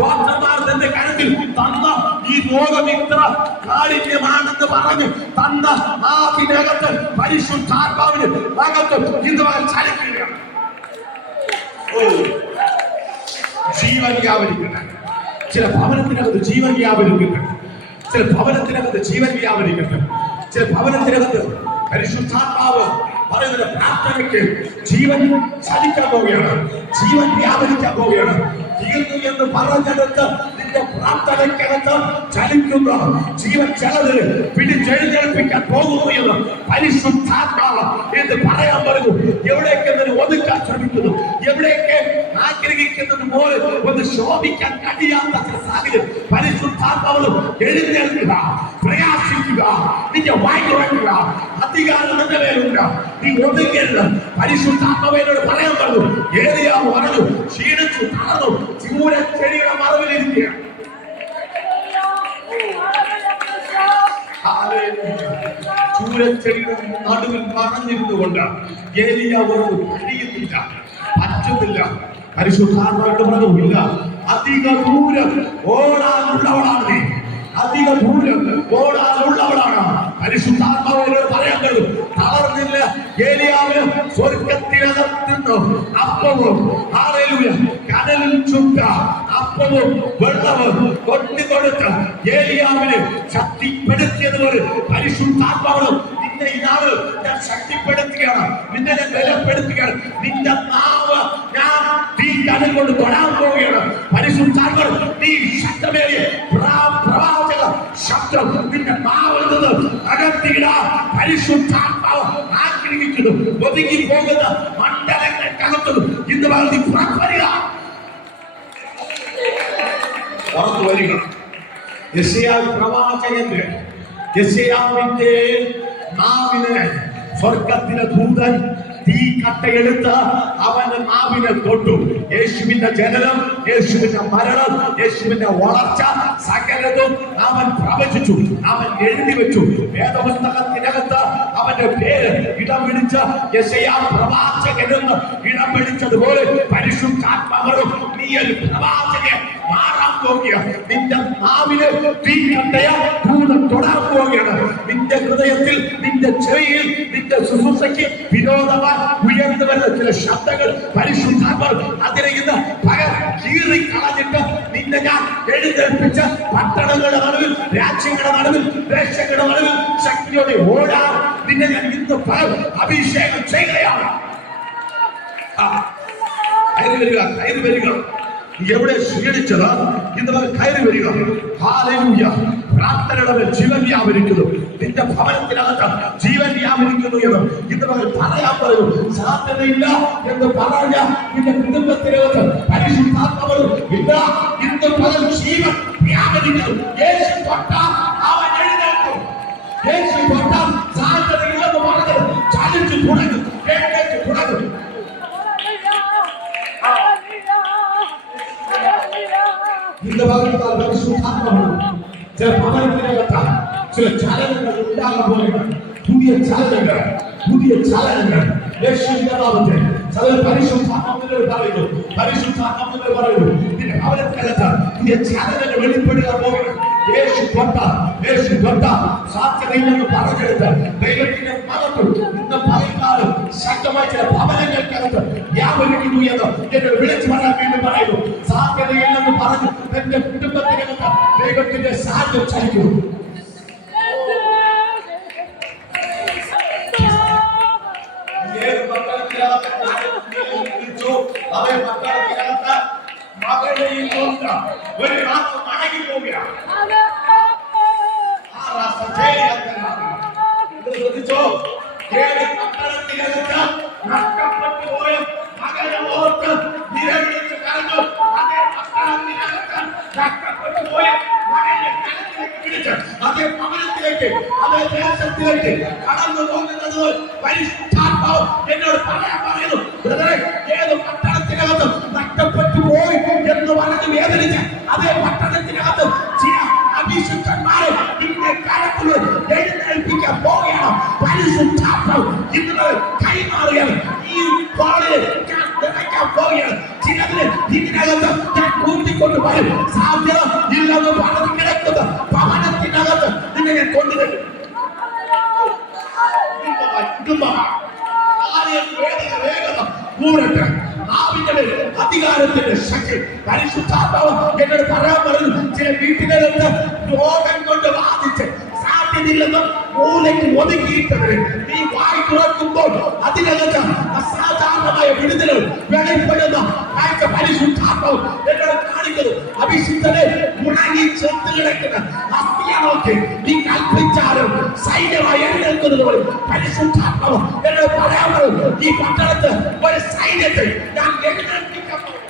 ഡോക്ടർമാർ തന്റെ കരുത്തിൽ തന്ന ഈ രോഗം ഇത്ര കാഠിന്യമാണെന്ന് പറഞ്ഞു തന്ന അതിനകത്ത് പരിശുദ്ധാത്മാവിന് അകത്ത് ഇതുവരെ ചലിക്കുകയാണ്. ജീവൻ വ്യാപരിക്കട്ടെ. ചില ഭവനത്തിനകത്ത് ജീവൻ വ്യാപരിക്കട്ടെ. ചില ഭവനത്തിനകത്ത് ജീവൻ വ്യാപരിക്കട്ടെ. ചില ഭവനത്തിനകത്ത് പരിശുദ്ധാത്മാവ് പറയുന്ന പ്രാർത്ഥനയ്ക്ക് ജീവൻ ചലിക്കാൻ പോവുകയാണ്, ജീവൻ വ്യാപരിക്കാൻ പോവുകയാണ്. തീർന്നു എന്ന് പറഞ്ഞെടുത്ത് നിന്റെ പ്രാർത്ഥനയ്ക്കകത്ത് ചലിക്കുന്ന ജീവൻ ചിലത് പിടിച്ചെഴുന്നേൽപ്പിക്കാൻ പോകുന്നു എന്ന് പരിശുദ്ധാത്മാവ് എന്ന് പറയാൻ പറഞ്ഞു. എവിടേക്ക് നിന്ന് ഒതുക്കാൻ ശ്രമിക്കുന്നു, എവിടേക്ക് ആഗ്രഹിക്കുന്നത് പോലെ ഒന്ന് ശോഭിക്കാൻ കഴിയാത്ത സാഹചര്യം പരിശുദ്ധാത്മാവ് എഴുന്നേൽക്കുക, പ്രയാസിക്കുക, നിന്റെ വായി തുറക്കുക. അധികാരം നിന്റെ മേലുണ്ട്, നീ ഒതുങ്ങരുത്. പരിശുദ്ധാത്മാവിനോട് പറയാൻ പറഞ്ഞു. ഏലിയാവ് പറഞ്ഞു, ക്ഷീണിച്ചു തളർന്നു, ചൂരച്ചെടിയുടെ മറവിലിരിക്കുക. ചൂരച്ചെടിയുടെ നടുവിൽ മറഞ്ഞിരുന്നുകൊണ്ട് ഏലിയാവ് കഴിയുന്നില്ല, പറ്റുന്നില്ല. പരിശുദ്ധാത്മാവിനോട് പറഞ്ഞു, ഇല്ല, അധിക ദൂരം ഓടാനുള്ളവളാണ് നീ, അധിക ദൂരം ഓടാനുള്ളവളാണ്. പരിശുദ്ധാത്മാവിനോട് പറയാൻ കഴിയും. തളർന്നില്ല ഏലിയാവിന് സ്വർഗത്തിനകത്തുനിന്ന് അപ്പവും കനലിൽ ചുട്ട അപ്പവും വെള്ളവും കൊണ്ടുകൊടുത്ത് ഏലിയാവിന് ശക്തിപ്പെടുത്തിയതുപോലെ പരിശുദ്ധാത്മാവ് നിന്നെ ഈ നാള് ഞാൻ ശക്തിപ്പെടുത്തുകയാണ്, നിന്നെ ഞാൻ ബലപ്പെടുത്തുകയാണ്. നിന്റെ നാവ് ഞാൻ തീ കനൽ കൊണ്ട് തൊടാൻ പോവുകയാണ്. പരിശുദ്ധാത്മാവ് നീ ശബ്ദമേറിയ പ്രവാചക ശബ്ദം നിന്റെ നാവിൽ നിന്ന് അകത്തിയിടാൻ പരിശുദ്ധാത്മാവ് ആഗ്രഹിക്കുന്നു. ഒതുങ്ങി പോകുന്ന മണ്ഡലങ്ങൾക്കകത്ത് ഇന്ന് നീ പുറത്തുവരിക, പുറത്തു വരിക. യെശയ്യാവ് പ്രവാചകന്റെ യെശയ്യാവിന്റെ നാവിനെ സ്വർഗത്തിലെ ദൂതൻ തീ കട്ടയെടുത്ത് അവന്റെ നാവിനെ തൊട്ടു. യേശുവിന്റെ ജനനം, യേശുവിന്റെ മരണം, യേശുവിന്റെ വളർച്ച സകലതും അവൻ പ്രവചിച്ചു, അവൻ എഴുതി വെച്ചു. വേദപുസ്തകത്തിനകത്ത് അവന്റെ പേര് ഇടം പിടിച്ച യെശയ്യാവ് പ്രവാചകനെന്ന് ഇടം പിടിച്ചതുപോലെ പരിശുദ്ധാത്മാവ് നീ ഒരു പ്രവാചകൻ മാറാൻ പോവുകയാണ്. നിന്റെ നാവില് തീ കട്ടയ ദൂതൻ തൊടാൻ പോവുകയാണ്. നിന്റെ ഹൃദയത്തിൽ, നിന്റെ ചെവിയിൽ, നിന്റെ ശുശ്രൂഷയ്ക്ക് വിരോധമായി ഉയർന്നു വരുന്ന ചില ശബ്ദങ്ങൾ പരിശുദ്ധാത്മാവ് അതിനെ ഇന്ന് കീറി കളഞ്ഞിട്ട് നിന്നെ ഞാൻ എഴുന്നേൽപ്പിച്ച പട്ടണങ്ങളുടെ നടുവിൽ, രാജ്യങ്ങളുടെ നടുവിൽ, ദേശങ്ങളുടെ നടുവിൽ ശക്തിയോടെ ഓടാൻ നിന്നെ ഞാൻ ഇന്ന് അഭിഷേകം ചെയ്യുകയാണ്. കയറി വരിക, കയറി വരിക. എവിടെ ക്ഷീണിച്ചത് ഇന്ന് കയറി വരിക. ഹല്ലേലൂയ. പ്രാർത്ഥനയുടെ മേൽ ജീവൻ വ്യാപരിക്കുന്നു, നിന്റെ ഭവനത്തിനകത്ത് ജീവൻ വ്യാപരിക്കുന്നു എന്ന് ഇന്ന് പറയാൻ പറയൂ. സാധ്യതയില്ല എന്ന് പറഞ്ഞ നിന്റെ കുടുംബത്തിനകത്ത് പരിശുദ്ധാത്മാവ് ഇല്ല, ഇന്ന് പകൽ ജീവൻ വ്യാപരിക്കുന്നു. യേശു തൊട്ടാൽ അവൻ എഴുന്നേൽക്കും, യേശു തൊട്ടാൽ സാധ്യതയില്ലെന്ന് പറഞ്ഞത് ചലിച്ചു തുടങ്ങും, എഴുന്നേറ്റ് തുടങ്ങും. ഇന്ന് പകർത്താൽ പരിശുദ്ധാത്മാവ് ചില ഭവനത്തിനകത്ത് ചില ചലനങ്ങൾ ഉണ്ടാകാൻ പോവുകയാണ്. പുതിയ ചലനങ്ങൾ, പുതിയ ചലനങ്ങൾ യേശുവിന്റെ നാമത്തിൽ ചില പരിശുദ്ധാത്മാവിനോട് പറയുന്നു, പരിശുദ്ധാത്മാവിനോട് പറയുന്നു. നിന്റെ ഭവനത്തിനകത്ത് പുതിയ ചലനങ്ങൾ വെളിപ്പെടുത്താൻ പോവുകയാണ്. യേശു തൊട്ട സാധ്യതയില്ലെന്ന് പറഞ്ഞെടുത്ത് ദൈവത്തിന്റെ മതത്തിൽ ഇന്ന് പതിനാലും ശക്തമായ ചില ഭവനങ്ങൾക്കകത്ത് വ്യാപരിക്കുന്നു എന്ന് എന്നെ വിളിച്ചു പറയാൻ വേണ്ടി പറയുന്നു. സാധ്യതയില്ലെന്ന് പറഞ്ഞു എന്റെ കുടുംബത്തിനകത്ത് ദൈവത്തിന്റെ സാധ്യത ചലിക്കുന്നു. ഏത് മക്കളത്തിനകത്ത് അവരെ മക്കളത്തിനകത്ത് മകളെയും കൊണ്ട് ഒരു രാത്രി മടങ്ങി പോവുകയാണ്. ശ്രദ്ധിച്ചോ, ഏത് മക്കളത്തിനകത്ത് നഷ്ടപ്പെട്ടു പോയ മകനെ ഓർത്ത് നിലവിളിച്ച് കരഞ്ഞു. അതേ മക്കളത്തിനകത്ത് നഷ്ടപ്പെട്ടു പോയ മകനെ കരത്തിലേക്ക് പിടിച്ച് അതേ ഭവനത്തിലേക്ക്, അതേ ദേശത്തിലേക്ക് കടന്നു പോകുന്നത് പരിശുദ്ധാത്മാവ് എന്നോട് പറയാൻ പറയുന്നു. ഏത് പട്ടണത്തിനകത്ത് നഷ്ടപ്പെട്ടു പോയി എന്ന് പറഞ്ഞ് വേദനിച്ച് അതേ പട്ടണത്തിനകത്ത് ചില അഭിഷിക്തന്മാരെ നിന്റെ കരത്തിൽ എഴുന്നേൽപ്പിക്കാൻ പോവുകയാണ്. പരിശുദ്ധാത്മാവ് ഇന്ന് കൈമാറുകയാണ്. ഈ കോളേജ് ഞാൻ നിറയ്ക്കാൻ പോവുകയാണ്. ചിലതിന് ഇതിനകത്ത് ഞാൻ കൂട്ടിക്കൊണ്ട് വരും. സാധ്യത ഇല്ലെന്ന് പറഞ്ഞു കിടക്കുന്ന ഭവനത്തിനകത്ത് നിന്നെ ഞാൻ കൊണ്ടുവരും. കൂടട്ടെ നാവിന്റെ അധികാരത്തിന്റെ ശക്തി പരിശുദ്ധാത്മാവ് എന്നോട് പറയാൻ പറഞ്ഞു. ചില വീട്ടിനകത്ത് രോഗം കൊണ്ട് ബാധിച്ച് സാധ്യതയില്ലെന്ന് മൂലയ്ക്ക് ഒതുക്കിയിട്ടവര് നീ തുറക്കുമ്പോൾ അതിനകത്ത് അസാധാരണമായ വിടുതൽ വെളിപ്പെടുന്ന കാഴ്ച പരിശുദ്ധാത്മാവ് എന്നോട് കാണിക്കുന്നു. അഭിഷിക്തനെ മുടങ്ങി ചെത്ത് കിടക്കുന്ന അസ്ഥിയെ നോക്കി നീ കൽപ്പിച്ചാലും സൈന്യമായി എഴുന്നേൽക്കുന്നത് പോലെ പരിശുദ്ധാത്മാവ് എന്നോട് പറയാമോ, ഈ പട്ടണത്ത് ഒരു സൈന്യത്തെ ഞാൻ എഴുന്നേൽപ്പിക്കാൻ പോകുന്നു.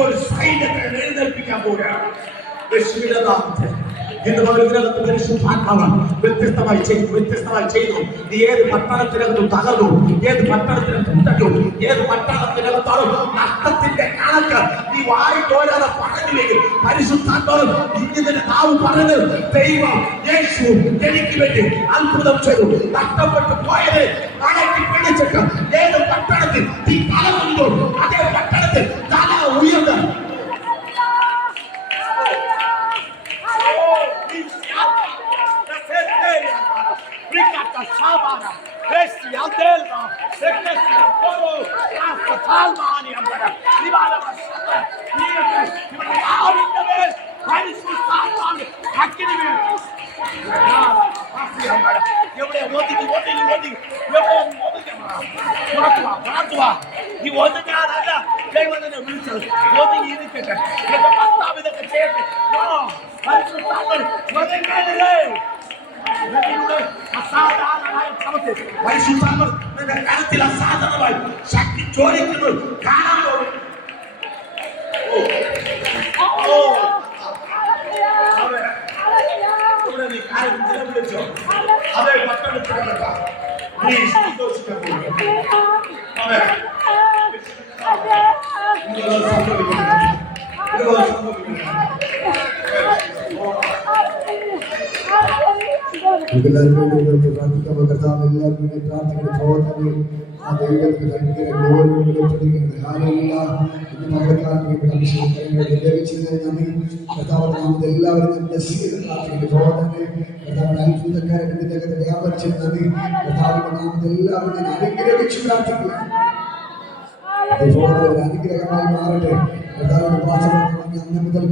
ഒരു സൈന്യത്തെ എഴുന്നേൽപ്പിക്കാൻ പോവുകയാണ്. ഇന്ന് ഇതിനകത്ത് പരിശുദ്ധാത്മാവ് വ്യത്യസ്തമായി ചെയ്തു. നീ ഏത് പട്ടണത്തിനകത്തും തകർന്നു, ഏത് പട്ടണത്തിനകത്തും തകർന്നു, ഏത് പട്ടണത്തിനകത്താണ് നഷ്ടത്തിന്റെ കണക്ക് നീ വായി തോരാതെ പറഞ്ഞില്ലെങ്കിൽ പരിശുദ്ധാത്മാവ് ഇതിന്റെ നാവ് പറഞ്ഞത് ദൈവം യേശു എനിക്ക് വേണ്ടി അത്ഭുതം ചെയ്തു. നഷ്ടപ്പെട്ടു പോയത് മടക്കി പിടിച്ചിട്ട് ഏത് പട്ടണത്തിൽ നീ തലമുണ്ടോ അതേ പട്ടണത്തിൽ തല ഉയർന്ന് ഈ ഒതുങ്ങാനല്ല ദൈവം തന്നെ വിളിച്ചത്. ഒതുങ്ങി ഇരിക്കട്ടെ. എന്റെ ഭർത്താവ് ഇതൊക്കെ ചെയ്യട്ടെ. പരിശുദ്ധാത്മാവിന്റെ കരത്തിൽ അസാധാരണമായി ശക്തി ചോദിക്കുന്നത് കാണാൻ പോകും. നീ കാര്യം വിളിച്ചോ അതേ പട്ടണത്തിൽ നീ സന്തോഷിക്കാൻ പോകും. അനുഗ്രഹമായി മാറട്ടെ. അന്ന് മുതൽ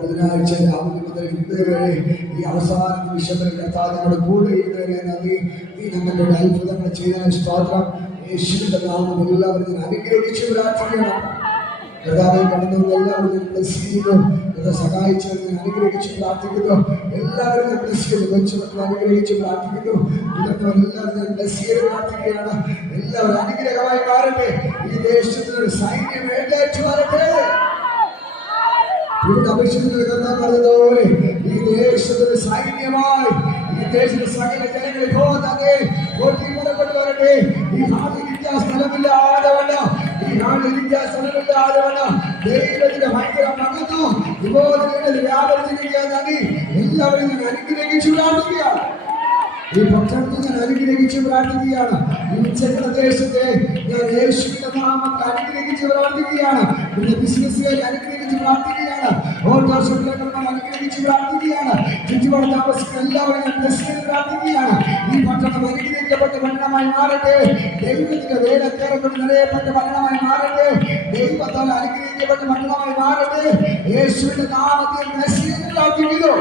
ബുധനാഴ്ച രാവിലെ മുതൽ ഇന്ന് വരെ ഈ അവസാന നിമിഷത്തിൽ കർത്താവിനോട് കൂടെ ഇരുന്നവരെ നന്ദി. ഈ ഞങ്ങളുടെ അത്ഭുതങ്ങൾ ചെയ്തതിന് സ്തോത്രം. യേശുവിന്റെ നാമത്തിൽ എല്ലാവരും ഞാൻ അനുഗ്രഹിച്ചു പ്രാർത്ഥിക്കണം. കർത്താവെ കടന്നു എല്ലാവരും സഹായിച്ചതിന് അനുഗ്രഹിച്ച് പ്രാർത്ഥിക്കുന്നു. എല്ലാവരും കൊച്ചുമക്കൾ അനുഗ്രഹിച്ച് പ്രാർത്ഥിക്കുന്നു. എല്ലാവരും പ്രാർത്ഥിക്കുകയാണ്. എല്ലാവരും അനുഗ്രഹമായി മാറട്ടെ. ഈ ദേശത്തിനൊരു സൈന്യം എഴുന്നേറ്റ് വരട്ടെ. ഇവിടെ അഭിഷേകത്തിൽ പറഞ്ഞതുപോലെ ഈ ദേശത്തിന് സൈന്യമായി ഈ ദേശത്തെ സകല ജനങ്ങളെ പുറപ്പെട്ടു വരട്ടെ. ഈ ഹാളിരിക്കാൻ സ്ഥലമില്ലാതെ വേണം. ഈ ഹാളിരിക്കാൻ സ്ഥലമില്ലാതെ വേണം. ദൈവത്തിന്റെ ഭയങ്കര മകന്നു ഇതുപോലെ വ്യാപരിച്ചിരിക്കാൻ നന്ദി. എല്ലാവരും ഞാൻ അനുഗ്രഹിച്ചു പ്രാർത്ഥിക്കുകയാണ്. ഈ പട്ടണത്തിൽ ഞാൻ അനുഗ്രഹിച്ച് പ്രാർത്ഥിക്കുകയാണ്. ഈ ഉച്ചപ്രദേശത്തെ ഞാൻ യേശുവിന്റെ നാമത്തിൽ അനുഗ്രഹിച്ച് പ്രാർത്ഥിക്കുകയാണ്. പിന്നെ ബിസിനസ്സുകാരെ അനുഗ്രഹിച്ച് പ്രാർത്ഥിക്കുകയാണ്. ഓട്ടോറിക്ഷ അനുഗ്രഹിച്ച് പ്രാർത്ഥിക്കുകയാണ്. ചുറ്റുപാട് താമസിക്കുന്ന എല്ലാവരും ഞാൻ പ്രാർത്ഥിക്കുകയാണ്. ഈ പട്ടണം അനുഗ്രഹിക്കപ്പെട്ട പട്ടണമായി മാറട്ടെ. ദൈവത്തിന്റെ വേലക്കാരെ കൊണ്ട് നിറയപ്പെട്ട പട്ടണമായി മാറട്ടെ. ദൈവത്താൽ അനുഗ്രഹിക്കപ്പെട്ട പട്ടണമായി മാറട്ടെ. യേശുവിന്റെ നാമത്തിൽ പ്രാർത്ഥിക്കുന്നു.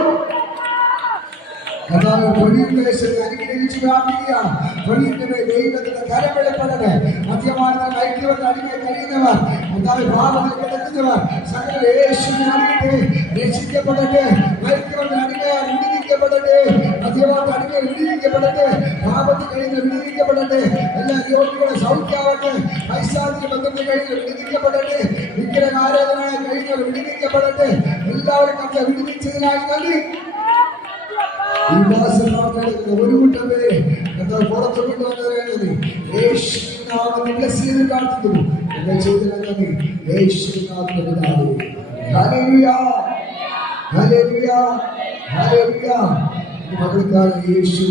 അനുഗ്രഹിച്ച് പ്രാർത്ഥിക്കുകയാണ്. ദൈവത്തിന്റെ കരം വെളിപ്പെടട്ടെ. മദ്യപാനത്തിൽ ഐക്യവരുടെ അടിമയെ കഴിയുന്നവർ ഭാവത്തിൽ കിടക്കുന്നവർ സകല യേശുവിനെ അറിയട്ടെ. രക്ഷിക്കപ്പെടട്ടെ. ഐക്യവരുടെ അടിമയാൽ വിടുവിക്കപ്പെടട്ടെ. മദ്യപാനത്തെ അടിമയെ വിടുവിക്കപ്പെടട്ടെ. പാപത്തിൽ കഴിയുന്ന വിടുവിക്കപ്പെടട്ടെ. എല്ലാ രോഗികളെ സൗഖ്യമാവട്ടെ. പൈശാചിക ബന്ധത്തിൽ കഴിയുന്ന വിടുവിക്കപ്പെടട്ടെ. വിഗ്രഹ ആരാധനയായി കഴിയുന്നവർ വിടുവിക്കപ്പെടട്ടെ. എല്ലാവരും നമ്മളെ വിടുവിച്ചതിനായി നന്ദി. ഈ മാസത്തിൽ ഒരു കൂട്ടം പേര് പുറത്തു കൊണ്ടുവന്നവരെ യേശുവിനാമത്തിൽ കാണിക്കുന്നു. എന്നെ ചെയ്തതിനെ നന്ദി. യേശുവിനാമത്തിൽ മകൾക്കാണ് യേശു